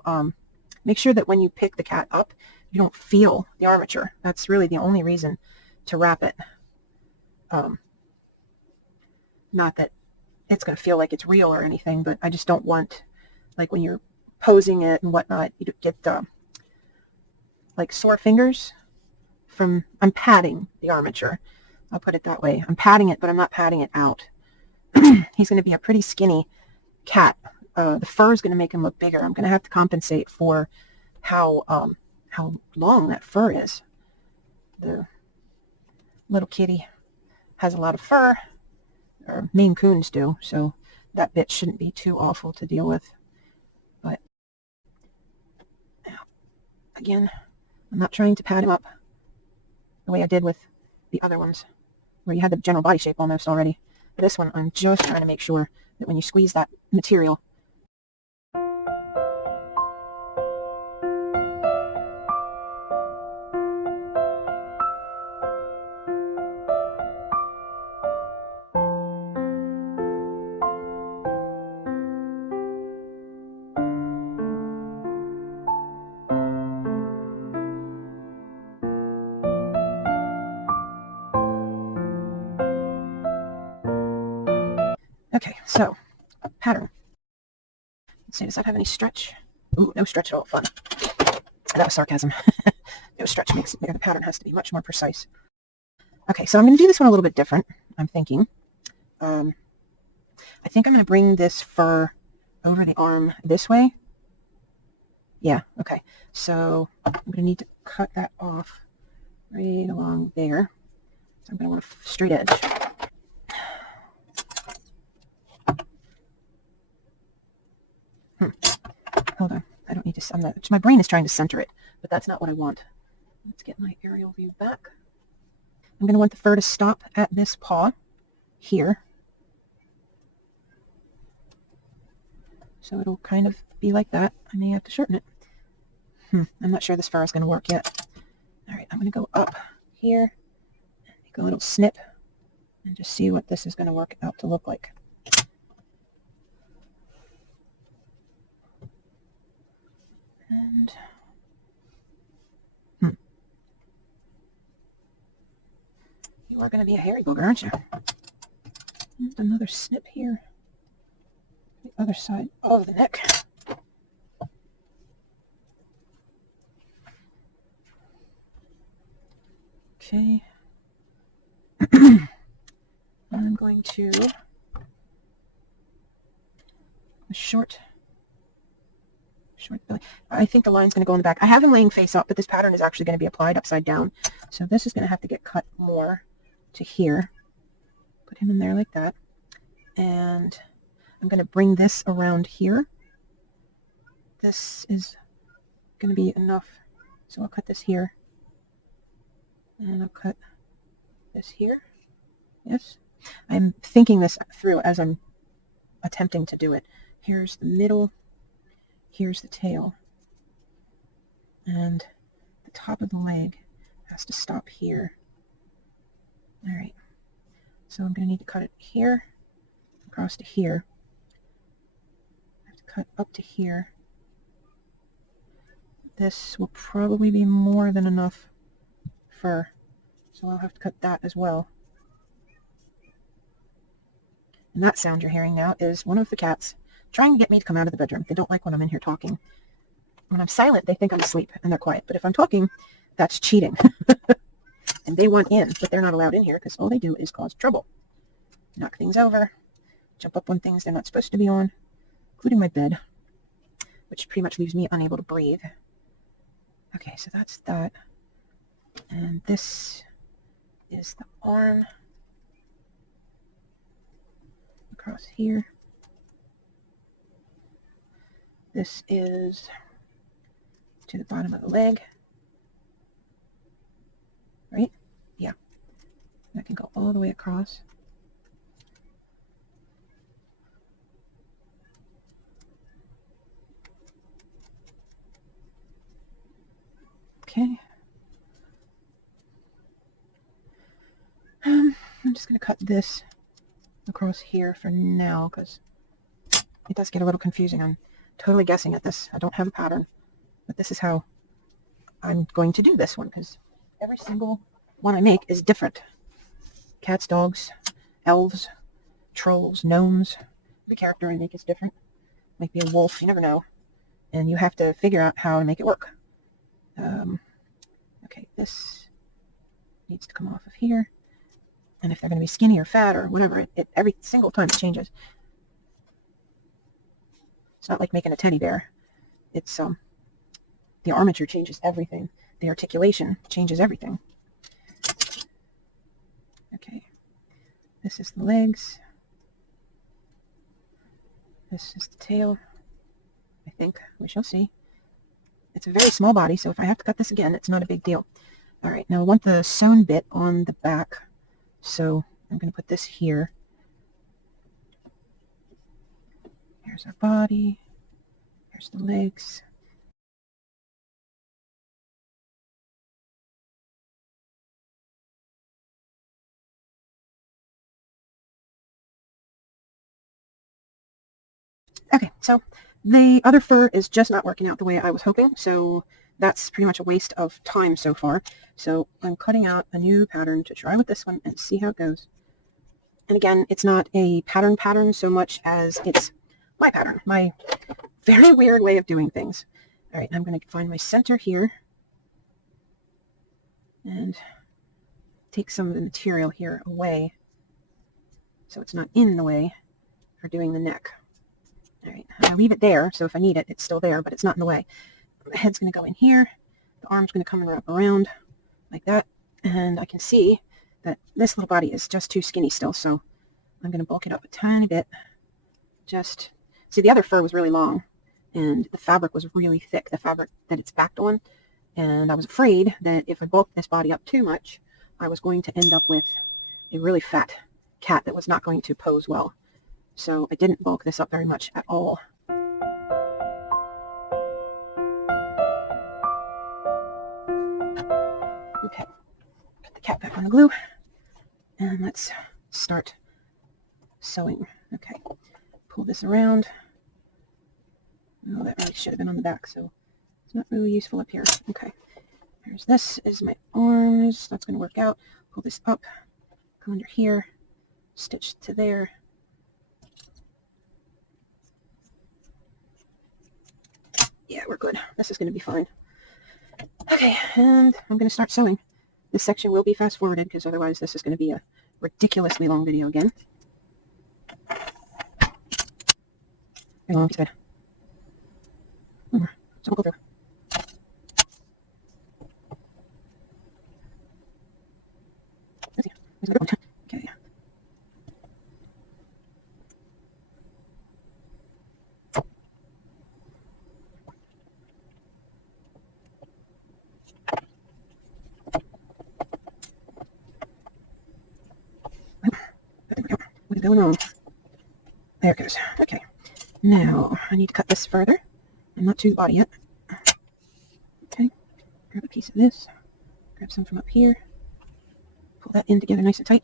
make sure that when you pick the cat up, you don't feel the armature. That's really the only reason to wrap it. Not that it's going to feel like it's real or anything, but I just don't want, like when you're posing it and whatnot, you get like sore fingers from, I'm padding the armature. I'll put it that way. I'm padding it, but I'm not padding it out. He's going to be a pretty skinny cat. The fur is going to make him look bigger. I'm going to have to compensate for how long that fur is. The little kitty has a lot of fur, or Maine Coons do, so that bit shouldn't be too awful to deal with. But again, I'm not trying to pad him up the way I did with the other ones, where you had the general body shape almost already. For this one, I'm just trying to make sure that when you squeeze that material, okay, so pattern. Let's see, does that have any stretch? Ooh, no stretch at all. Fun. That was sarcasm. No stretch makes it, the pattern has to be much more precise. Okay, so I'm going to do this one a little bit different, I'm thinking. I think I'm going to bring this fur over the arm this way. Yeah, okay. So I'm going to need to cut that off right along there. So I'm going to want a straight edge. Hold on. I don't need to, my brain is trying to center it, but that's not what I want. Let's get my aerial view back. I'm going to want the fur to stop at this paw here. So it'll kind of be like that. I may have to shorten it. I'm not sure this fur is going to work yet. All right, I'm going to go up here, make a little snip, and just see what this is going to work out to look like. And you are going to be a hairy booger, aren't you? And another snip here. The other side of the neck. Okay. I'm going to short belly. I think the line's going to go in the back. I have him laying face up, but this pattern is actually going to be applied upside down. So this is going to have to get cut more to here. Put him in there like that. And I'm going to bring this around here. This is going to be enough. So I'll cut this here. And I'll cut this here. Yes. I'm thinking this through as I'm attempting to do it. Here's the middle. Here's the tail. And the top of the leg has to stop here. All right. So I'm going to need to cut it here, across to here. I have to cut up to here. This will probably be more than enough fur, so I'll have to cut that as well. And that sound you're hearing now is one of the cats trying to get me to come out of the bedroom. They don't like when I'm in here talking. When I'm silent, they think I'm asleep and they're quiet. But if I'm talking, that's cheating. And they want in, but they're not allowed in here because all they do is cause trouble. Knock things over, jump up on things they're not supposed to be on, including my bed, which pretty much leaves me unable to breathe. Okay, so that's that. And this is the arm across here. This is to the bottom of the leg. Right? Yeah. And I can go all the way across. Okay. I'm just going to cut this across here for now because it does get a little confusing. I'm totally guessing at this. I don't have a pattern, but this is how I'm going to do this one because every single one I make is different. Cats, dogs, elves, trolls, gnomes. Every character I make is different. Might be a wolf, you never know. And you have to figure out how to make it work. Okay, this needs to come off of here. And if they're going to be skinny or fat or whatever, every single time it changes. It's not like making a teddy bear. It's the armature changes everything. The articulation changes everything. Okay, this is the legs. This is the tail. I think we shall see. It's a very small body, so if I have to cut this again, it's not a big deal. All right, now I want the sewn bit on the back, so I'm going to put this here. Here's our body. Here's the legs. Okay, so the other fur is just not working out the way I was hoping, so that's pretty much a waste of time so far. So I'm cutting out a new pattern to try with this one and see how it goes. And again, it's not a pattern so much as it's my pattern, my very weird way of doing things. All right, I'm going to find my center here and take some of the material here away so it's not in the way for doing the neck. All right, I leave it there, so if I need it, it's still there, but it's not in the way. The head's going to go in here. The arm's going to come and wrap around like that. And I can see that this little body is just too skinny still, so I'm going to bulk it up a tiny bit. Just, see, the other fur was really long, and the fabric was really thick, the fabric that it's backed on. And I was afraid that if I bulked this body up too much, I was going to end up with a really fat cat that was not going to pose well. So I didn't bulk this up very much at all. Okay, put the cat back on the glue, and let's start sewing. Okay, pull this around. Oh, that really should have been on the back, so it's not really useful up here. Okay, here's this is my arms. That's going to work out. Pull this up, come under here, stitch to there. Yeah, we're good. This is going to be fine. Okay, and I'm going to start sewing. This section will be fast forwarded because otherwise this is going to be a ridiculously long video again. Very long, good. So we'll go through. Let's see. Okay. going on. There it goes. Okay. Now, I need to cut this further. I'm not to the body yet. Okay. Grab a piece of this. Grab some from up here. Pull that in together nice and tight.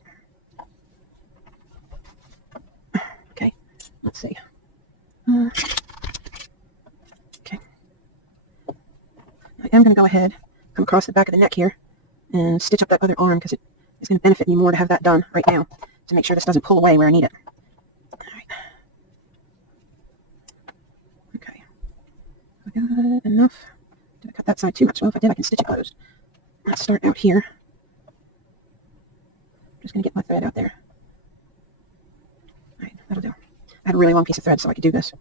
Okay. Let's see. Okay. I am going to go ahead, come across the back of the neck here, and stitch up that other arm because it is going to benefit me more to have that done right now to make sure this doesn't pull away where I need it. All right. Okay. I got enough. Did I cut that side too much? Well, if I did, I can stitch it closed. Let's start out here. I'm just going to get my thread out there. All right, that'll do. I have a really long piece of thread, so I could do this.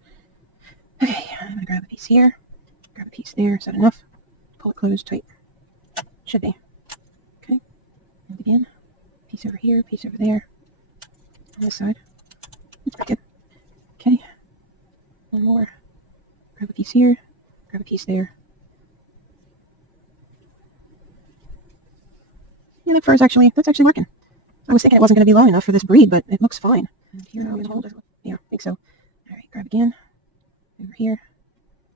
Okay, I'm going to grab a piece here, grab a piece there. Is that enough? Pull it closed tight. Should be. Okay, and again, piece over here, piece over there. On this side. That's pretty good. Okay, one more. Grab a piece here, grab a piece there. Yeah, that's actually working. I was thinking it wasn't going to be long enough for this breed, but it looks fine. And here, yeah, I think so. All right, grab again. Over here.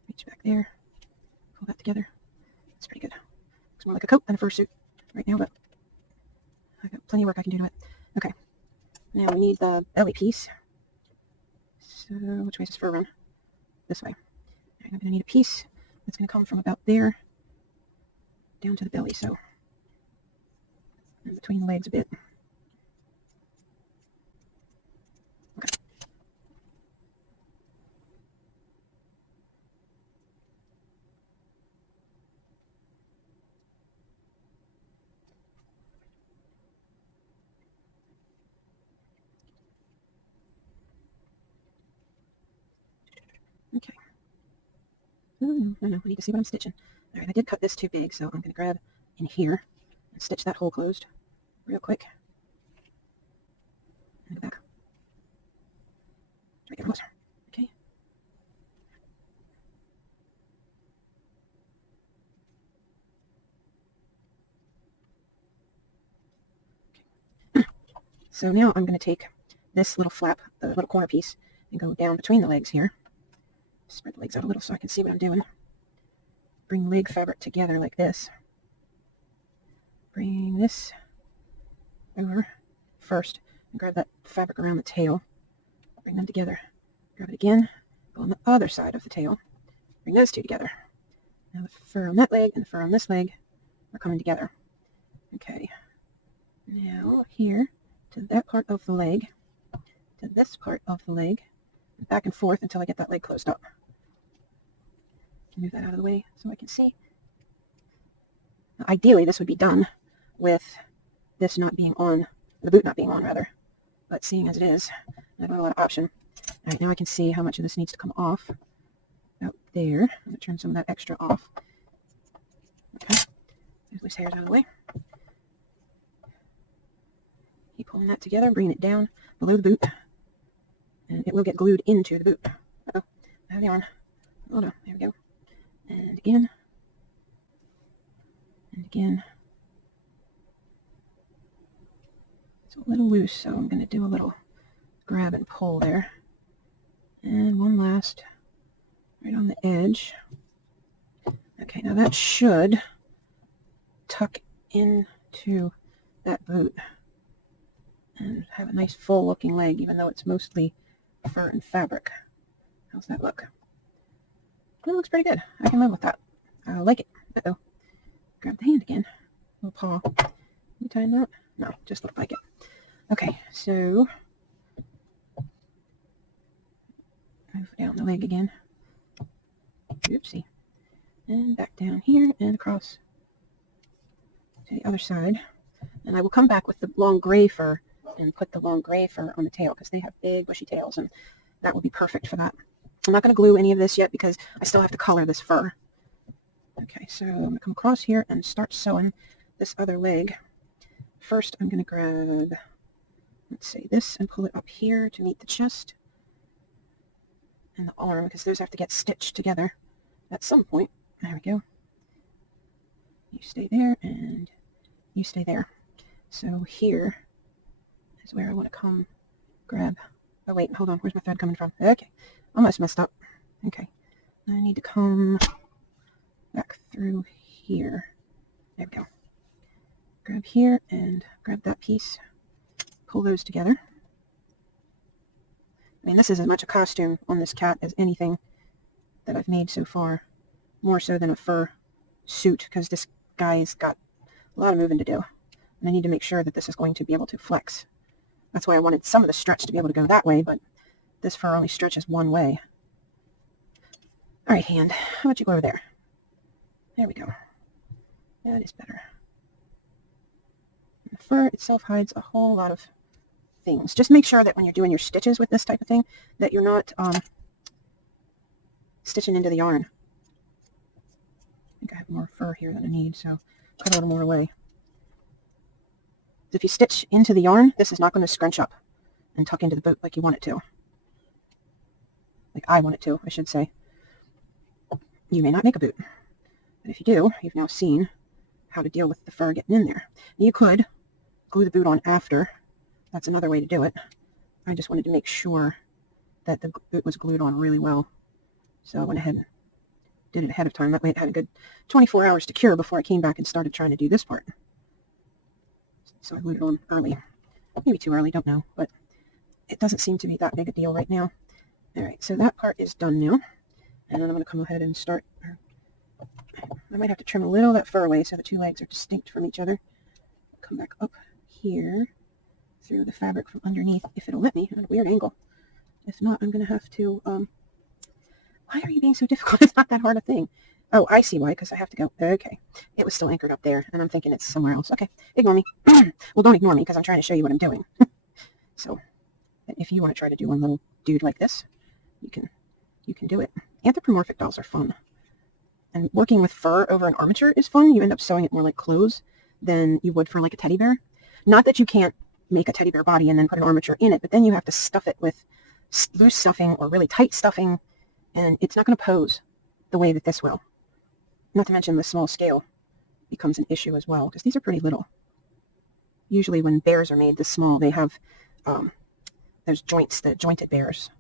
Reach back there. Pull that together. It's pretty good. Looks more like a coat than a fursuit right now, but I've got plenty of work I can do to it. Okay. Now we need the belly piece. So which way is this fur run? This way. Right, I'm going to need a piece that's going to come from about there down to the belly, so in between the legs a bit. Okay. Okay. No, I need to see what I'm stitching. All right, I did cut this too big, so I'm going to grab in here and stitch that hole closed real quick. And back. Try to get closer. Okay. So now I'm going to take this little flap, the little corner piece, and go down between the legs here. Spread the legs out a little so I can see what I'm doing. Bring leg fabric together like this. Bring this over first and grab that fabric around the tail. Bring them together. Grab it again. Go on the other side of the tail. Bring those two together. Now the fur on that leg and the fur on this leg are coming together. Okay. Now here to that part of the leg, to this part of the leg, back and forth until I get that leg closed up. Move that out of the way so I can see. Now, ideally, this would be done with this not being on, the boot not being on, rather. But seeing as it is, I don't have a lot of option. All right, now I can see how much of this needs to come off. Out there. I'm going to turn some of that extra off. Okay. There's loose hairs out of the way. Keep pulling that together, bringing it down below the boot. And it will get glued into the boot. Uh-oh. I have the yarn. Hold on. There we go. And again. And again. It's a little loose, so I'm going to do a little grab and pull there. And one last right on the edge. Okay, now that should tuck into that boot and have a nice full looking leg, even though it's mostly fur and fabric. How's that look? That looks pretty good. I can live with that. I like it. Uh-oh. Grab the hand again. Little paw. You tying that? No, just looked like it. Okay, so move down the leg again. Oopsie. And back down here and across to the other side. And I will come back with the long gray fur and put the long gray fur on the tail because they have big bushy tails and that will be perfect for that. I'm not going to glue any of this yet because I still have to color this fur. Okay, so I'm going to come across here and start sewing this other leg. First, I'm going to grab, let's say this, and pull it up here to meet the chest and the arm because those have to get stitched together at some point. There we go. You stay there and you stay there. So here is where I want to come grab, oh wait, hold on, where's my thread coming from? Okay, almost messed up. Okay, I need to come back through here. There we go. Grab here and grab that piece, pull those together. I mean, this is as much a costume on this cat as anything that I've made so far, more so than a fur suit, because this guy's got a lot of moving to do, and I need to make sure that this is going to be able to flex. That's why I wanted some of the stretch to be able to go that way, but this fur only stretches one way. All right, hand, how about you go over there? There we go. That is better. The fur itself hides a whole lot of things. Just make sure that when you're doing your stitches with this type of thing, that you're not stitching into the yarn. I think I have more fur here than I need, so cut a little more away. If you stitch into the yarn, this is not going to scrunch up and tuck into the boot like you want it to. Like I want it to, I should say. You may not make a boot, but if you do, you've now seen how to deal with the fur getting in there. You could glue the boot on after. That's another way to do it. I just wanted to make sure that the boot was glued on really well. So I went ahead and did it ahead of time. That way it had a good 24 hours to cure before I came back and started trying to do this part. So I glued it on early. Maybe too early, don't know. But it doesn't seem to be that big a deal right now. All right, so that part is done now. And then I'm going to come ahead and start. I might have to trim a little of that fur away so the two legs are distinct from each other. Come back up here through the fabric from underneath, if it'll let me, at a weird angle. If not, I'm going to have to, why are you being so difficult? It's not that hard a thing. Oh, I see why, because I have to go, okay. It was still anchored up there, and I'm thinking it's somewhere else. Okay, ignore me. Well, don't ignore me, because I'm trying to show you what I'm doing. So, if you want to try to do one little dude like this, you can do it. Anthropomorphic dolls are fun. And working with fur over an armature is fun. You end up sewing it more like clothes than you would for like a teddy bear. Not that you can't make a teddy bear body and then put an armature in it, but then you have to stuff it with loose stuffing or really tight stuffing, and it's not going to pose the way that this will. Not to mention the small scale becomes an issue as well, because these are pretty little. Usually when bears are made this small, they have those joints, the jointed bears.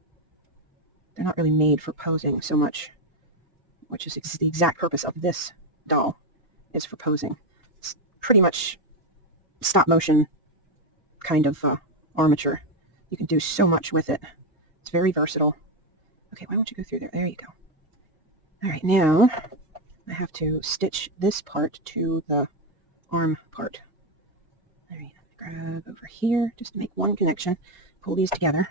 They're not really made for posing so much, which is the exact purpose of this doll, is for posing. It's pretty much stop motion kind of armature. You can do so much with it. It's very versatile. Okay, why don't you go through there? There you go. All right, now I have to stitch this part to the arm part. All right, grab over here just to make one connection. Pull these together.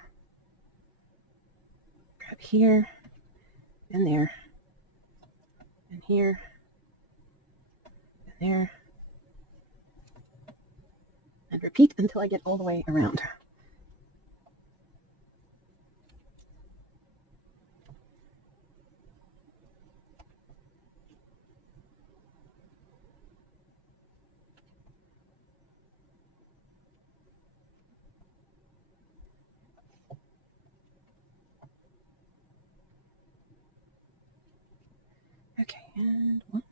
Grab here and there. And here, and there, and repeat until I get all the way around. Okay, and one.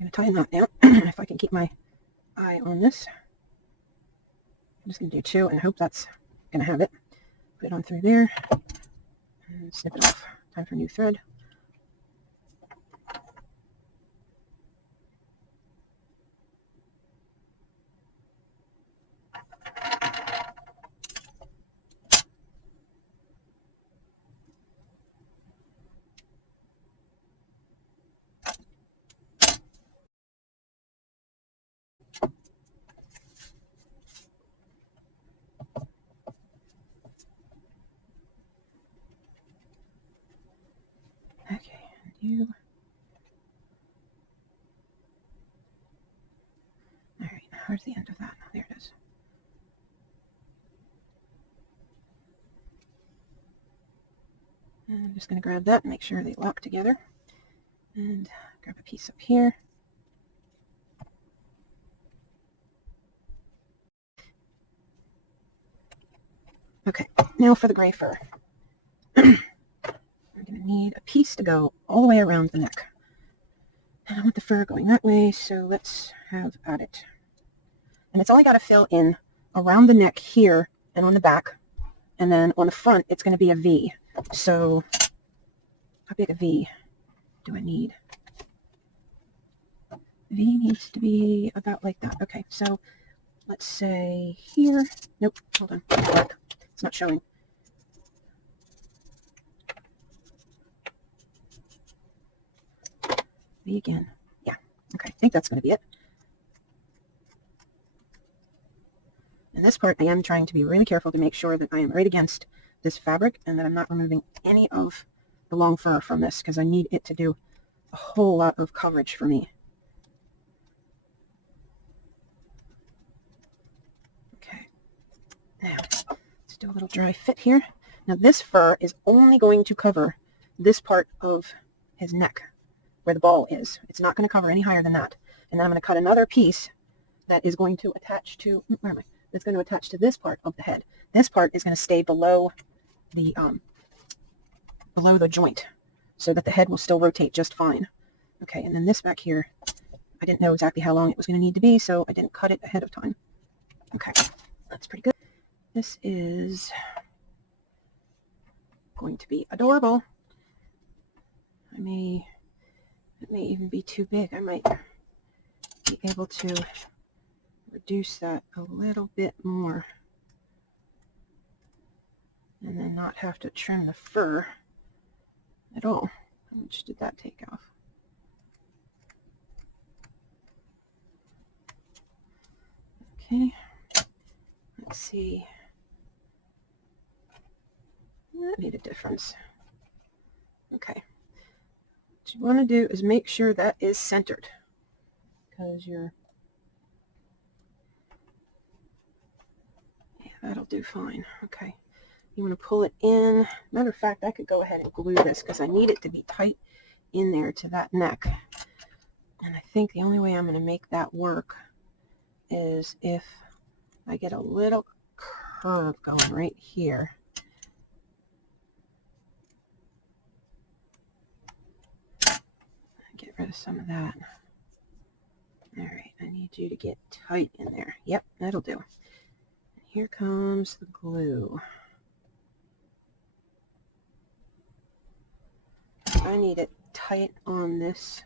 I'm going to tie a knot now, if I can keep my eye on this. I'm just going to do two and hope that's going to have it. Put it on through there, and snip it off. Time for a new thread. Okay, and you. All right, where's the end of that? There it is. And I'm just going to grab that and make sure they lock together. And grab a piece up here. Okay, now for the gray fur. We're going to need a piece to go all the way around the neck. And I want the fur going that way, so let's have at it. And it's only got to fill in around the neck here and on the back, And then on the front, it's going to be a V. So how big a V do I need? V needs to be about like that. Okay, so let's say here. Nope, hold on. It's not showing. V again. Yeah, okay, I think that's going to be it. And this part, I am trying to be really careful to make sure that I am right against this fabric and that I'm not removing any of the long fur from this, because I need it to do a whole lot of coverage for me. Okay, now let's do a little dry fit here. Now this fur is only going to cover this part of his neck where the ball is. It's not going to cover any higher than that. And then I'm going to cut another piece that is going to attach to, where am I? That's going to attach to this part of the head. This part is going to stay below the joint so that the head will still rotate just fine. Okay, and then this back here, I didn't know exactly how long it was going to need to be, so I didn't cut it ahead of time. Okay, that's pretty good. This is going to be adorable. It may even be too big. I might be able to reduce that a little bit more and then not have to trim the fur at all. How much did that take off? Okay, let's see. That made a difference. Okay, what you want to do is make sure that is centered, because yeah, that'll do fine. Okay, you want to pull it in. Matter of fact, I could go ahead and glue this because I need it to be tight in there to that neck. And I think the only way I'm going to make that work is if I get a little curve going right here. Get rid of some of that. All right, I need you to get tight in there. Yep, that'll do. Here comes the glue. I need it tight on this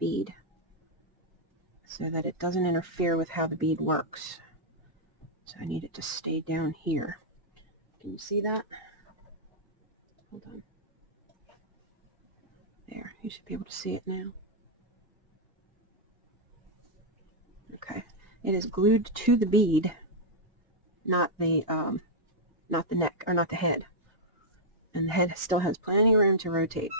bead so that it doesn't interfere with how the bead works. So I need it to stay down here. Can you see that? Hold on. There, you should be able to see it now. Okay, it is glued to the bead, not the neck, or not the head. And the head still has plenty of room to rotate.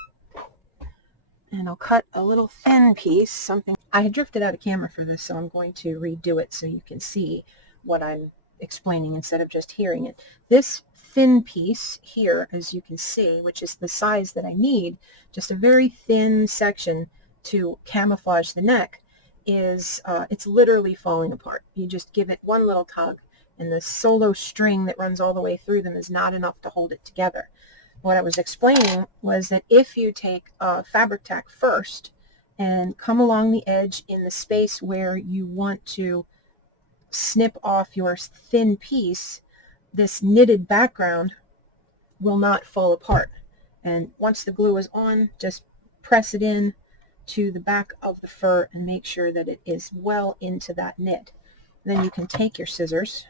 And I'll cut a little thin piece, something. I had drifted out of camera for this, so I'm going to redo it so you can see what I'm explaining instead of just hearing it. This thin piece here, as you can see, which is the size that I need, just a very thin section to camouflage the neck, is it's literally falling apart. You just give it one little tug, and the solo string that runs all the way through them is not enough to hold it together. What I was explaining was that if you take fabric tack first and come along the edge in the space where you want to snip off your thin piece, this knitted background will not fall apart. And once the glue is on, just press it in to the back of the fur and make sure that it is well into that knit. Then you can take your scissors,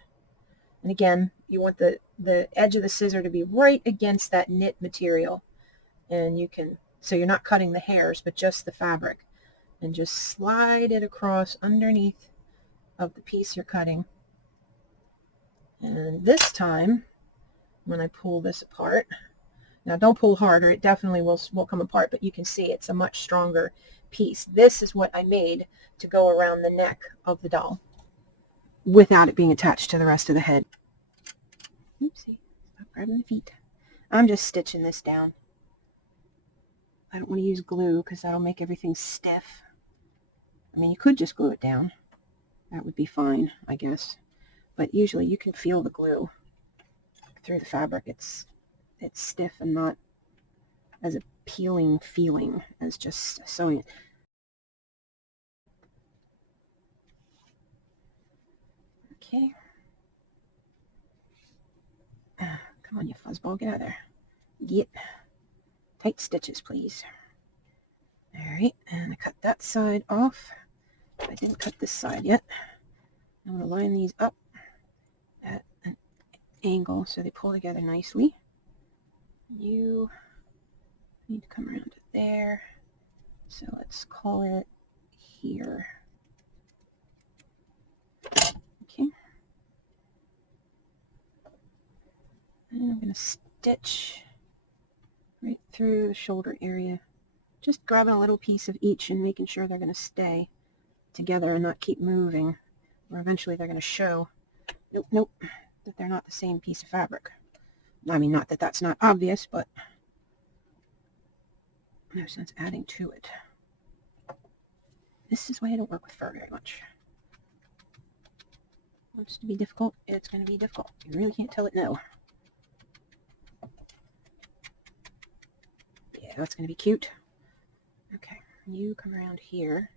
and again, you want the edge of the scissor to be right against that knit material, and you can, so you're not cutting the hairs but just the fabric, and just slide it across underneath of the piece you're cutting. And this time, when I pull this apart, now don't pull harder, it definitely will come apart, but you can see it's a much stronger piece. This is what I made to go around the neck of the doll without it being attached to the rest of the head. Oopsie, stop grabbing the feet. I'm just stitching this down. I don't want to use glue because that'll make everything stiff. I mean, you could just glue it down. That would be fine, I guess. But usually you can feel the glue through the fabric. It's stiff and not as appealing feeling as just sewing it. Okay. Come Come on, you fuzzball, get out of there. Get tight stitches, please. Alright, and I cut that side off. I didn't cut this side yet. I'm going to line these up at an angle so they pull together nicely. You need to come around to there. So let's call it here. Okay. And I'm going to stitch right through the shoulder area. Just grabbing a little piece of each and making sure they're going to stay together and not keep moving, or eventually they're going to show, nope, that they're not the same piece of fabric. I mean, not that that's not obvious, but no sense adding to it. This is why I don't work with fur very much. Wants to be difficult, it's going to be difficult. You really can't tell it no. Yeah, that's going to be cute. Okay, you come around here,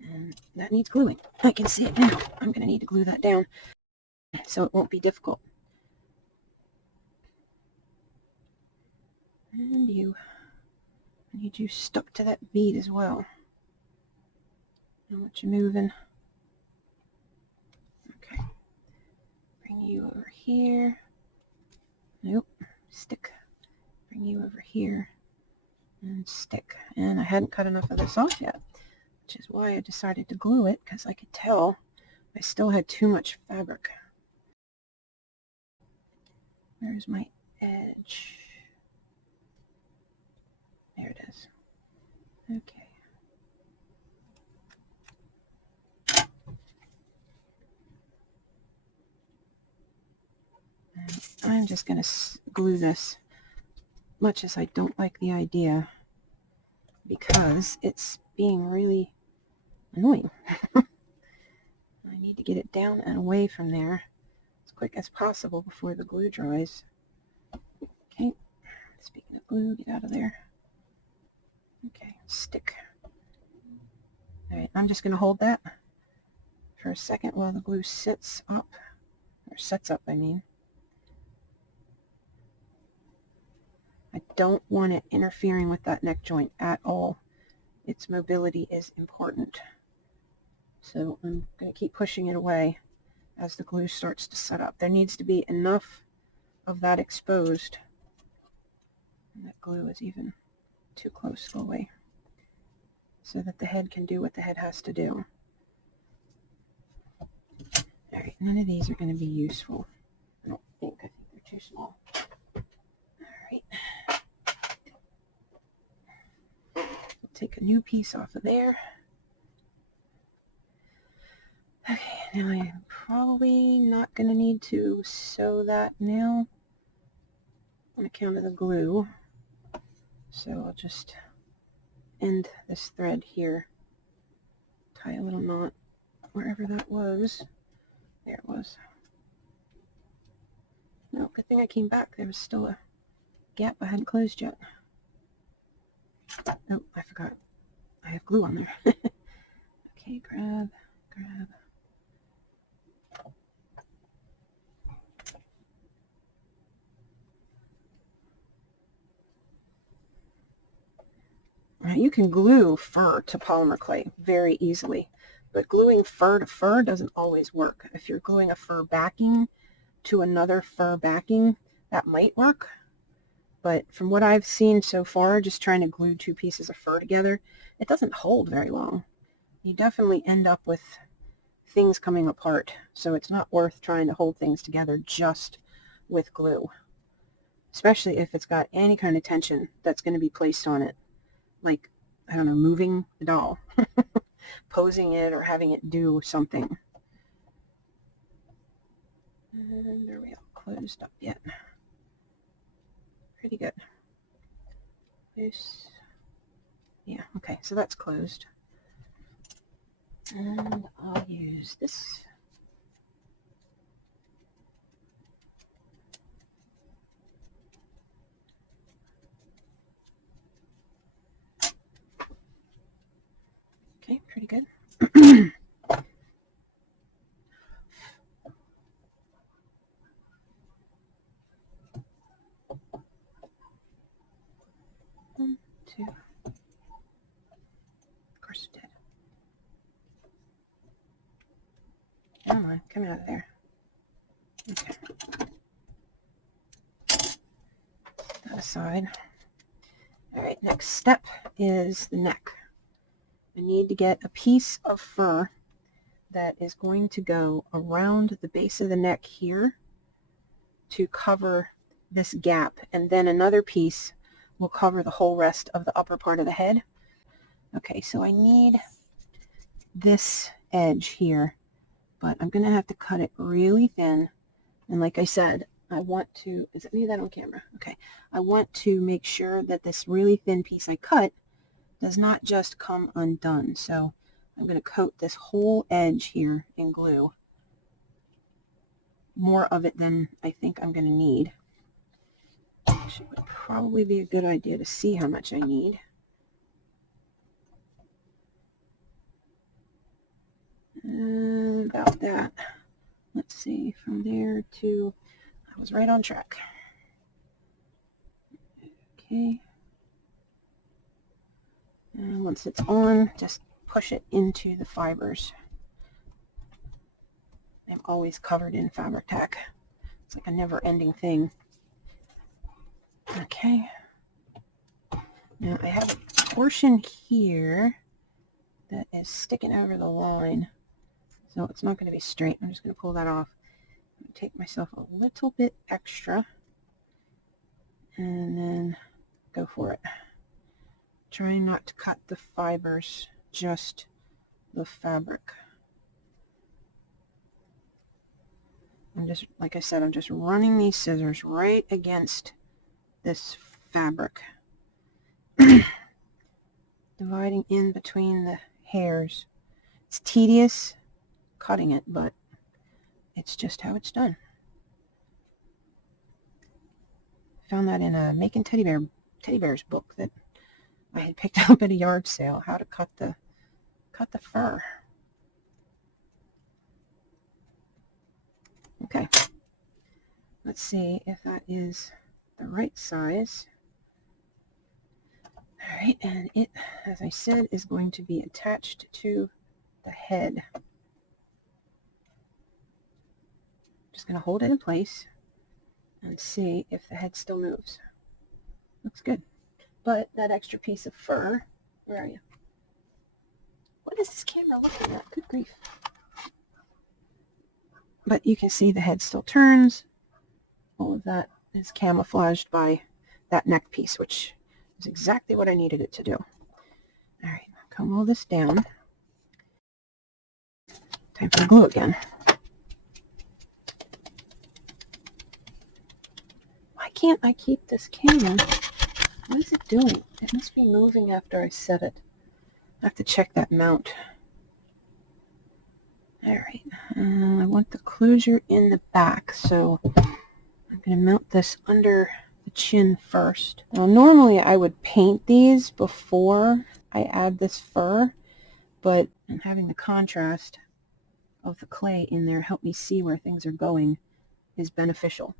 and that needs gluing. I can see it now. I'm going to need to glue that down so it won't be difficult. And I need you stuck to that bead as well. Don't want you moving. Okay, bring you over here. Nope, stick. Bring you over here and stick. And I hadn't cut enough of this off yet, which is why I decided to glue it, because I could tell I still had too much fabric. Where's my edge? There it is. Okay. And I'm just going to glue this, much as I don't like the idea, because it's being really annoying. I need to get it down and away from there as quick as possible before the glue dries. Okay, speaking of glue, get out of there. Okay, stick. Alright, I'm just going to hold that for a second while the glue sits up, or sets up, I mean. I don't want it interfering with that neck joint at all. Its mobility is important. So I'm going to keep pushing it away as the glue starts to set up. There needs to be enough of that exposed. And that glue is even too close. Go away. So that the head can do what the head has to do. Alright, none of these are going to be useful. I think they're too small. Alright. Take a new piece off of there. Okay, now I'm probably not going to need to sew that now on account of the glue. So I'll just end this thread here. Tie a little knot wherever that was. There it was. No, good thing I came back. There was still a gap I hadn't closed yet. Oh, I forgot. I have glue on there. Okay, grab. Now, you can glue fur to polymer clay very easily, but gluing fur to fur doesn't always work. If you're gluing a fur backing to another fur backing, that might work. But from what I've seen so far, just trying to glue two pieces of fur together, it doesn't hold very long. You definitely end up with things coming apart, so it's not worth trying to hold things together just with glue, especially if it's got any kind of tension that's going to be placed on it, like, I don't know, moving the doll, posing it, or having it do something. And are we all closed up yet? Pretty good. This, yeah, okay, so that's closed. And I'll use this. Okay, pretty good. 2. Of course it did. Come on, come out of there. Okay. That aside. All right, next step is the neck. I need to get a piece of fur that is going to go around the base of the neck here to cover this gap, and then another piece will cover the whole rest of the upper part of the head. Okay, so I need this edge here, but I'm going to have to cut it really thin. And like I said, I want to, is it me that on camera? Okay, I want to make sure that this really thin piece I cut does not just come undone. So I'm going to coat this whole edge here in glue. More of it than I think I'm going to need. Which would probably be a good idea to see how much I need. About that. Let's see, from there to, I was right on track. Okay. And once it's on, just push it into the fibers. I'm always covered in fabric tack. It's like a never-ending thing. Okay. Now I have a portion here that is sticking over the line, so it's not going to be straight. I'm just going to pull that off. I'm going to take myself a little bit extra and then go for it. Trying not to cut the fibers, just the fabric. I'm just, like I said, I'm just running these scissors right against this fabric, dividing in between the hairs. It's tedious cutting it, but it's just how it's done. Found that in a Making Teddy Bears book that I had picked up at a yard sale, how to cut the fur. Okay, let's see if that is the right size. All right, and it, as I said, is going to be attached to the head. Just going to hold it in place and see if the head still moves. Looks good. But that extra piece of fur, where are you? What is this camera looking at? Good grief. But you can see the head still turns. All of that is camouflaged by that neck piece, which is exactly what I needed it to do. All right, comb all this down. Time for the glue again. Why can't I keep this camera? What is it doing? It must be moving after I set it. I have to check that mount. All right, I want the closure in the back, so I'm going to mount this under the chin first. Now, normally I would paint these before I add this fur, but having the contrast of the clay in there help me see where things are going is beneficial.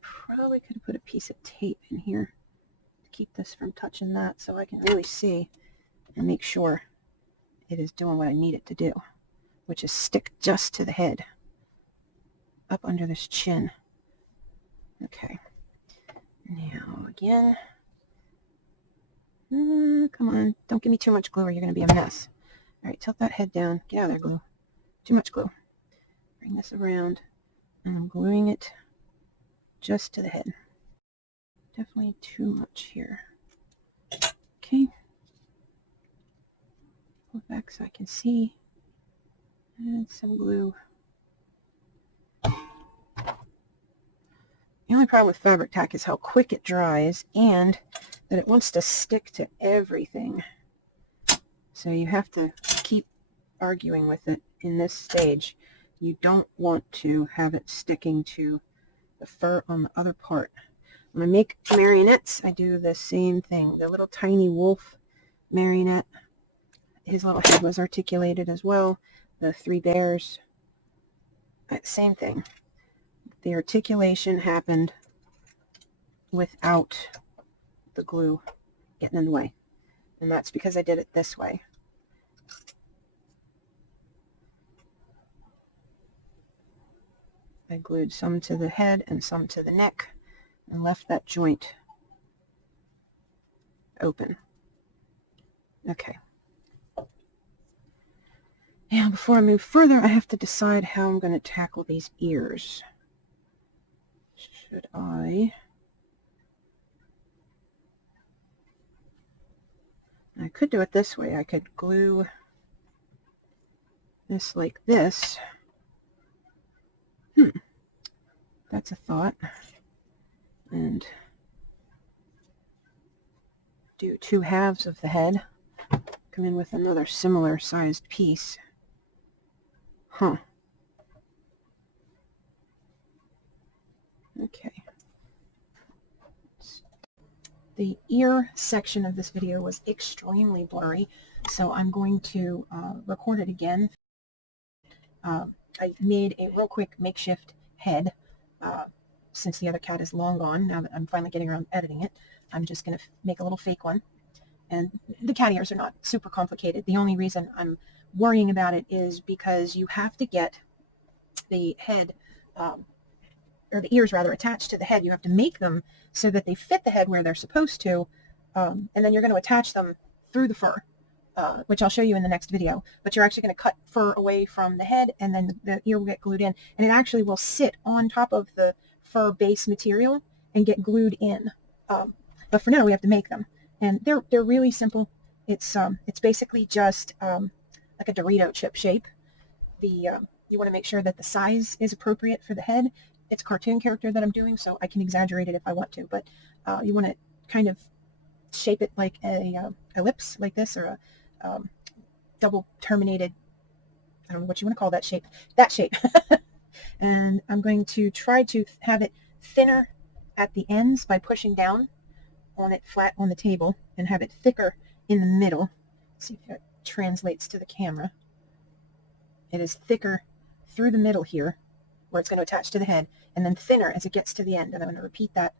Probably could have put a piece of tape in here to keep this from touching that so I can really see and make sure it is doing what I need it to do, which is stick just to the head, up under this chin. Okay. Now again, come on, don't give me too much glue or you're going to be a mess. All right, tilt that head down. Get out of there, glue. Too much glue. Bring this around, and I'm gluing it just to the head. Definitely too much here. Okay. Pull it back so I can see. Add some glue. The only problem with fabric tack is how quick it dries and that it wants to stick to everything. So you have to keep arguing with it in this stage. You don't want to have it sticking to the fur on the other part. When I make marionettes, I do the same thing. The little tiny wolf marionette, his little head was articulated as well. The 3 bears, same thing. The articulation happened without the glue getting in the way. And that's because I did it this way. I glued some to the head and some to the neck and left that joint open. Okay. Now, before I move further, I have to decide how I'm going to tackle these ears. Should I could do it this way. I could glue this like this. That's a thought. And do 2 halves of the head. Come in with another similar sized piece. Okay. The ear section of this video was extremely blurry, so I'm going to record it again. I made a real quick makeshift head since the other cat is long gone. Now that I'm finally getting around editing it, I'm just going to make a little fake one. And the cat ears are not super complicated. The only reason I'm worrying about it is because you have to get the head, or the ears rather, attached to the head. You have to make them so that they fit the head where they're supposed to, and then you're going to attach them through the fur, which I'll show you in the next video. But you're actually going to cut fur away from the head, and then the ear will get glued in, and it actually will sit on top of the fur base material and get glued in. But for now, we have to make them, and they're really simple. It's basically just like a Dorito chip shape. You want to make sure that the size is appropriate for the head. It's a cartoon character that I'm doing, so I can exaggerate it if I want to, but you want to kind of shape it like a ellipse like this, or a double terminated, I don't know what you want to call that shape. And I'm going to try to have it thinner at the ends by pushing down on it flat on the table, and have it thicker in the middle. Let's see if it translates to the camera. It is thicker through the middle here, where it's going to attach to the head, and then thinner as it gets to the end. And I'm going to repeat that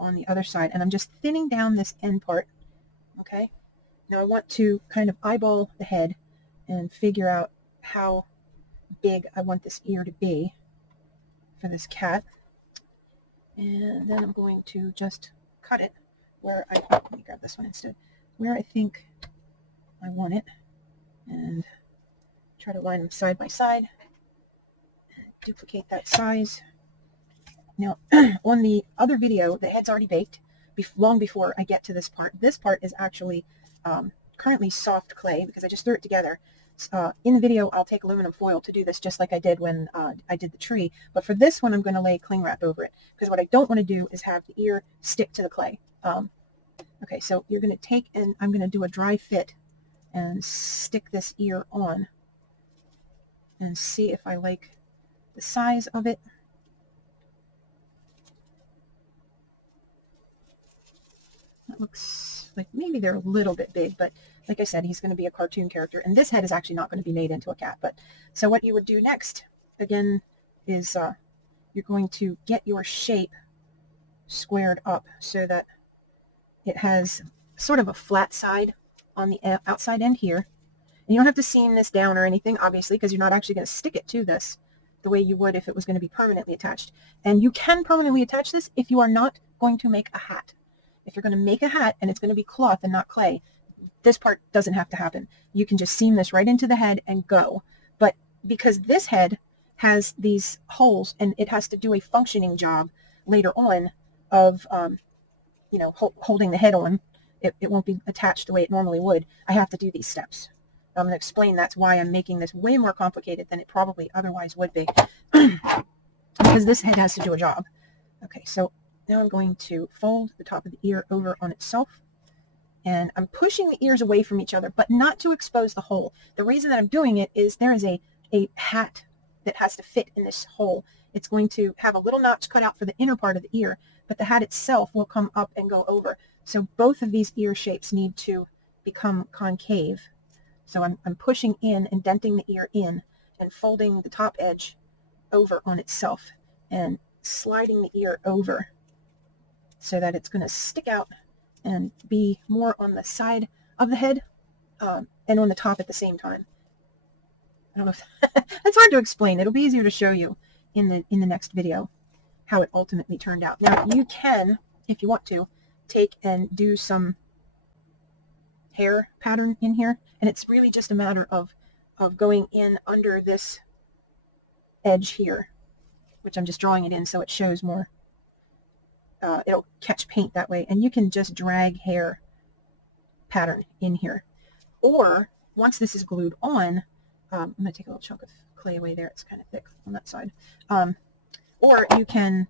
on the other side. And I'm just thinning down this end part. Okay. Now I want to kind of eyeball the head and figure out how big I want this ear to be for this cat. And then I'm going to just cut it where let me grab this one instead, where I think I want it, and try to line them side by side. Duplicate that size. Now, on the other video, the head's already baked long before I get to this part. This part is actually currently soft clay because I just threw it together. In the video, I'll take aluminum foil to do this, just like I did when I did the tree. But for this one, I'm going to lay cling wrap over it, because what I don't want to do is have the ear stick to the clay. Okay, so you're going to take, and I'm going to do a dry fit and stick this ear on and see if I like the size of it. That looks like maybe they're a little bit big, but like I said, he's going to be a cartoon character, and this head is actually not going to be made into a cat. But so what you would do next, again, is you're going to get your shape squared up so that it has sort of a flat side on the outside end here. And you don't have to seam this down or anything, obviously, because you're not actually going to stick it to this the way you would if it was going to be permanently attached. And you can permanently attach this if you are not going to make a hat. If you're going to make a hat and it's going to be cloth and not clay, this part doesn't have to happen. You can just seam this right into the head and go. But because this head has these holes and it has to do a functioning job later on of, holding the head on, it won't be attached the way it normally would. I have to do these steps. I'm going to explain that's why I'm making this way more complicated than it probably otherwise would be, because this head has to do a job. Okay, so now I'm going to fold the top of the ear over on itself, and I'm pushing the ears away from each other, but not to expose the hole. The reason that I'm doing it is there is a hat that has to fit in this hole. It's going to have a little notch cut out for the inner part of the ear, but the hat itself will come up and go over. So both of these ear shapes need to become concave. So I'm pushing in, indenting the ear in, and folding the top edge over on itself, and sliding the ear over so that it's going to stick out and be more on the side of the head and on the top at the same time. I don't know if that's hard to explain. It'll be easier to show you in the next video how it ultimately turned out. Now you can, if you want to, take and do some hair pattern in here, and it's really just a matter of going in under this edge here, which I'm just drawing it in so it shows more. It'll catch paint that way, and you can just drag hair pattern in here. Or once this is glued on, I'm going to take a little chunk of clay away there. It's kind of thick on that side. Or you can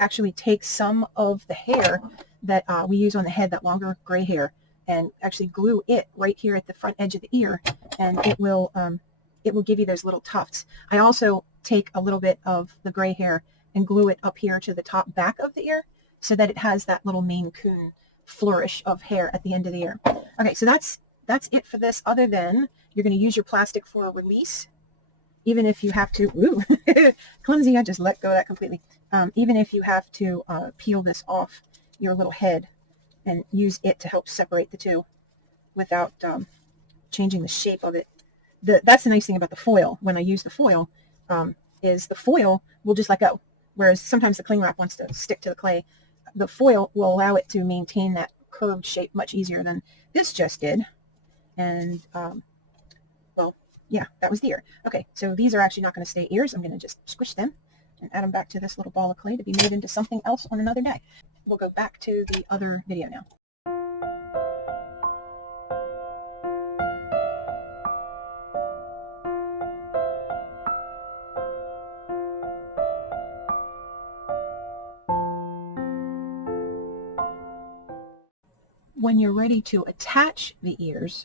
actually take some of the hair that we use on the head, that longer gray hair, and actually glue it right here at the front edge of the ear, and it will give you those little tufts. I also take a little bit of the gray hair and glue it up here to the top back of the ear so that it has that little Maine Coon flourish of hair at the end of the ear. Okay, so that's it for this, other than you're going to use your plastic for a release. Even if you have to, ooh, clumsy, I just let go of that completely. Even if you have to peel this off your little head and use it to help separate the two without changing the shape of it. That's the nice thing about the foil. When I use the foil, is the foil will just let go. Whereas sometimes the cling wrap wants to stick to the clay. The foil will allow it to maintain that curved shape much easier than this just did. And, well, yeah, that was the ear. Okay, so these are actually not going to stay ears. I'm going to just squish them and add them back to this little ball of clay to be made into something else on another day. We'll go back to the other video now. When you're ready to attach the ears,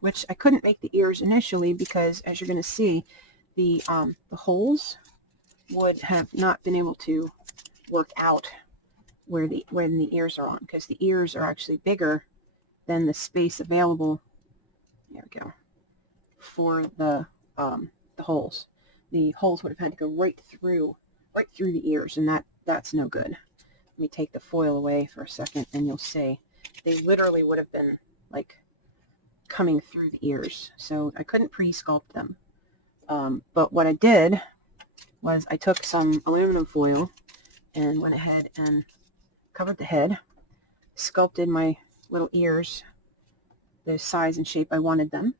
which I couldn't make the ears initially because, as you're going to see, the holes would have not been able to work out when the ears are on, because the ears are actually bigger than the space available. There we go. For the holes. The holes would have had to go right through the ears, and that's no good. Let me take the foil away for a second, and you'll see they literally would have been like coming through the ears. So I couldn't pre-sculpt them. But what I did was I took some aluminum foil and went ahead and covered the head, sculpted my little ears the size and shape I wanted them,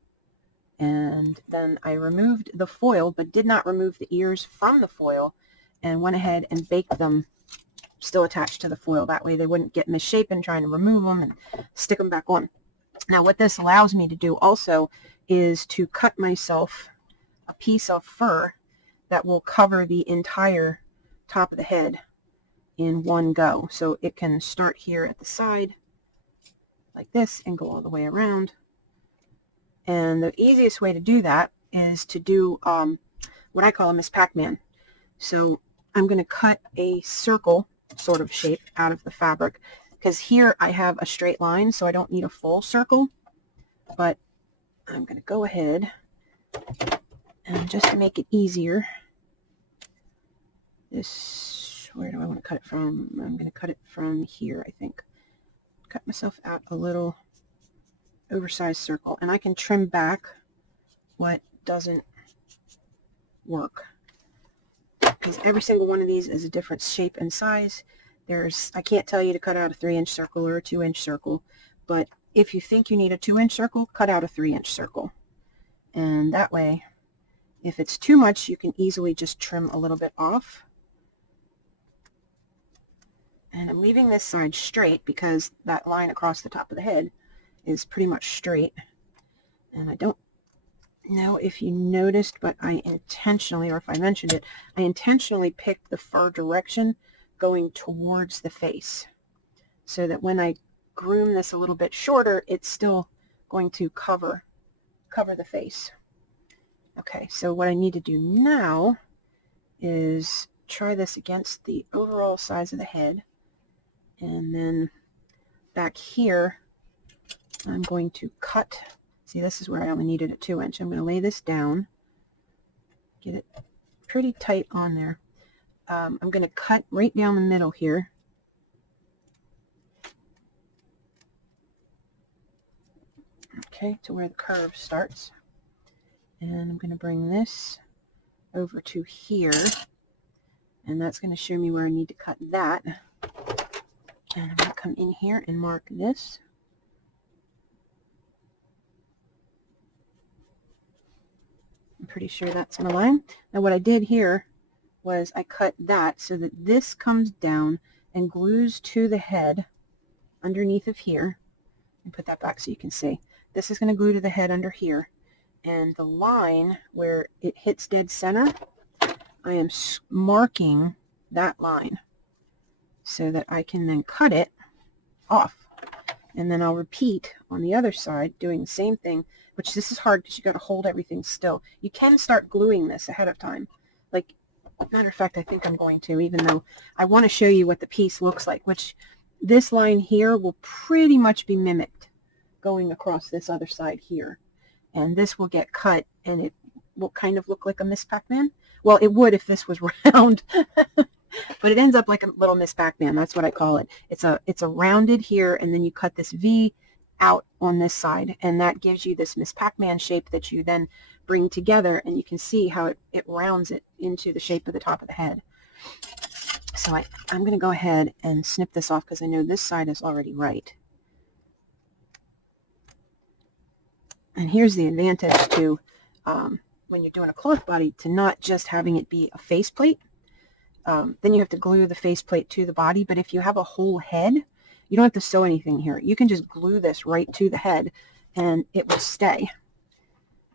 and then I removed the foil but did not remove the ears from the foil, and went ahead and baked them still attached to the foil. That way they wouldn't get misshapen trying to remove them and stick them back on. Now what this allows me to do also is to cut myself a piece of fur that will cover the entire top of the head in one go. So it can start here at the side like this and go all the way around. And the easiest way to do that is to do what I call a Miss Pac-Man. So I'm going to cut a circle sort of shape out of the fabric, because here I have a straight line, so I don't need a full circle. But I'm going to go ahead and, just to make it easier, where do I want to cut it from? I'm going to cut it from here, I think. Cut myself out a little oversized circle, and I can trim back what doesn't work, because every single one of these is a different shape and size. I can't tell you to cut out a 3-inch circle or a 2-inch circle, but if you think you need a 2-inch circle, cut out a 3-inch circle. And that way, if it's too much, you can easily just trim a little bit off. And I'm leaving this side straight because that line across the top of the head is pretty much straight. And I don't know if you noticed, but I intentionally, or if I mentioned it, I intentionally picked the fur direction going towards the face, so that when I groom this a little bit shorter, it's still going to cover the face. Okay, so what I need to do now is try this against the overall size of the head, and then back here I'm going to cut. See, this is where I only needed a 2-inch. I'm going to lay this down, get it pretty tight on there. I'm going to cut right down the middle here, okay, to where the curve starts. And I'm going to bring this over to here, and that's going to show me where I need to cut that. And I'm going to come in here and mark this. I'm pretty sure that's my line. Now what I did here was I cut that so that this comes down and glues to the head underneath of here. And put that back so you can see. This is going to glue to the head under here. And the line where it hits dead center, I am marking that line so that I can then cut it off. And then I'll repeat on the other side doing the same thing, which this is hard because you got to hold everything still. You can start gluing this ahead of time. Like, matter of fact, I think I'm going to, even though I want to show you what the piece looks like, which this line here will pretty much be mimicked going across this other side here. And this will get cut and it will kind of look like a Miss Pac-Man. Well, it would if this was round. But it ends up like a little Miss Pac-Man. That's what I call it. It's a rounded here, and then you cut this V out on this side, and that gives you this Miss Pac-Man shape that you then bring together, and you can see how it rounds it into the shape of the top of the head. So I'm going to go ahead and snip this off because I know this side is already right. And here's the advantage to when you're doing a cloth body, to not just having it be a faceplate. Then you have to glue the faceplate to the body. But if you have a whole head, you don't have to sew anything here. You can just glue this right to the head and it will stay.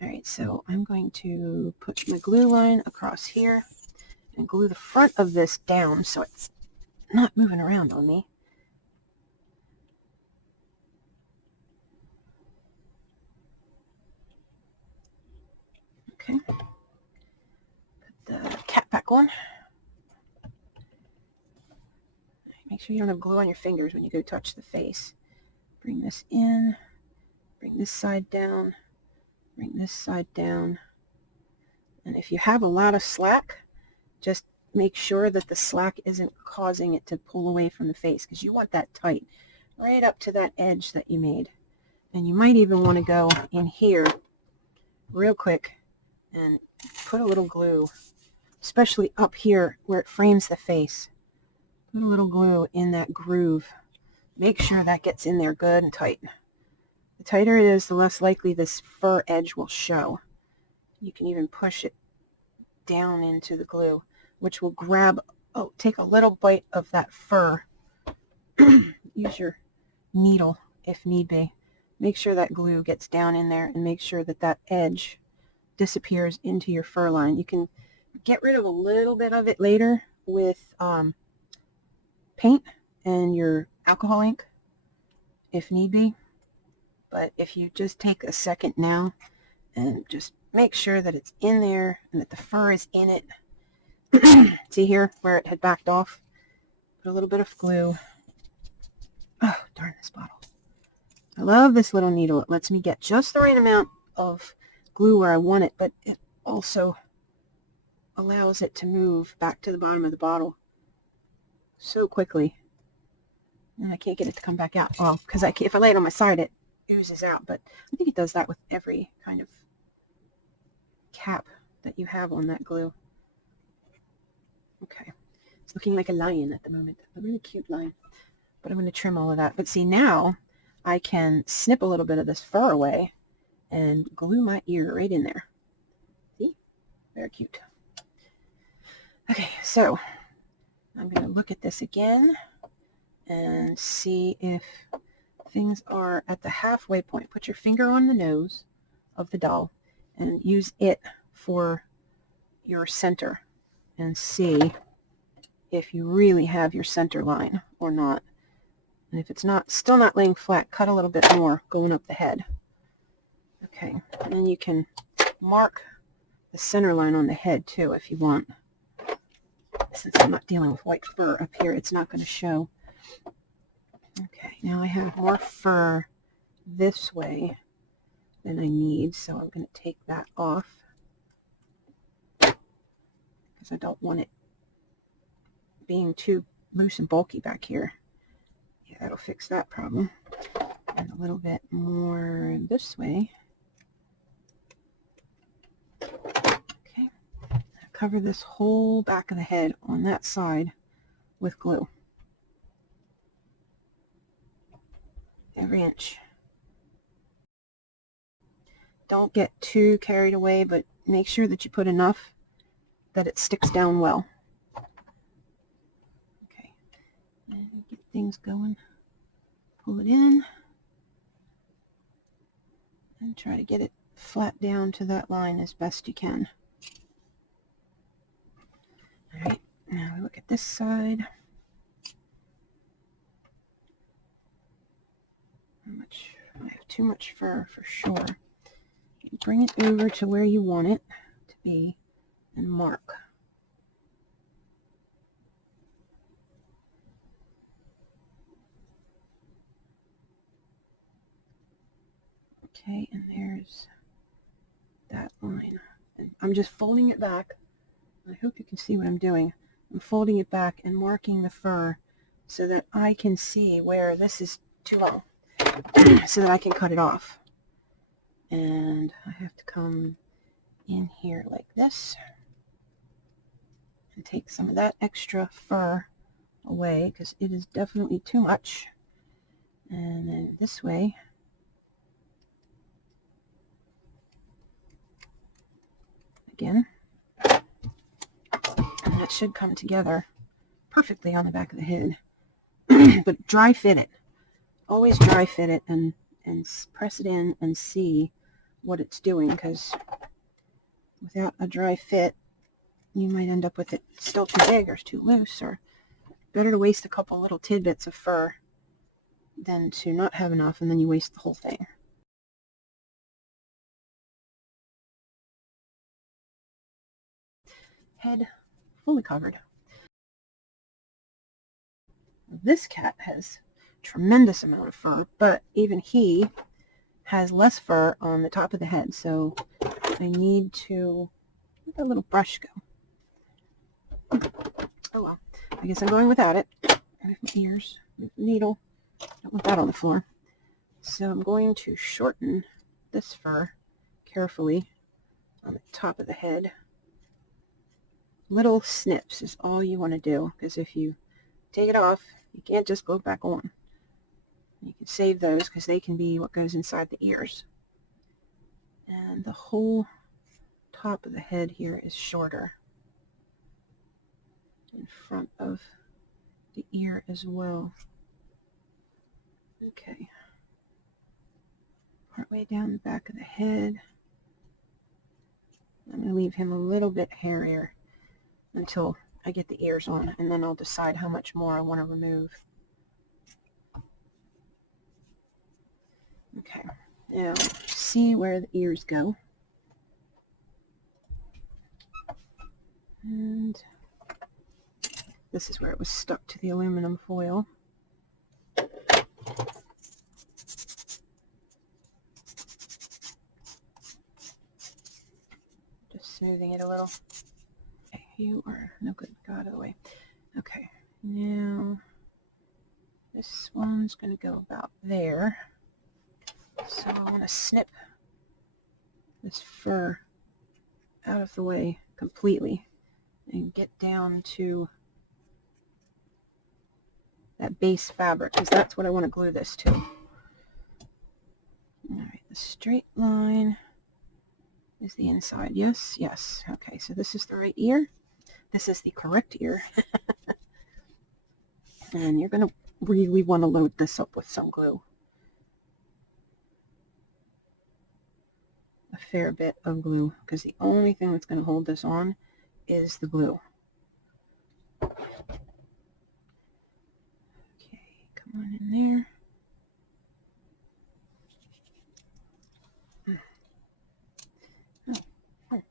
All right, so I'm going to put my glue line across here and glue the front of this down so it's not moving around on me. Okay. Put the cap back on. Make sure you don't have glue on your fingers when you go touch the face. Bring this in, bring this side down, bring this side down. And if you have a lot of slack, just make sure that the slack isn't causing it to pull away from the face, because you want that tight right up to that edge that you made. And you might even want to go in here real quick and put a little glue, especially up here where it frames the face. Put a little glue in that groove. Make sure that gets in there good and tight. The tighter it is, the less likely this fur edge will show. You can even push it down into the glue, which will grab, take a little bite of that fur. Use your needle if need be. Make sure that glue gets down in there and make sure that that edge disappears into your fur line. You can get rid of a little bit of it later with paint and your alcohol ink if need be, but if you just take a second now and just make sure that it's in there and that the fur is in it. See here where it had backed off? Put a little bit of glue. Oh, darn this bottle. I love this little needle. It lets me get just the right amount of glue where I want it, but it also allows it to move back to the bottom of the bottle so quickly. And I can't get it to come back out. Well, because if I lay it on my side, it oozes out. But I think it does that with every kind of cap that you have on that glue. Okay. It's looking like a lion at the moment. A really cute lion. But I'm going to trim all of that. But see, now I can snip a little bit of this fur away and glue my ear right in there. See? Very cute. Okay, so I'm going to look at this again and see if things are at the halfway point. Put your finger on the nose of the doll and use it for your center and see if you really have your center line or not. And if it's still not laying flat, cut a little bit more going up the head. Okay, and then you can mark the center line on the head too if you want. Since I'm not dealing with white fur up here, it's not going to show. Okay, now I have more fur this way than I need, so I'm going to take that off because I don't want it being too loose and bulky back here. Yeah, that'll fix that problem. and a little bit more this way. Okay, cover this whole back of the head on that side with glue. Every inch. Don't get too carried away, but make sure that you put enough that it sticks down well. Okay, and get things going. Pull it in and try to get it flat down to that line as best you can. All right, now we look at this side. I have too much fur for sure. You bring it over to where you want it to be and mark. Okay, and there's that line. And I'm just folding it back. I hope you can see what I'm doing. I'm folding it back and marking the fur so that I can see where this is too long so that I can cut it off. And I have to come in here like this and take some of that extra fur away because it is definitely too much. And then this way, again, and that should come together perfectly on the back of the head. But dry fit it. Always dry fit it and press it in and see what it's doing, because without a dry fit you might end up with it still too big or too loose, or better to waste a couple little tidbits of fur than to not have enough and then you waste the whole thing. Head fully covered. This cat has tremendous amount of fur, but even he has less fur on the top of the head, so I need to let that little brush go. Oh well, I guess I'm going without it. Move my ears, move the needle. Don't want that on the floor. So I'm going to shorten this fur carefully on the top of the head. Little snips is all you want to do, because if you take it off, you can't just glue it back on. You can save those because they can be what goes inside the ears. And the whole top of the head here is shorter in front of the ear as well. Okay. Partway down the back of the head. I'm going to leave him a little bit hairier until I get the ears on, and then I'll decide how much more I want to remove. Okay, now see where the ears go. And this is where it was stuck to the aluminum foil. Just smoothing it a little. Okay, you are no good. Go out of the way. Okay, now this one's going to go about there. So I'm going to snip this fur out of the way completely and get down to that base fabric, because that's what I want to glue this to. Alright, the straight line is the inside. Yes, yes. Okay, so this is the right ear. This is the correct ear. And you're going to really want to load this up with some glue. A fair bit of glue, because the only thing that's going to hold this on is the glue. Okay, come on in there. Oh.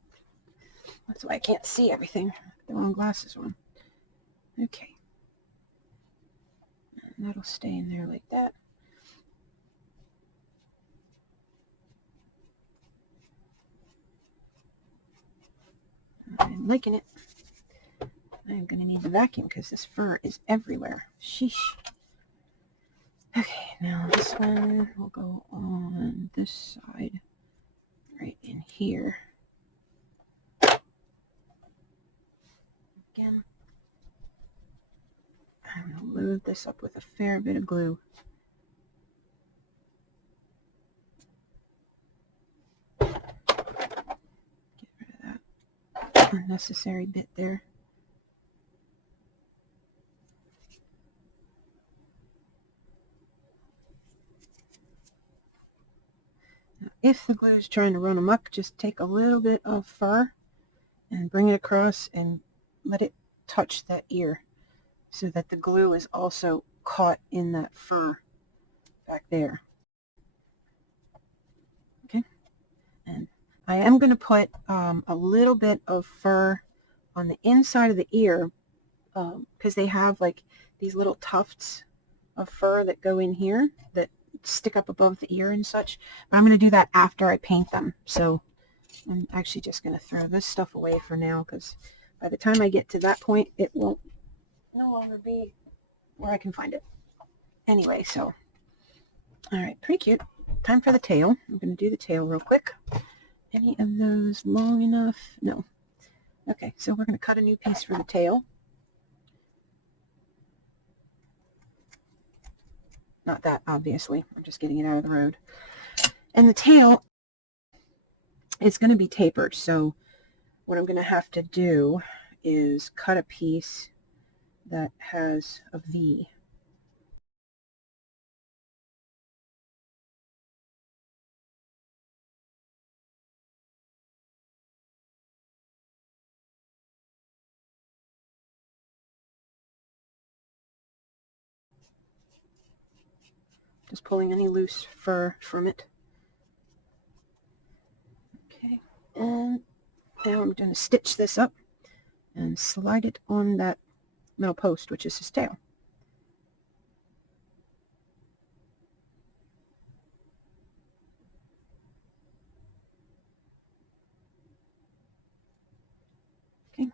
That's why I can't see everything. The wrong glasses on. Okay. And that'll stay in there like that. I'm liking it. I'm going to need the vacuum because this fur is everywhere. Sheesh. Okay, now this one will go on this side, right in here. Again, I'm going to load this up with a fair bit of glue. Get rid of that unnecessary bit there. Now, if the glue is trying to run amok, just take a little bit of fur and bring it across and let it touch that ear so that the glue is also caught in that fur back there. Okay, and I am going to put a little bit of fur on the inside of the ear because they have like these little tufts of fur that go in here that stick up above the ear and such. But I'm going to do that after I paint them. So I'm actually just going to throw this stuff away for now because by the time I get to that point, it won't no longer be where I can find it. Anyway, so, all right, pretty cute. Time for the tail. I'm going to do the tail real quick. Any of those long enough? No. Okay, so we're going to cut a new piece for the tail. Not that, obviously. I'm just getting it out of the road. And the tail is going to be tapered, so what I'm going to have to do is cut a piece that has a V. Just pulling any loose fur from it. Okay, and now I'm going to stitch this up and slide it on that metal post, which is his tail. Okay.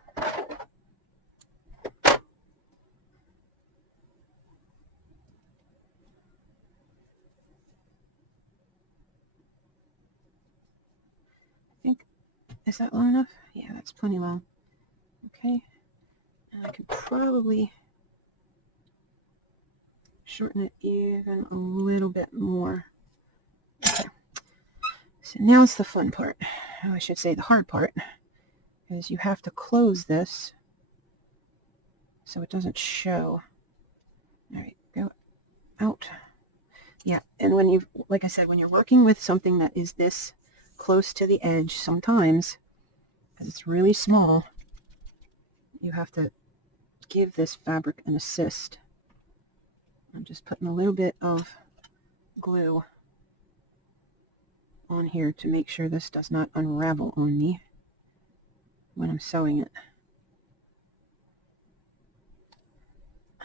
I think, is that long enough? Yeah, that's plenty long. Okay, and I can probably shorten it even a little bit more. Okay. So now it's the fun part. Oh, I should say the hard part, is you have to close this so it doesn't show. All right, go out. Yeah, and when you, like I said, when you're working with something that is this close to the edge, sometimes, because it's really small, you have to give this fabric an assist. I'm just putting a little bit of glue on here to make sure this does not unravel on me when I'm sewing it.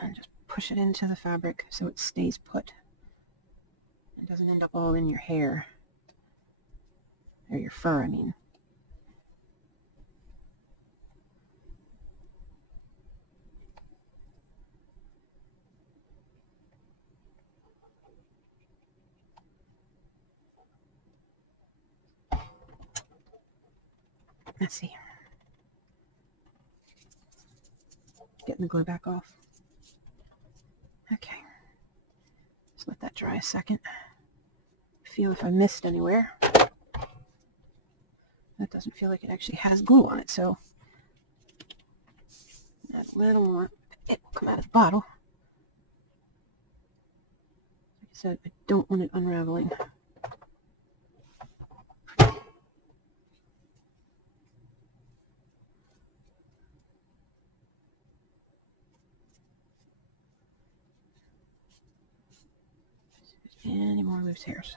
And just push it into the fabric so it stays put. It doesn't end up all in your hair. Or your fur, I mean. Let's see. Getting the glue back off. Okay. Just let that dry a second. Feel if I missed anywhere. That doesn't feel like it actually has glue on it, so add a little more. It will come out of the bottle. Like I said, I don't want it unraveling. Any more loose hairs.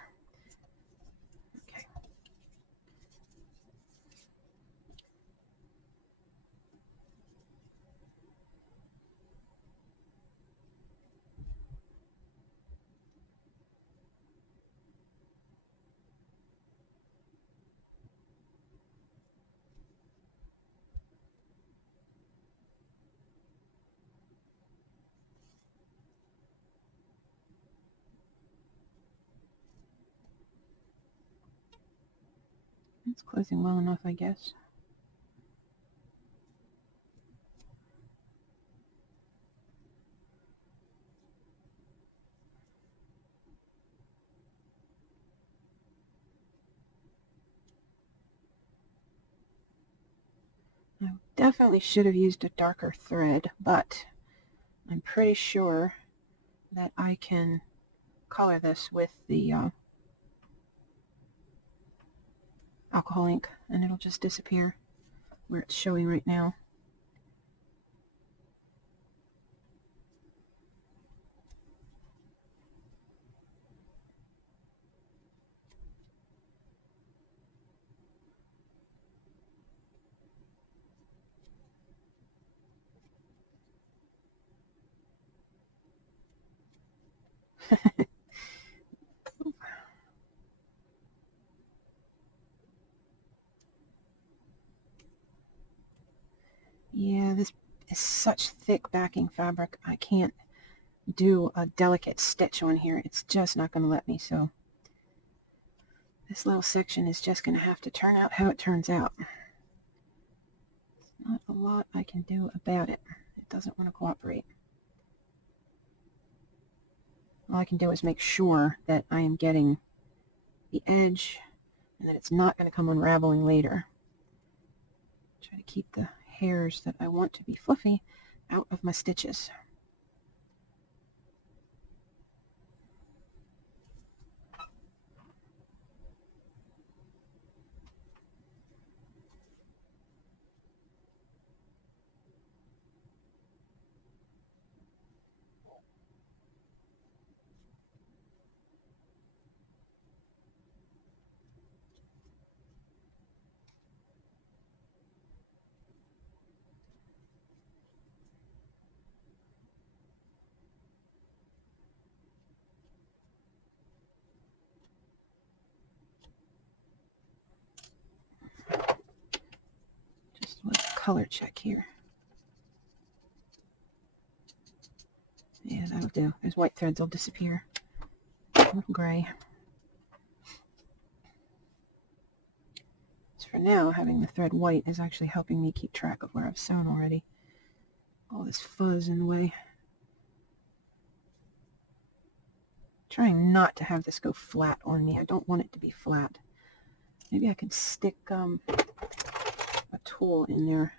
Okay. It's closing well enough, I guess. I definitely should have used a darker thread, but I'm pretty sure that I can color this with the alcohol ink, and it'll just disappear where it's showing right now. Yeah, this is such thick backing fabric. I can't do a delicate stitch on here. It's just not going to let me, so this little section is just going to have to turn out how it turns out. Not a lot I can do about it. It doesn't want to cooperate. All I can do is make sure that I am getting the edge and that it's not going to come unraveling later. Try to keep the hairs that I want to be fluffy out of my stitches. Just a little color check here. Yeah, that'll do. Those white threads will disappear. A little gray. So for now, having the thread white is actually helping me keep track of where I've sewn already. All this fuzz in the way. Trying not to have this go flat on me. I don't want it to be flat. Maybe I could stick a tool in there.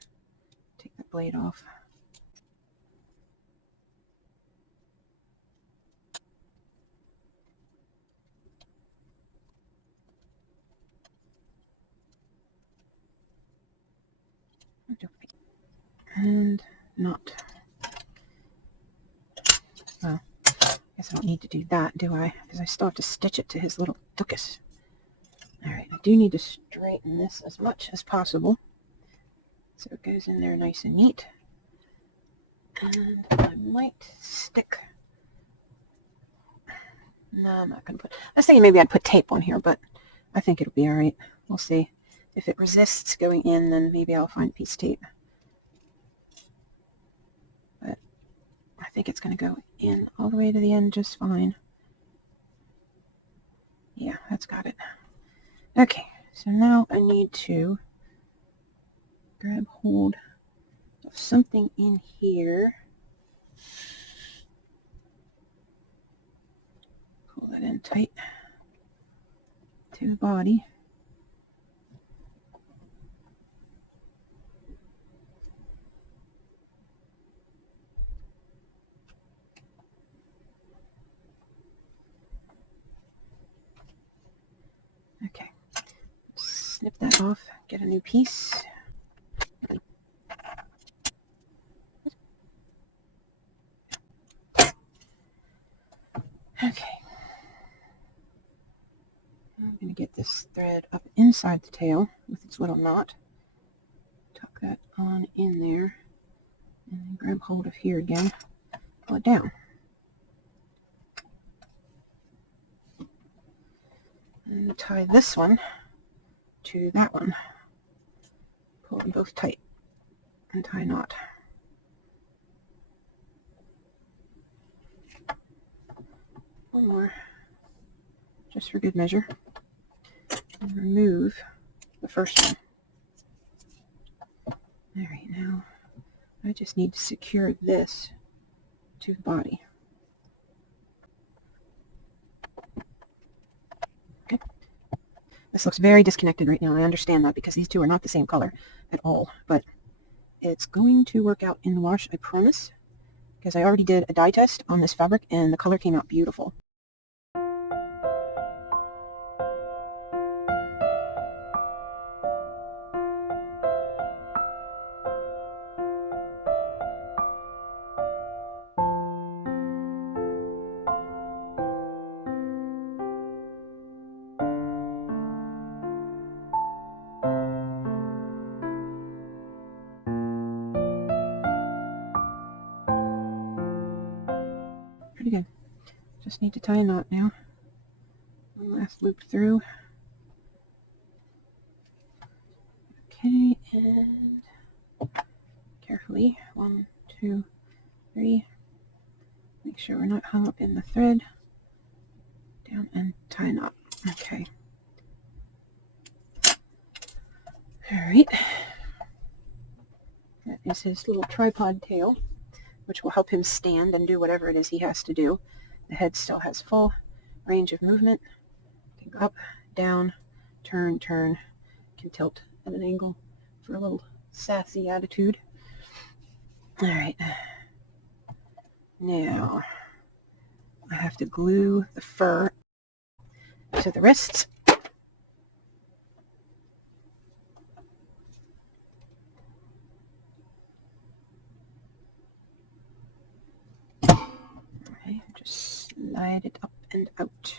Take the blade off. And not. Well, I guess I don't need to do that, do I? Because I still have to stitch it to his little duckus. Alright, I do need to straighten this as much as possible, so it goes in there nice and neat. And I might stick... No, I'm not going to put... I was thinking maybe I'd put tape on here, but I think it'll be alright. We'll see. If it resists going in, then maybe I'll find piece tape. But I think it's going to go in all the way to the end just fine. Yeah, that's got it. Okay, so now I need to grab hold of something in here. Pull that in tight to the body. Okay, snip that off, get a new piece. Okay, I'm going to get this thread up inside the tail with its little knot. Tuck that on in there, and then grab hold of here again, pull it down. And tie this one to that one. Pull them both tight and tie a knot. One more, just for good measure. And remove the first one. All right, now I just need to secure this to the body. Okay. This looks very disconnected right now. I understand that because these two are not the same color at all, but it's going to work out in the wash, I promise, because I already did a dye test on this fabric and the color came out beautiful. Pretty good. Just need to tie a knot now. One last loop through. Okay, and carefully, 1, 2, 3. Make sure we're not hung up in the thread. Down and tie a knot. Okay. All right. That is his little tripod tail, which will help him stand and do whatever it is he has to do. The head still has full range of movement. Can go up, down, turn, can tilt at an angle for a little sassy attitude. All right. Now, I have to glue the fur to the wrists. Okay, just slide it up and out.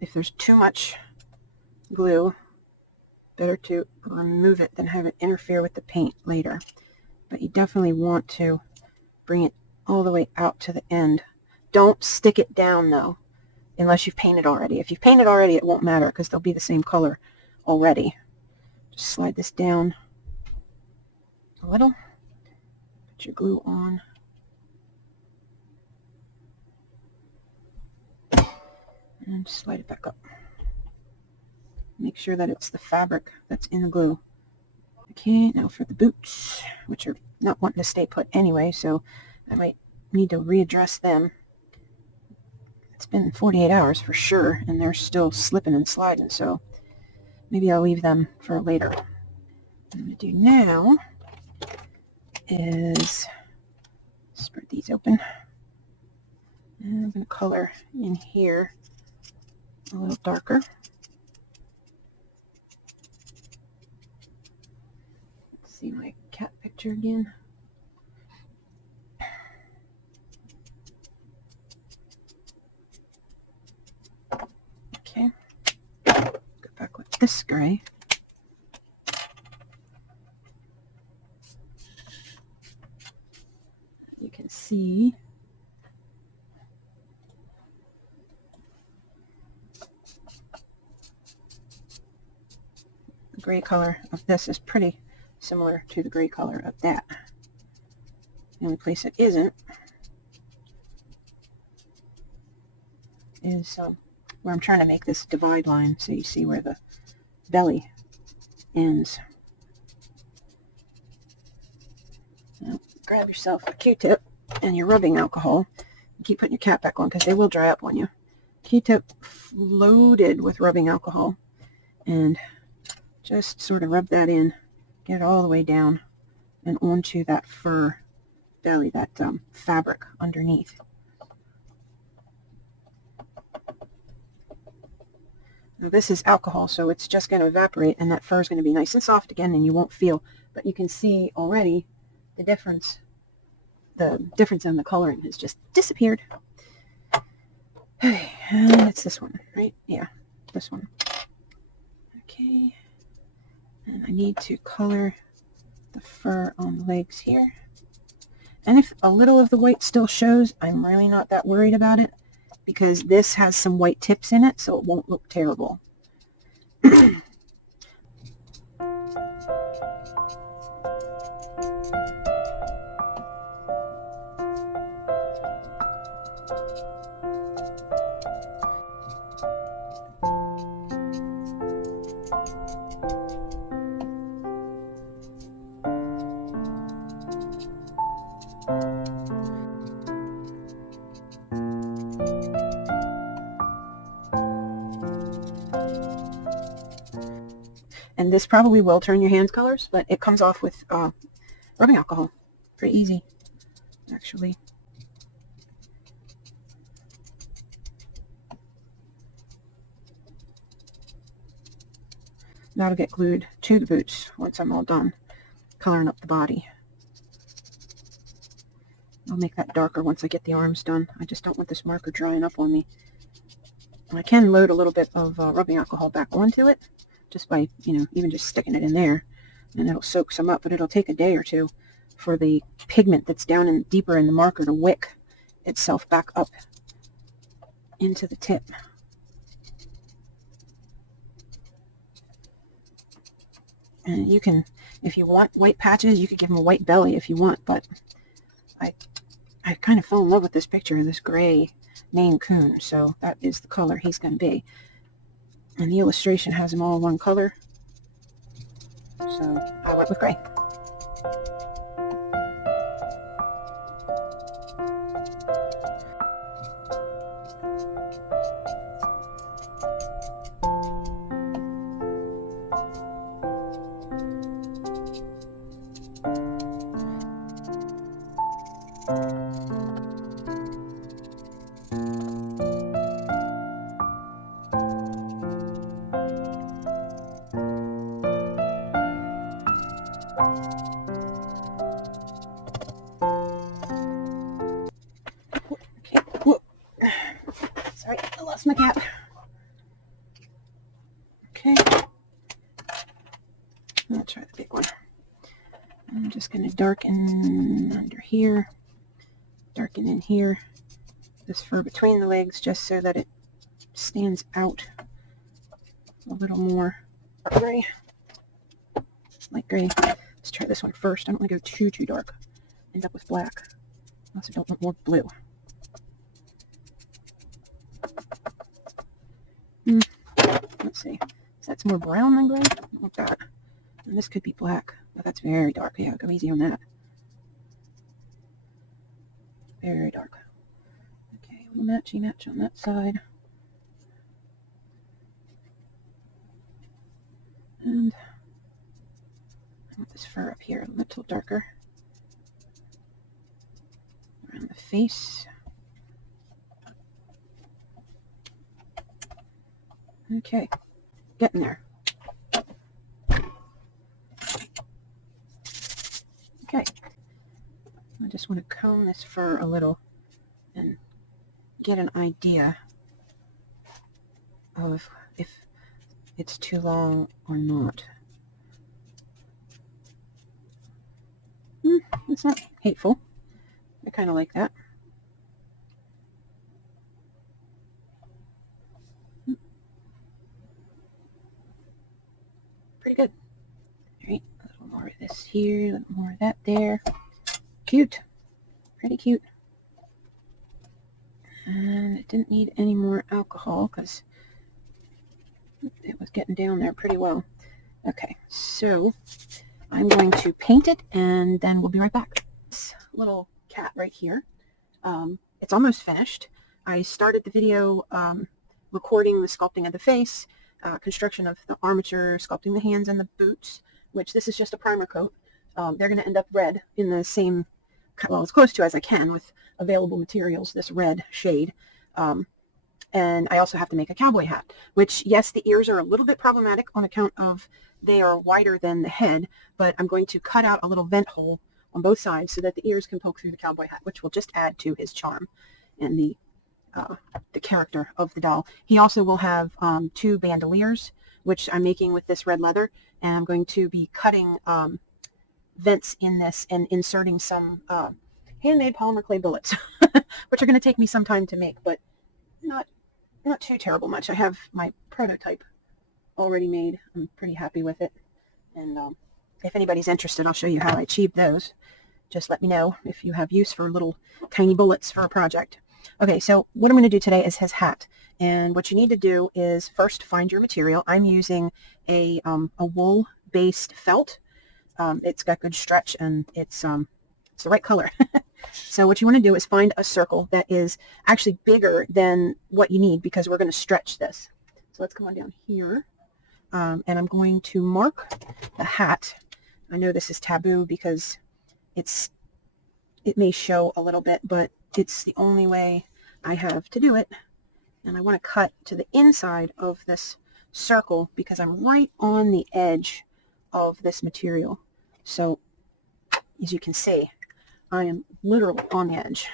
If there's too much glue, better to remove it than have it interfere with the paint later. But you definitely want to bring it all the way out to the end. Don't stick it down though, unless you've painted already. If you've painted already, it won't matter because they'll be the same color already. Just slide this down a little. Put your glue on. And slide it back up. Make sure that it's the fabric that's in the glue. Okay, now for the boots, which are not wanting to stay put anyway, so I might need to readdress them. It's been 48 hours for sure, and they're still slipping and sliding, so maybe I'll leave them for later. What I'm going to do now is spread these open. And I'm going to color in here a little darker. Let's see my cat picture again. Okay, go back with this gray. You can see the gray color of this is pretty similar to the gray color of that. The only place it isn't is where I'm trying to make this divide line so you see where the belly ends. Now, grab yourself a Q-tip and your rubbing alcohol and keep putting your cap back on because they will dry up on you. Q-tip loaded with rubbing alcohol, and just sort of rub that in, get it all the way down and onto that fur belly, that fabric underneath. Now this is alcohol, so it's just going to evaporate and that fur is going to be nice and soft again and you won't feel, but you can see already the difference. The difference in the coloring has just disappeared. Okay, and it's this one, right? Yeah, this one. Okay, and I need to color the fur on the legs here. And if a little of the white still shows, I'm really not that worried about it because this has some white tips in it, so it won't look terrible. And this probably will turn your hands colors, but it comes off with rubbing alcohol. Pretty easy, actually. That'll get glued to the boots once I'm all done coloring up the body. I'll make that darker once I get the arms done. I just don't want this marker drying up on me. And I can load a little bit of rubbing alcohol back onto it, just by, even just sticking it in there, and it'll soak some up, but it'll take a day or two for the pigment that's down in deeper in the marker to wick itself back up into the tip. And you can, if you want white patches, you could give them a white belly if you want, but I kind of fell in love with this picture of this gray Maine Coon, so that is the color he's going to be. And the illustration has them all one color, so I went with gray. Sorry, I lost my cap. Okay. I'll try the big one. I'm just going to darken under here, darken in here, this fur between the legs, just so that it stands out a little more. Gray. Light gray. Let's try this one first. I don't want to go too dark. End up with black. I also don't want more blue. Let's see. So that's more brown than gray. I don't want that. And this could be black, but that's very dark. Yeah, go easy on that. Very dark. Okay, a little matchy match on that side. And I want this fur up here a little darker. Around the face. Okay, getting there. Okay, I just want to comb this fur a little and get an idea of if it's too long or not. It's not hateful. I kind of like that. Pretty good. All right, a little more of this here, a little more of that there. Cute. Pretty cute. And it didn't need any more alcohol because it was getting down there pretty well. Okay, so I'm going to paint it and then we'll be right back. This little cat right here, it's almost finished. I started the video recording the sculpting of the face, construction of the armature, sculpting the hands and the boots, which this is just a primer coat. They're going to end up red in the same, well, as close to as I can with available materials, this red shade. And I also have to make a cowboy hat, which, yes, the ears are a little bit problematic on account of they are wider than the head, but I'm going to cut out a little vent hole on both sides so that the ears can poke through the cowboy hat, which will just add to his charm and the character of the doll. He also will have 2 bandoliers, which I'm making with this red leather, and I'm going to be cutting vents in this and inserting some handmade polymer clay bullets, which are going to take me some time to make, but not too terrible much. I have my prototype already made. I'm pretty happy with it, and if anybody's interested, I'll show you how I achieved those. Just let me know if you have use for little tiny bullets for a project. Okay, so what I'm going to do today is his hat, and what you need to do is first find your material. I'm using a wool-based felt. It's got good stretch, and it's the right color. So what you want to do is find a circle that is actually bigger than what you need, because we're going to stretch this. So let's come on down here. and I'm going to mark the hat. I know this is taboo because it may show a little bit, but it's the only way I have to do it. And I want to cut to the inside of this circle because I'm right on the edge of this material. So as you can see, I am literally on the edge.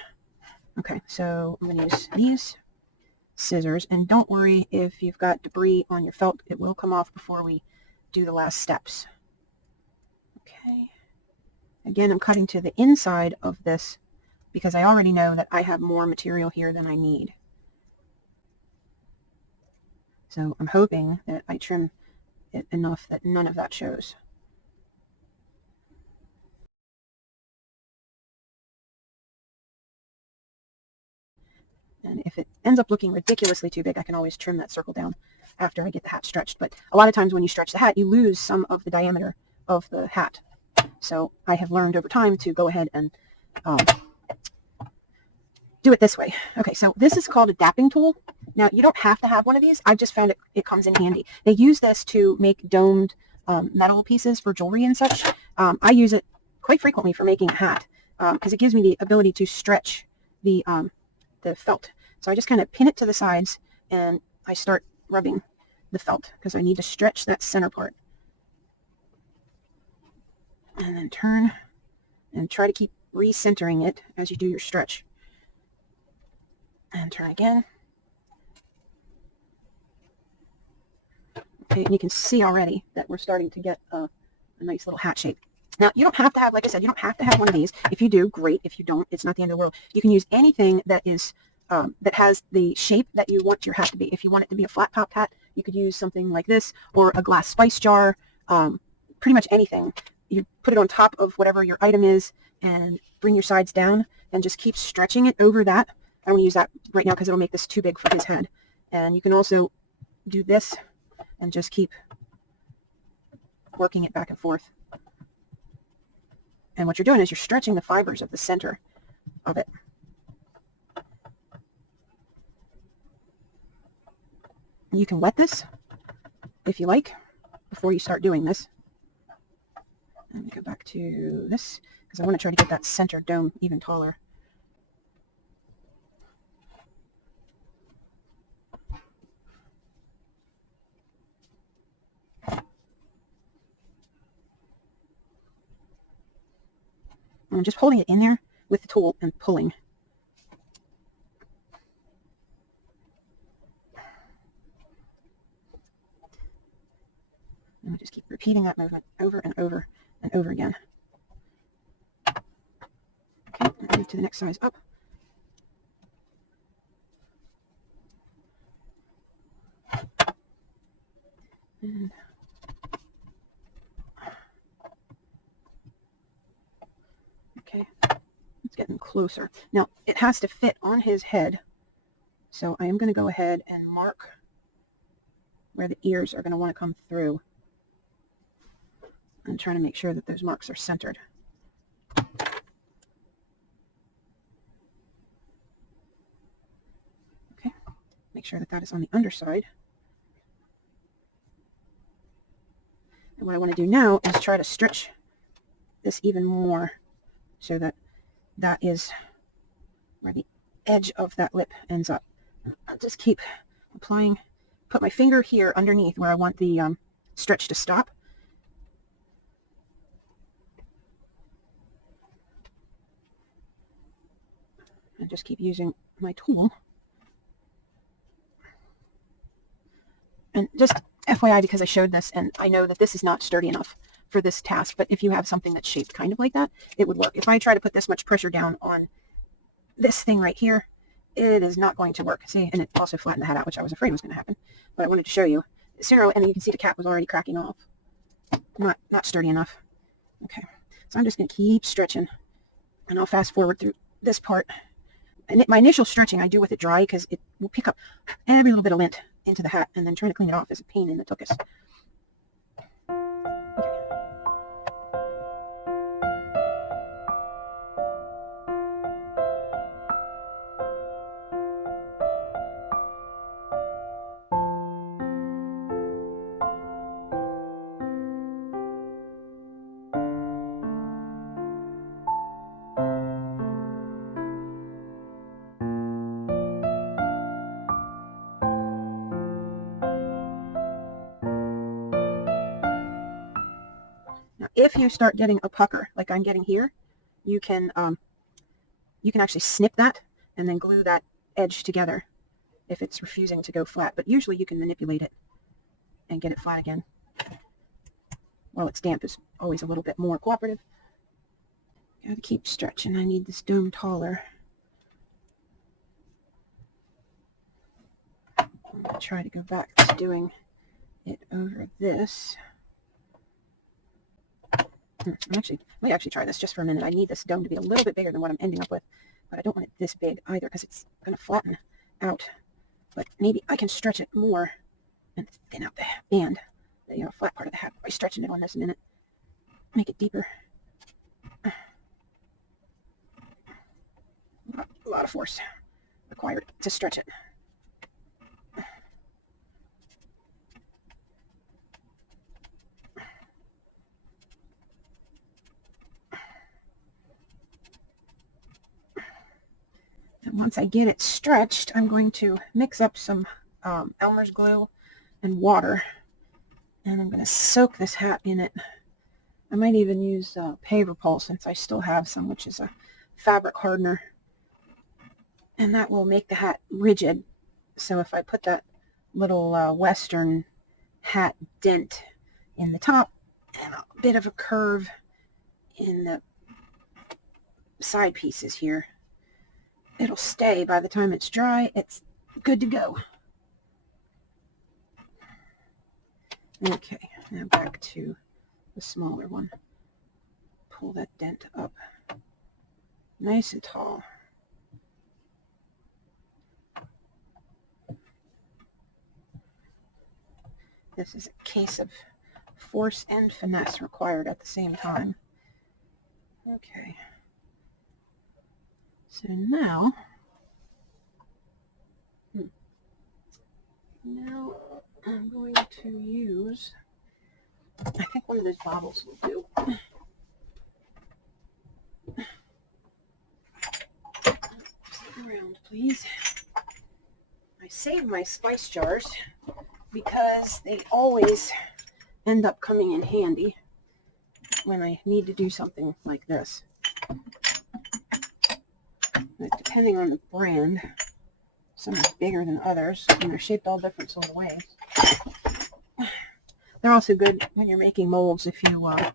Okay, so I'm going to use these scissors, and don't worry if you've got debris on your felt, it will come off before we do the last steps. Okay, again, I'm cutting to the inside of this because I already know that I have more material here than I need. So I'm hoping that I trim it enough that none of that shows. And if it ends up looking ridiculously too big, I can always trim that circle down after I get the hat stretched. But a lot of times when you stretch the hat, you lose some of the diameter of the hat. So I have learned over time to go ahead and do it this way. Okay, so this is called a dapping tool. Now, you don't have to have one of these. I've just found it comes in handy. They use this to make domed metal pieces for jewelry and such. I use it quite frequently for making a hat because it gives me the ability to stretch the felt. So I just kind of pin it to the sides and I start rubbing the felt because I need to stretch that center part. And then turn and try to keep recentering it as you do your stretch. And turn again. Okay, and you can see already that we're starting to get a nice little hat shape. Now, you don't have to have, like I said, you don't have to have one of these. If you do, great. If you don't, it's not the end of the world. You can use anything that is that has the shape that you want your hat to be. If you want it to be a flat top hat, you could use something like this or a glass spice jar, pretty much anything. You put it on top of whatever your item is and bring your sides down and just keep stretching it over that. I don't want to use that right now because it'll make this too big for his head. And you can also do this and just keep working it back and forth. And what you're doing is you're stretching the fibers of the center of it. You can wet this if you like before you start doing this. Let me go back to this because I want to try to get that center dome even taller. And I'm just holding it in there with the tool and pulling. And we just keep repeating that movement over and over and over again. Okay, and move to the next size up. And okay, it's getting closer. Now, it has to fit on his head, so I am going to go ahead and mark where the ears are going to want to come through. I'm trying to make sure that those marks are centered. Okay, make sure that that is on the underside. And what I want to do now is try to stretch this even more so that that is where the edge of that lip ends up. I'll just keep applying, put my finger here underneath where I want the stretch to stop. And just keep using my tool. And just FYI, because I showed this, and I know that this is not sturdy enough for this task, but if you have something that's shaped kind of like that, it would work. If I try to put this much pressure down on this thing right here, it is not going to work. See, and it also flattened the hat out, which I was afraid was going to happen. But I wanted to show you. Sooner, and you can see the cap was already cracking off. Not sturdy enough. Okay, so I'm just going to keep stretching, and I'll fast forward through this part. And my initial stretching I do with it dry because it will pick up every little bit of lint into the hat, and then trying to clean it off is a pain in the tuchus. if you start getting a pucker like I'm getting here, you can actually snip that and then glue that edge together if it's refusing to go flat. But usually you can manipulate it and get it flat again. While it's damp is always a little bit more cooperative. Gotta keep stretching. I need this dome taller. I'm gonna try to go back to doing it over this. Let me actually try this just for a minute. I need this dome to be a little bit bigger than what I'm ending up with, but I don't want it this big either because it's going to flatten out. But maybe I can stretch it more and thin out the band, the flat part of the hat by stretching it on this a minute. Make it deeper. A lot of force required to stretch it. And once I get it stretched, I'm going to mix up some Elmer's glue and water, and I'm going to soak this hat in it. I might even use Paverpol since I still have some, which is a fabric hardener, and that will make the hat rigid. So if I put that little Western hat dent in the top and a bit of a curve in the side pieces here, it'll stay. By the time it's dry, it's good to go. Okay, now back to the smaller one. Pull that dent up nice and tall. This is a case of force and finesse required at the same time. Okay. So now I'm going to use, I think one of those bottles will do. Sit around, please. I save my spice jars because they always end up coming in handy when I need to do something like this. But depending on the brand, some are bigger than others, and they're shaped all different sort of ways. They're also good when you're making molds. If you want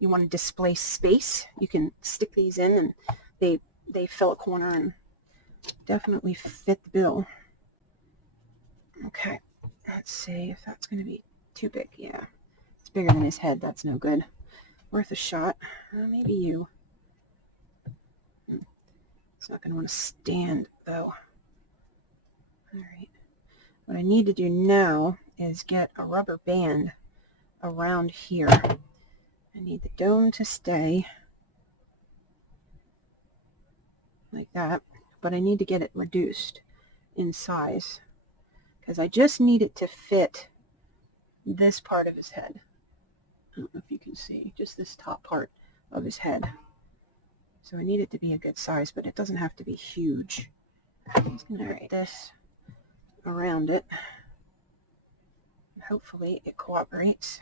to displace space, you can stick these in, and they fill a corner and definitely fit the bill. Okay, let's see if that's going to be too big. Yeah, it's bigger than his head. That's no good. Worth a shot. Maybe you. It's not going to want to stand, though. All right. What I need to do now is get a rubber band around here. I need the dome to stay like that, but I need to get it reduced in size because I just need it to fit this part of his head. I don't know if you can see, just this top part of his head. So I need it to be a good size, but it doesn't have to be huge. I'm just going to write this around it. Hopefully it cooperates.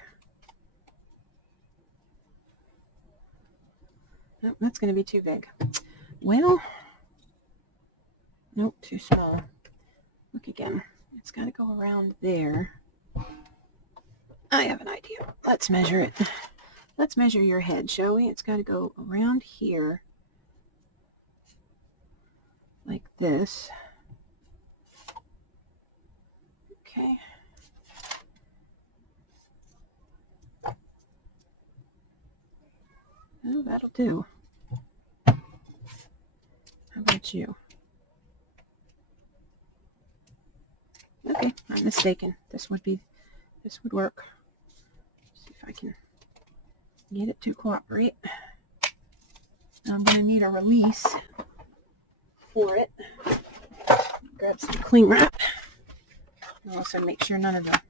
Nope, that's going to be too big. Well, nope, too small. Look again. It's got to go around there. I have an idea. Let's measure it. Let's measure your head, shall we? It's got to go around here like this. Okay. Oh, that'll do. How about you? Okay, I'm mistaken. This would work. See if I can get it to cooperate. I'm going to need a release for it. Grab some cling wrap. And also make sure none of the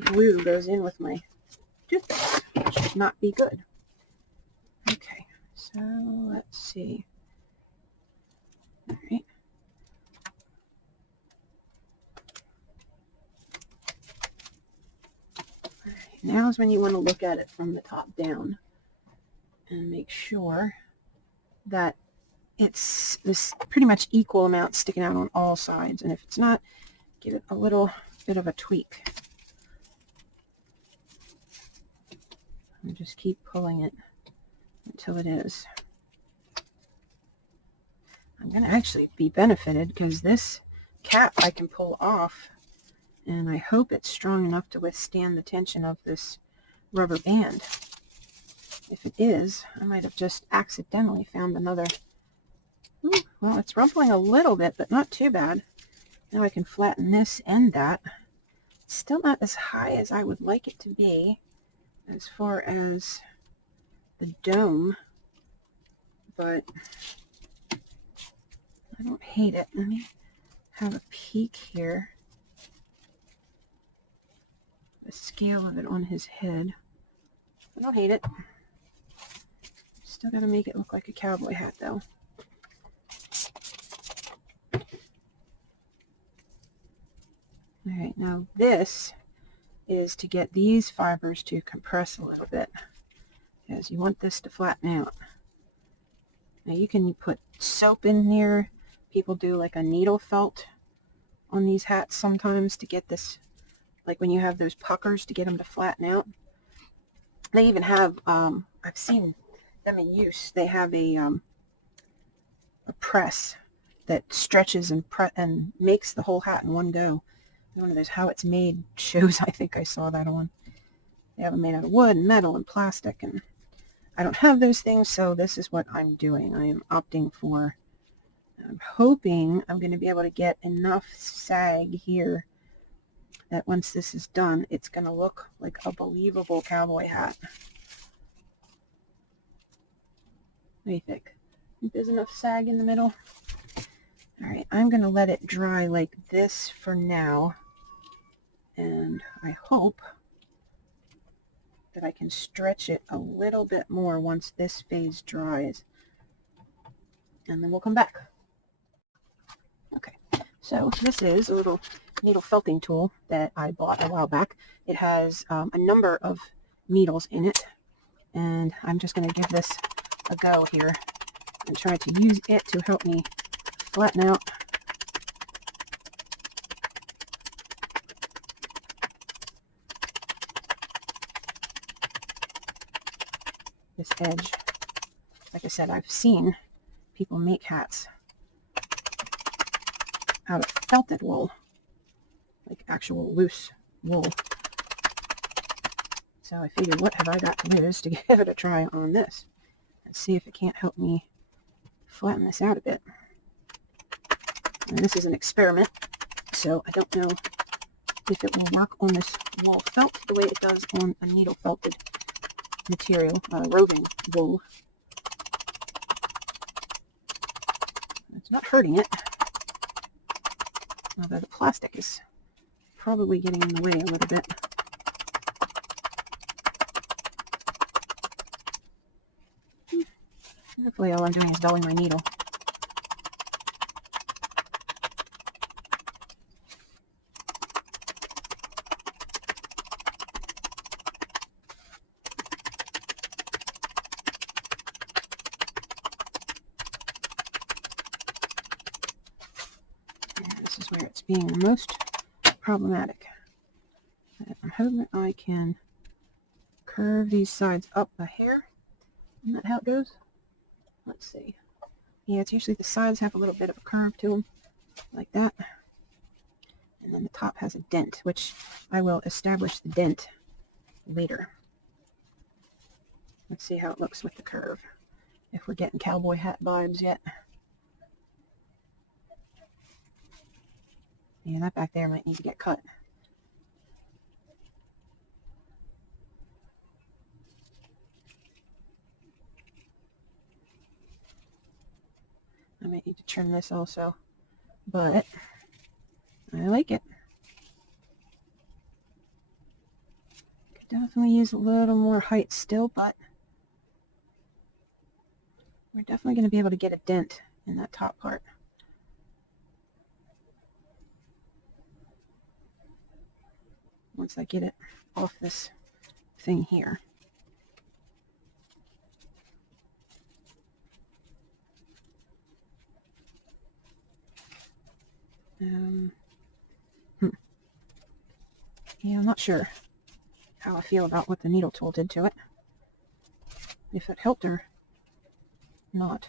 glue goes in with my toothpicks, which should not be good. Okay, so let's see. All right. All right. Now is when you want to look at it from the top down. and make sure that it's this pretty much equal amount sticking out on all sides. And if it's not, give it a little bit of a tweak. And just keep pulling it until it is. I'm going to actually be benefited because this cap I can pull off, and I hope it's strong enough to withstand the tension of this rubber band. If it is, I might have just accidentally found another. Ooh, well, it's rumpling a little bit, but not too bad. Now I can flatten this and that. It's still not as high as I would like it to be as far as the dome, but I don't hate it. Let me have a peek here. The scale of it on his head. I don't hate it. Still got to make it look like a cowboy hat, though. All right, now this is to get these fibers to compress a little bit, because you want this to flatten out. Now you can put soap in here. People do like a needle felt on these hats sometimes to get this, like when you have those puckers, to get them to flatten out. They even have, I've seen them in use, they have a press that stretches and makes the whole hat in one go. One of those how it's made shows, I think I saw that on. They have them made out of wood and metal and plastic, and I don't have those things, so this is what I'm doing. I am opting for, I'm hoping I'm going to be able to get enough sag here that once this is done, it's going to look like a believable cowboy hat. What do you think? Think there's enough sag in the middle? All right, I'm going to let it dry like this for now, and I hope that I can stretch it a little bit more once this phase dries, and then we'll come back. Okay, so this is a little needle felting tool that I bought a while back. It has a number of needles in it, and I'm just going to give this a go here and try to use it to help me flatten out this edge. Like I said, I've seen people make hats out of felted wool, like actual loose wool. So I figured, what have I got to lose to give it a try on this and see if it can't help me flatten this out a bit. And this is an experiment, so I don't know if it will work on this wool felt the way it does on a needle felted material, roving wool. It's not hurting it, although the plastic is probably getting in the way a little bit. Hopefully all I'm doing is dulling my needle. This is where it's being the most problematic. I'm hoping I can curve these sides up a hair. Isn't that how it goes? Let's see. Yeah, it's usually the sides have a little bit of a curve to them, like that. And then the top has a dent, which I will establish the dent later. Let's see how it looks with the curve, if we're getting cowboy hat vibes yet. Yeah, that back there might need to get cut. I might need to trim this also, but I like it. Could definitely use a little more height still, but we're definitely going to be able to get a dent in that top part. Once I get it off this thing here. Yeah, I'm not sure how I feel about what the needle tool did to it. If it helped or not.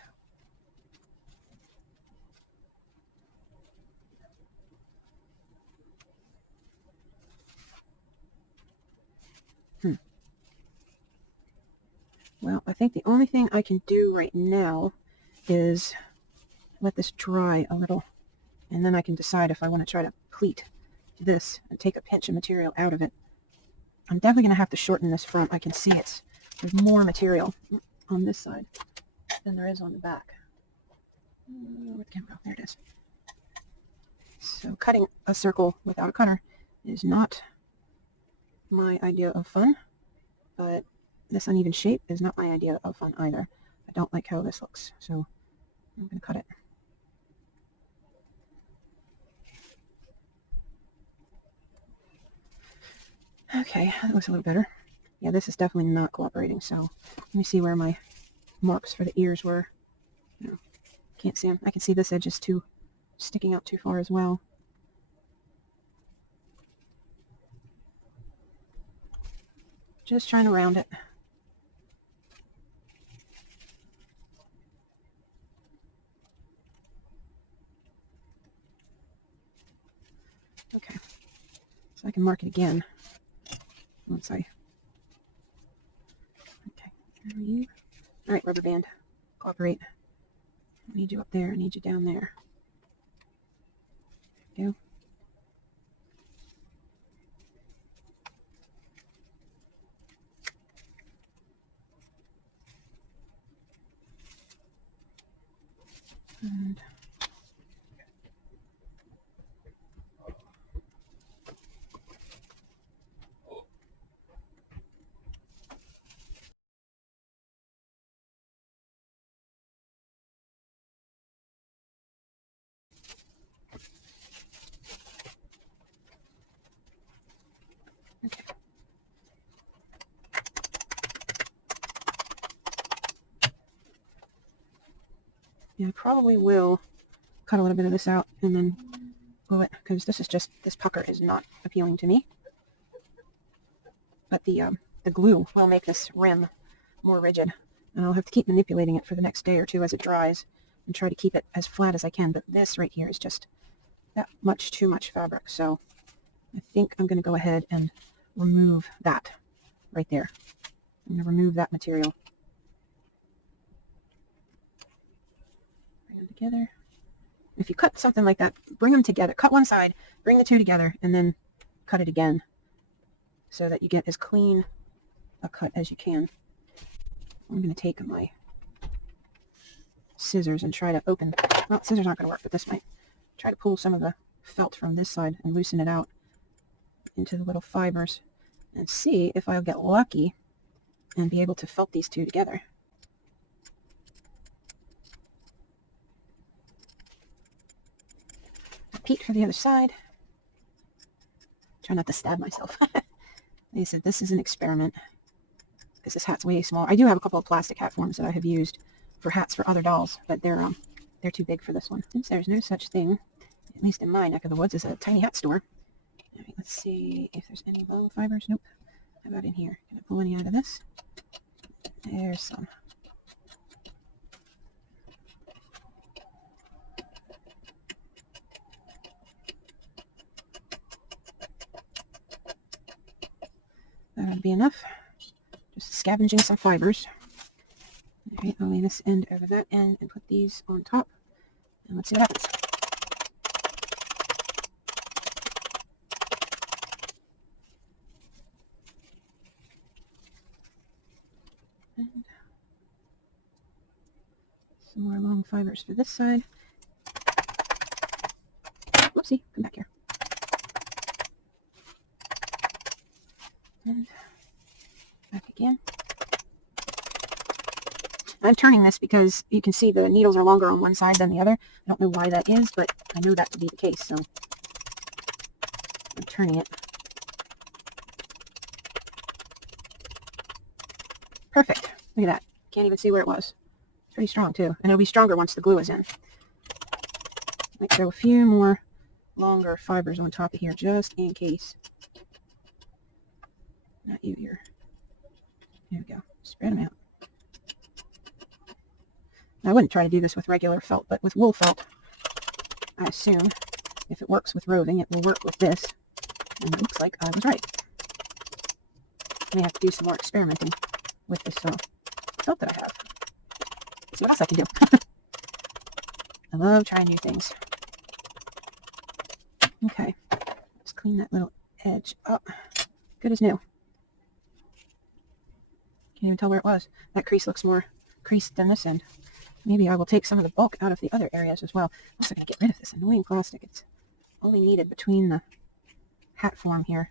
Well, I think the only thing I can do right now is let this dry a little, and then I can decide if I want to try to pleat this and take a pinch of material out of it. I'm definitely going to have to shorten this front. I can see there's more material on this side than there is on the back. Where'd the camera go? There it is. So cutting a circle without a cutter is not my idea of fun, but this uneven shape is not my idea of fun either. I don't like how this looks, so I'm going to cut it. Okay, that looks a little better. Yeah, this is definitely not cooperating, so let me see where my marks for the ears were. No, can't see them. I can see this edge is sticking out too far as well. Just trying to round it. Okay, so I can mark it again once I... Okay, there you... All right, rubber band, cooperate. I need you up there, I need you down there. There you go. And okay. Yeah, I probably will cut a little bit of this out and then glue it, because this pucker is not appealing to me. But the glue will make this rim more rigid, and I'll have to keep manipulating it for the next day or two as it dries and try to keep it as flat as I can. But this right here is just that much too much fabric, so I think I'm going to go ahead and remove that right there. I'm going to remove that material. Bring them together. If you cut something like that, bring them together. Cut one side, bring the two together, and then cut it again so that you get as clean a cut as you can. I'm going to take my scissors and try to open... Well, scissors aren't going to work, but this might. Try to pull some of the felt from this side and loosen it out into the little fibers and see if I'll get lucky and be able to felt these two together. Repeat for the other side. Try not to stab myself. Like I said, this is an experiment because this hat's way small. I do have a couple of plastic hat forms that I have used for hats for other dolls, but they're too big for this one. Since there's no such thing, at least in my neck of the woods, is a tiny hat store. All right, let's see if there's any long fibers. Nope. How about in here? Can I pull any out of this? There's some. That would be enough. Just scavenging some fibers. Okay, I'll lay this end over that end and put these on top. And let's see what happens. And some more long fibers for this side. Whoopsie, come back here. And back again. I'm turning this because you can see the needles are longer on one side than the other. I don't know why that is, but I know that to be the case, so I'm turning it. Perfect. Look at that. Can't even see where it was. It's pretty strong, too. And it'll be stronger once the glue is in. Might throw a few more longer fibers on top of here, just in case. Not you, here. There we go. Spread them out. Now, I wouldn't try to do this with regular felt, but with wool felt, I assume if it works with roving, it will work with this. And it looks like I was right. I may have to do some more experimenting with this felt that I have. See what else I can do. I love trying new things. Okay, just clean that little edge up. Good as new. Can't even tell where it was. That crease looks more creased than this end. Maybe I will take some of the bulk out of the other areas as well. I'm also going to get rid of this annoying plastic. It's only needed between the hat form here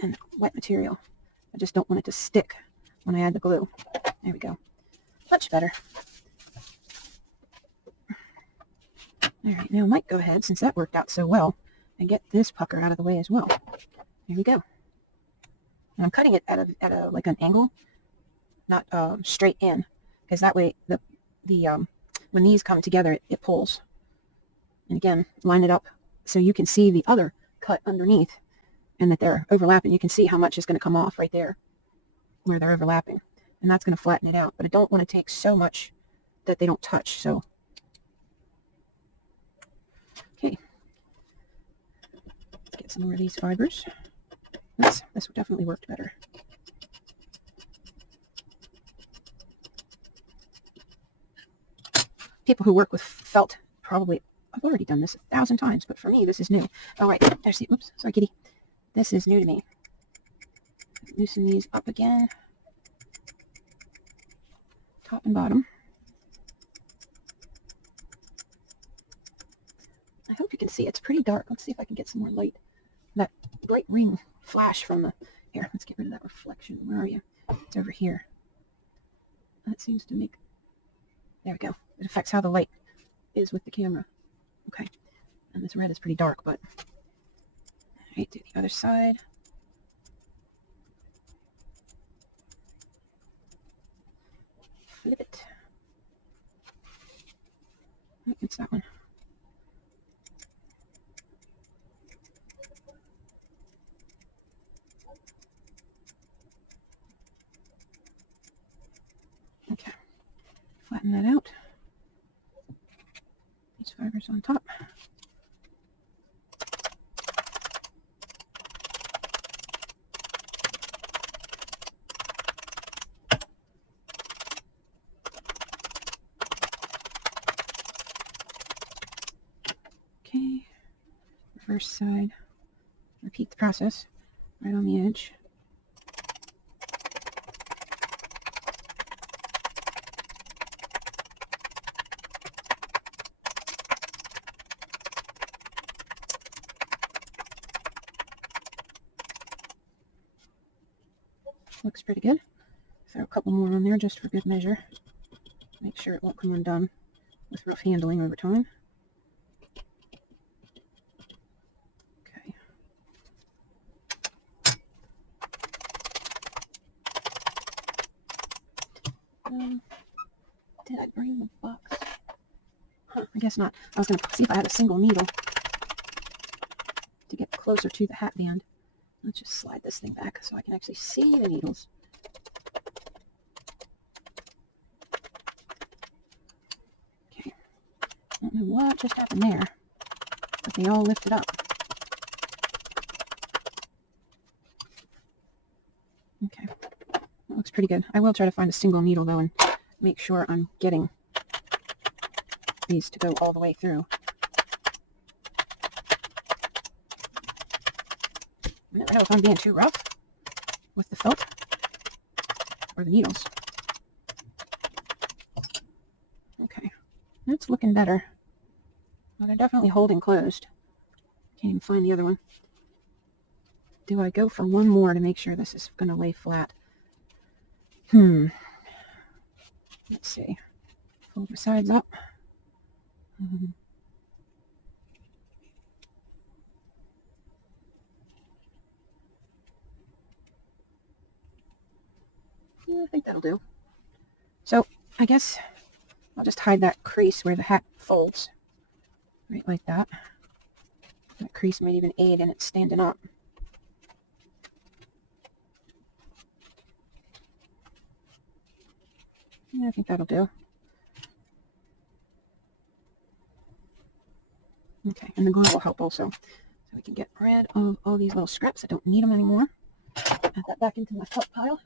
and the wet material. I just don't want it to stick when I add the glue. There we go. Much better. Alright, now I might go ahead, since that worked out so well, and get this pucker out of the way as well. There we go. And I'm cutting it at a like an angle, not straight in, because that way when these come together, it pulls. And again, line it up so you can see the other cut underneath, and that they're overlapping. You can see how much is going to come off right there where they're overlapping, and that's going to flatten it out. But I don't want to take so much that they don't touch. So okay, let's get some more of these fibers. This definitely worked better. People who work with felt probably, I've already done this 1,000 times, but for me, this is new. All right, there's the, oops, sorry, kitty. This is new to me. Loosen these up again. Top and bottom. I hope you can see. It's pretty dark. Let's see if I can get some more light. That bright ring flash from the, here, let's get rid of that reflection. Where are you? It's over here. That seems to make, there we go. It affects how the light is with the camera. Okay. And this red is pretty dark, but all right, do the other side. Flip it. Oh, it's that one. Okay. Flatten that out. These fibers on top. Okay. Reverse side. Repeat the process right on the edge. Looks pretty good. Throw a couple more on there just for good measure. Make sure it won't come undone with rough handling over time. Okay. Did I bring the box? Huh, I guess not. I was going to see if I had a single needle to get closer to the hat band. Let's just slide this thing back so I can actually see the needles. Okay. I don't know what just happened there, but they all lifted up. Okay. That looks pretty good. I will try to find a single needle though and make sure I'm getting these to go all the way through. I never know if I'm being too rough with the felt or the needles. Okay, that's looking better. Well, they're definitely holding closed. Can't even find the other one. Do I go for one more to make sure this is going to lay flat? Let's see. Fold the sides up. Yeah, I think that'll do. So I guess I'll just hide that crease where the hat folds right like that. That crease might even aid in it standing up. Yeah, I think that'll do. Okay, and the glue will help also. So we can get rid of all these little scraps. I don't need them anymore. Add that back into my top pile.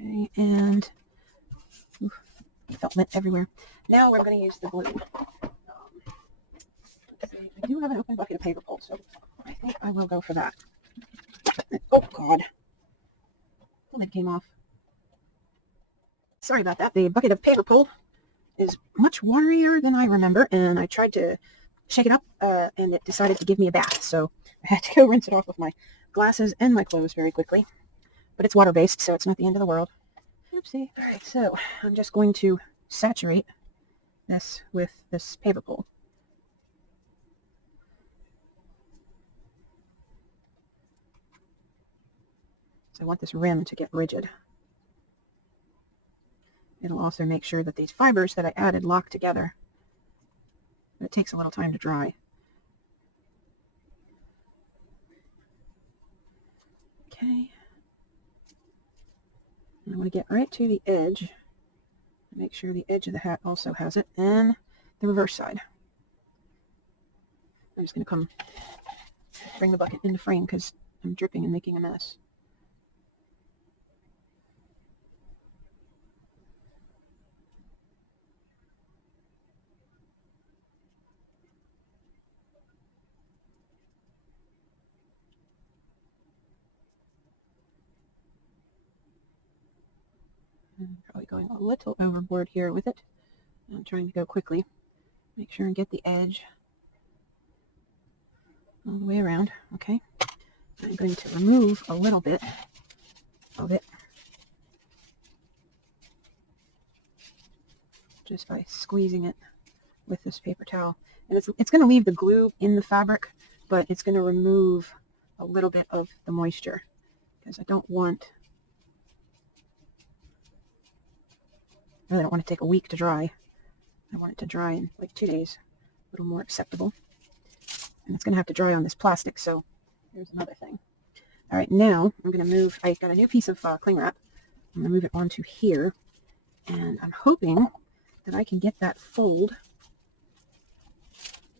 Okay, and felt lint everywhere. Now we're going to use the glue. Let's see, I do have an open bucket of paper pulp, so I think I will go for that. Oh, God. The lid came off. Sorry about that. The bucket of paper pulp is much waterier than I remember, and I tried to shake it up, and it decided to give me a bath, so I had to go rinse it off with my glasses and my clothes very quickly. But it's water-based, so it's not the end of the world. Oopsie. All right, so I'm just going to saturate this with this paper pulp. So I want this rim to get rigid. It'll also make sure that these fibers that I added lock together. It takes a little time to dry. Okay. And I want to get right to the edge. Make sure the edge of the hat also has it, and the reverse side. I'm just going to come bring the bucket into frame because I'm dripping and making a mess. I'm probably going a little overboard here with it. I'm trying to go quickly. Make sure and get the edge all the way around. Okay. I'm going to remove a little bit of it just by squeezing it with this paper towel. And it's going to leave the glue in the fabric, but it's going to remove a little bit of the moisture because I really don't want it to take a week to dry. I want it to dry in like 2 days, a little more acceptable. And it's going to have to dry on this plastic, so here's another thing. All right, now I'm going to move, I got a new piece of cling wrap. I'm going to move it onto here, and I'm hoping that I can get that fold.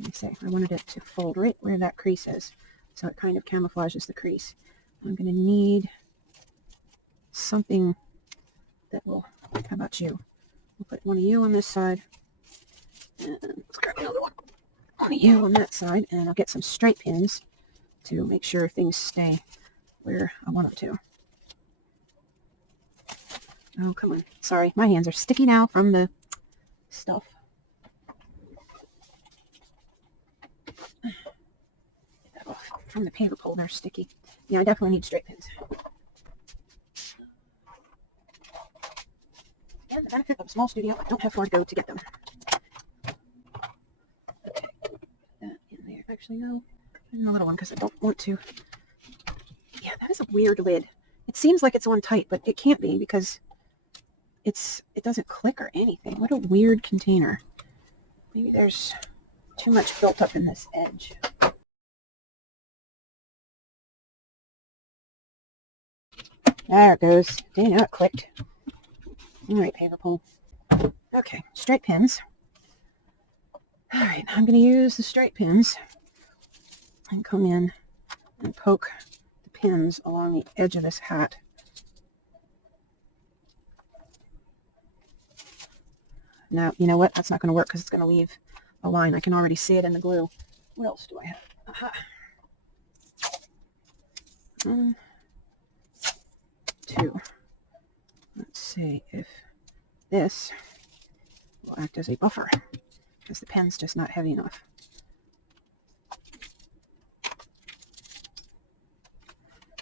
Let me see, I wanted it to fold right where that crease is, so it kind of camouflages the crease. I'm going to need something that will, how about you? We'll put one of you on this side, and let's grab another one. One of you on that side, and I'll get some straight pins to make sure things stay where I want them to. Oh, come on. Sorry, my hands are sticky now from the stuff. Get that off. From the paper pull, they're sticky. Yeah, I definitely need straight pins. And the benefit of a small studio, I don't have far to go to get them. Okay, put that in there. Actually, no. In the little one, because I don't want to. Yeah, that is a weird lid. It seems like it's on tight, but it can't be because it doesn't click or anything. What a weird container. Maybe there's too much built up in this edge. There it goes. Dang, now it clicked. All right, paper pull. Okay, straight pins. All right, I'm going to use the straight pins and come in and poke the pins along the edge of this hat. Now, you know what? That's not going to work because it's going to leave a line. I can already see it in the glue. What else do I have? Aha. 1, 2. Let's see if this will act as a buffer because the pen's just not heavy enough.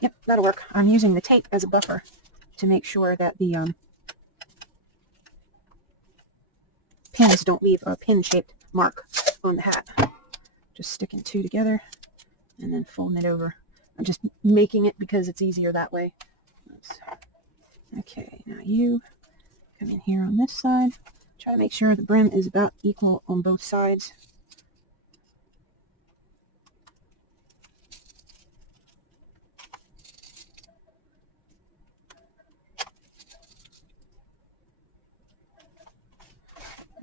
Yep, that'll work. I'm using the tape as a buffer to make sure that the pins don't leave a pin-shaped mark on the hat. Just sticking 2 together and then folding it over. I'm just making it because it's easier that way. Okay, now you come in here on this side. Try to make sure the brim is about equal on both sides.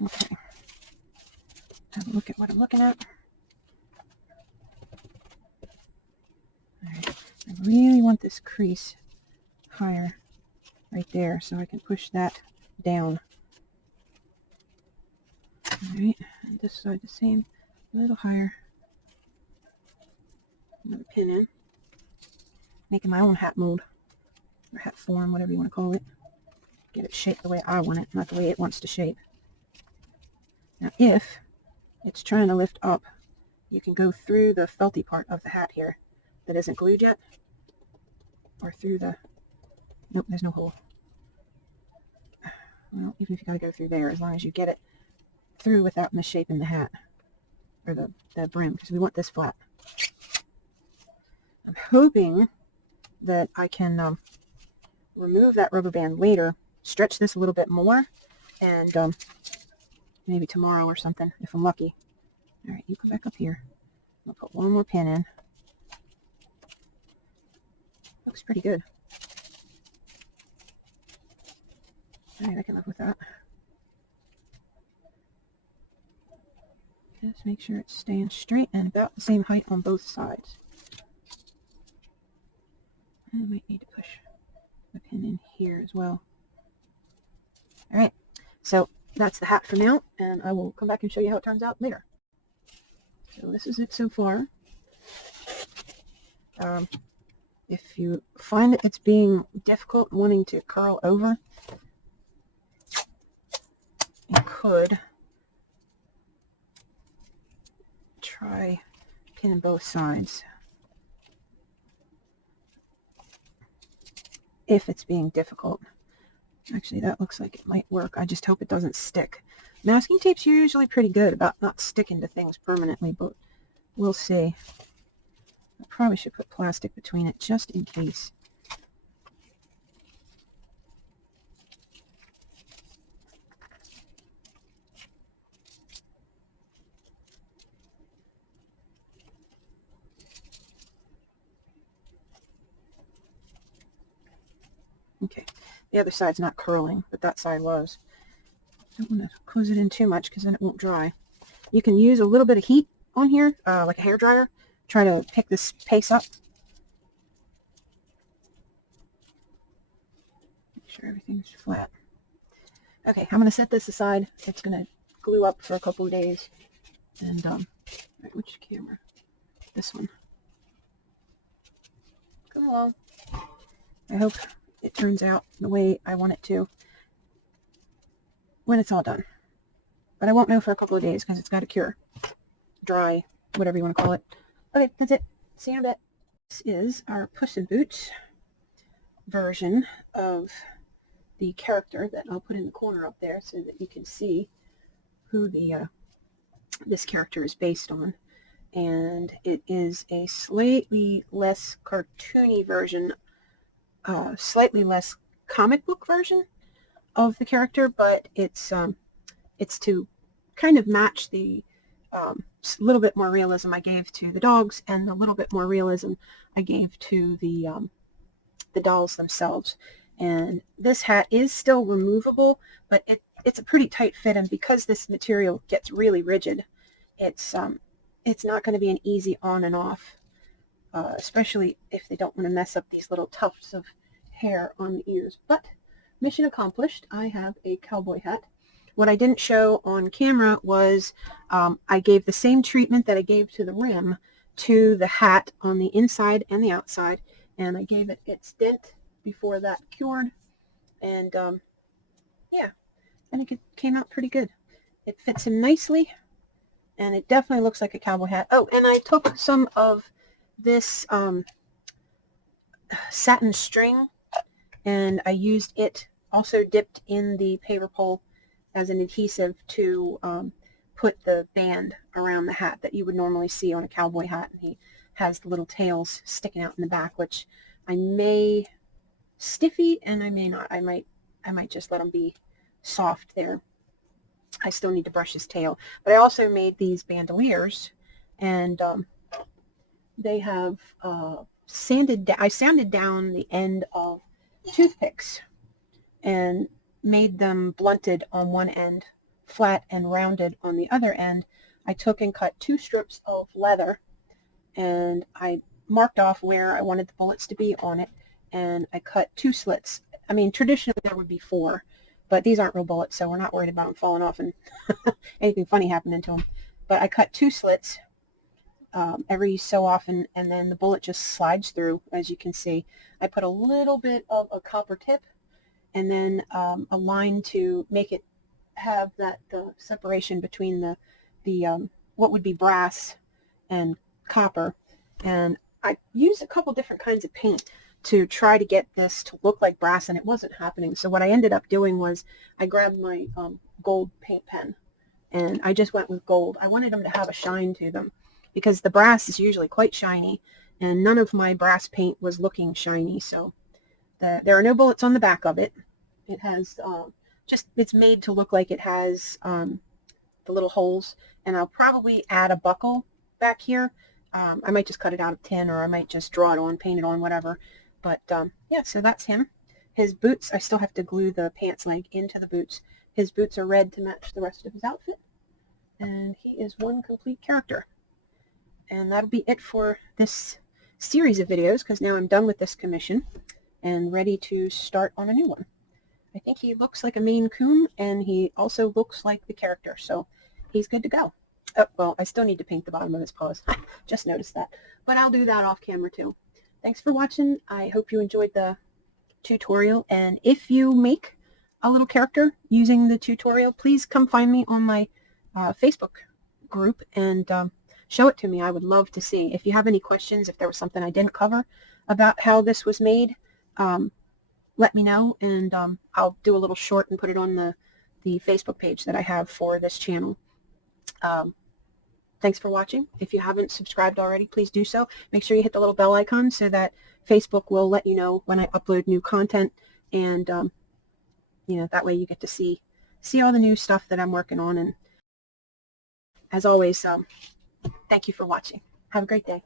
Okay. Have a look at what I'm looking at. Alright. I really want this crease higher right there so I can push that down. Alright, and this side the same, a little higher. Another pin in. Making my own hat mold, or hat form, whatever you want to call it. Get it shaped the way I want it, not the way it wants to shape. Now if it's trying to lift up, you can go through the felty part of the hat here that isn't glued yet, or through the, nope, there's no hole. Well, even if you got to go through there, as long as you get it through without misshaping the hat, or the brim, because we want this flat. I'm hoping that I can remove that rubber band later, stretch this a little bit more, and maybe tomorrow or something, if I'm lucky. Alright, you come back up here. I'll put one more pin in. Looks pretty good. Alright, I can live with that. Just make sure it's staying straight and about the same height on both sides. And I might need to push the pin in here as well. Alright, so that's the hat for now, and I will come back and show you how it turns out later. So this is it so far. If you find that it's being difficult wanting to curl over, you could try pinning both sides. If it's being difficult. Actually, that looks like it might work. I just hope it doesn't stick. Masking tape's usually pretty good about not sticking to things permanently, but we'll see. I probably should put plastic between it just in case. Okay, the other side's not curling, but that side was. Don't want to close it in too much because then it won't dry. You can use a little bit of heat on here, like a hair dryer. Try to pick this pace up. Make sure everything's flat. Okay, I'm going to set this aside. It's going to glue up for a couple of days. And, right, which camera? This one. Come along. I hope it turns out the way I want it to when it's all done. But I won't know for a couple of days because it's got to cure. Dry, whatever you want to call it. Okay, that's it. See you in a bit. This is our Puss in Boots version of the character that I'll put in the corner up there so that you can see who the this character is based on. And it is a slightly less cartoony version, slightly less comic book version of the character, but it's to kind of match the little bit more realism I gave to the dogs and a little bit more realism I gave to the dolls themselves. And this hat is still removable, but it's a pretty tight fit, and because this material gets really rigid, it's not going to be an easy on and off, especially if they don't want to mess up these little tufts of hair on the ears. But mission accomplished. I have a cowboy hat. What I didn't show on camera was I gave the same treatment that I gave to the rim to the hat on the inside and the outside, and I gave it its dent before that cured, and yeah, I think it came out pretty good. It fits him nicely, and it definitely looks like a cowboy hat. Oh, and I took some of this satin string, and I used it, also dipped in the paper pole as an adhesive to put the band around the hat that you would normally see on a cowboy hat. And he has the little tails sticking out in the back, which I may stiffy and I may not. I might just let them be soft there. I still need to brush his tail. But I also made these bandoliers, and they have I sanded down the end of toothpicks and made them blunted on one end, flat and rounded on the other end. I took and cut 2 strips of leather, and I marked off where I wanted the bullets to be on it, and I cut 2 slits. I mean, traditionally there would be 4, but these aren't real bullets, so we're not worried about them falling off and anything funny happening to them. But I cut 2 slits every so often, and then the bullet just slides through, as you can see. I put a little bit of a copper tip, and then a line to make it have that separation between the what would be brass and copper. And I used a couple different kinds of paint to try to get this to look like brass, and it wasn't happening. So what I ended up doing was I grabbed my gold paint pen, and I just went with gold. I wanted them to have a shine to them, because the brass is usually quite shiny, and none of my brass paint was looking shiny. So there are no bullets on the back of it. It has it's made to look like it has the little holes, and I'll probably add a buckle back here. I might just cut it out of tin, or I might just draw it on, paint it on, whatever. But yeah, so that's him. His boots, I still have to glue the pants leg into the boots. His boots are red to match the rest of his outfit, and he is one complete character. And that'll be it for this series of videos, because now I'm done with this commission and ready to start on a new one. I think he looks like a Maine Coon, and he also looks like the character, so he's good to go. Oh, well, I still need to paint the bottom of his paws. Just noticed that. But I'll do that off camera too. Thanks for watching. I hope you enjoyed the tutorial, and if you make a little character using the tutorial, please come find me on my Facebook group and show it to me. I would love to see. If you have any questions, if there was something I didn't cover about how this was made, let me know, and I'll do a little short and put it on the Facebook page that I have for this channel. Thanks for watching. If you haven't subscribed already, please do so. Make sure you hit the little bell icon so that Facebook will let you know when I upload new content, and you know, that way you get to see all the new stuff that I'm working on. And as always, thank you for watching. Have a great day.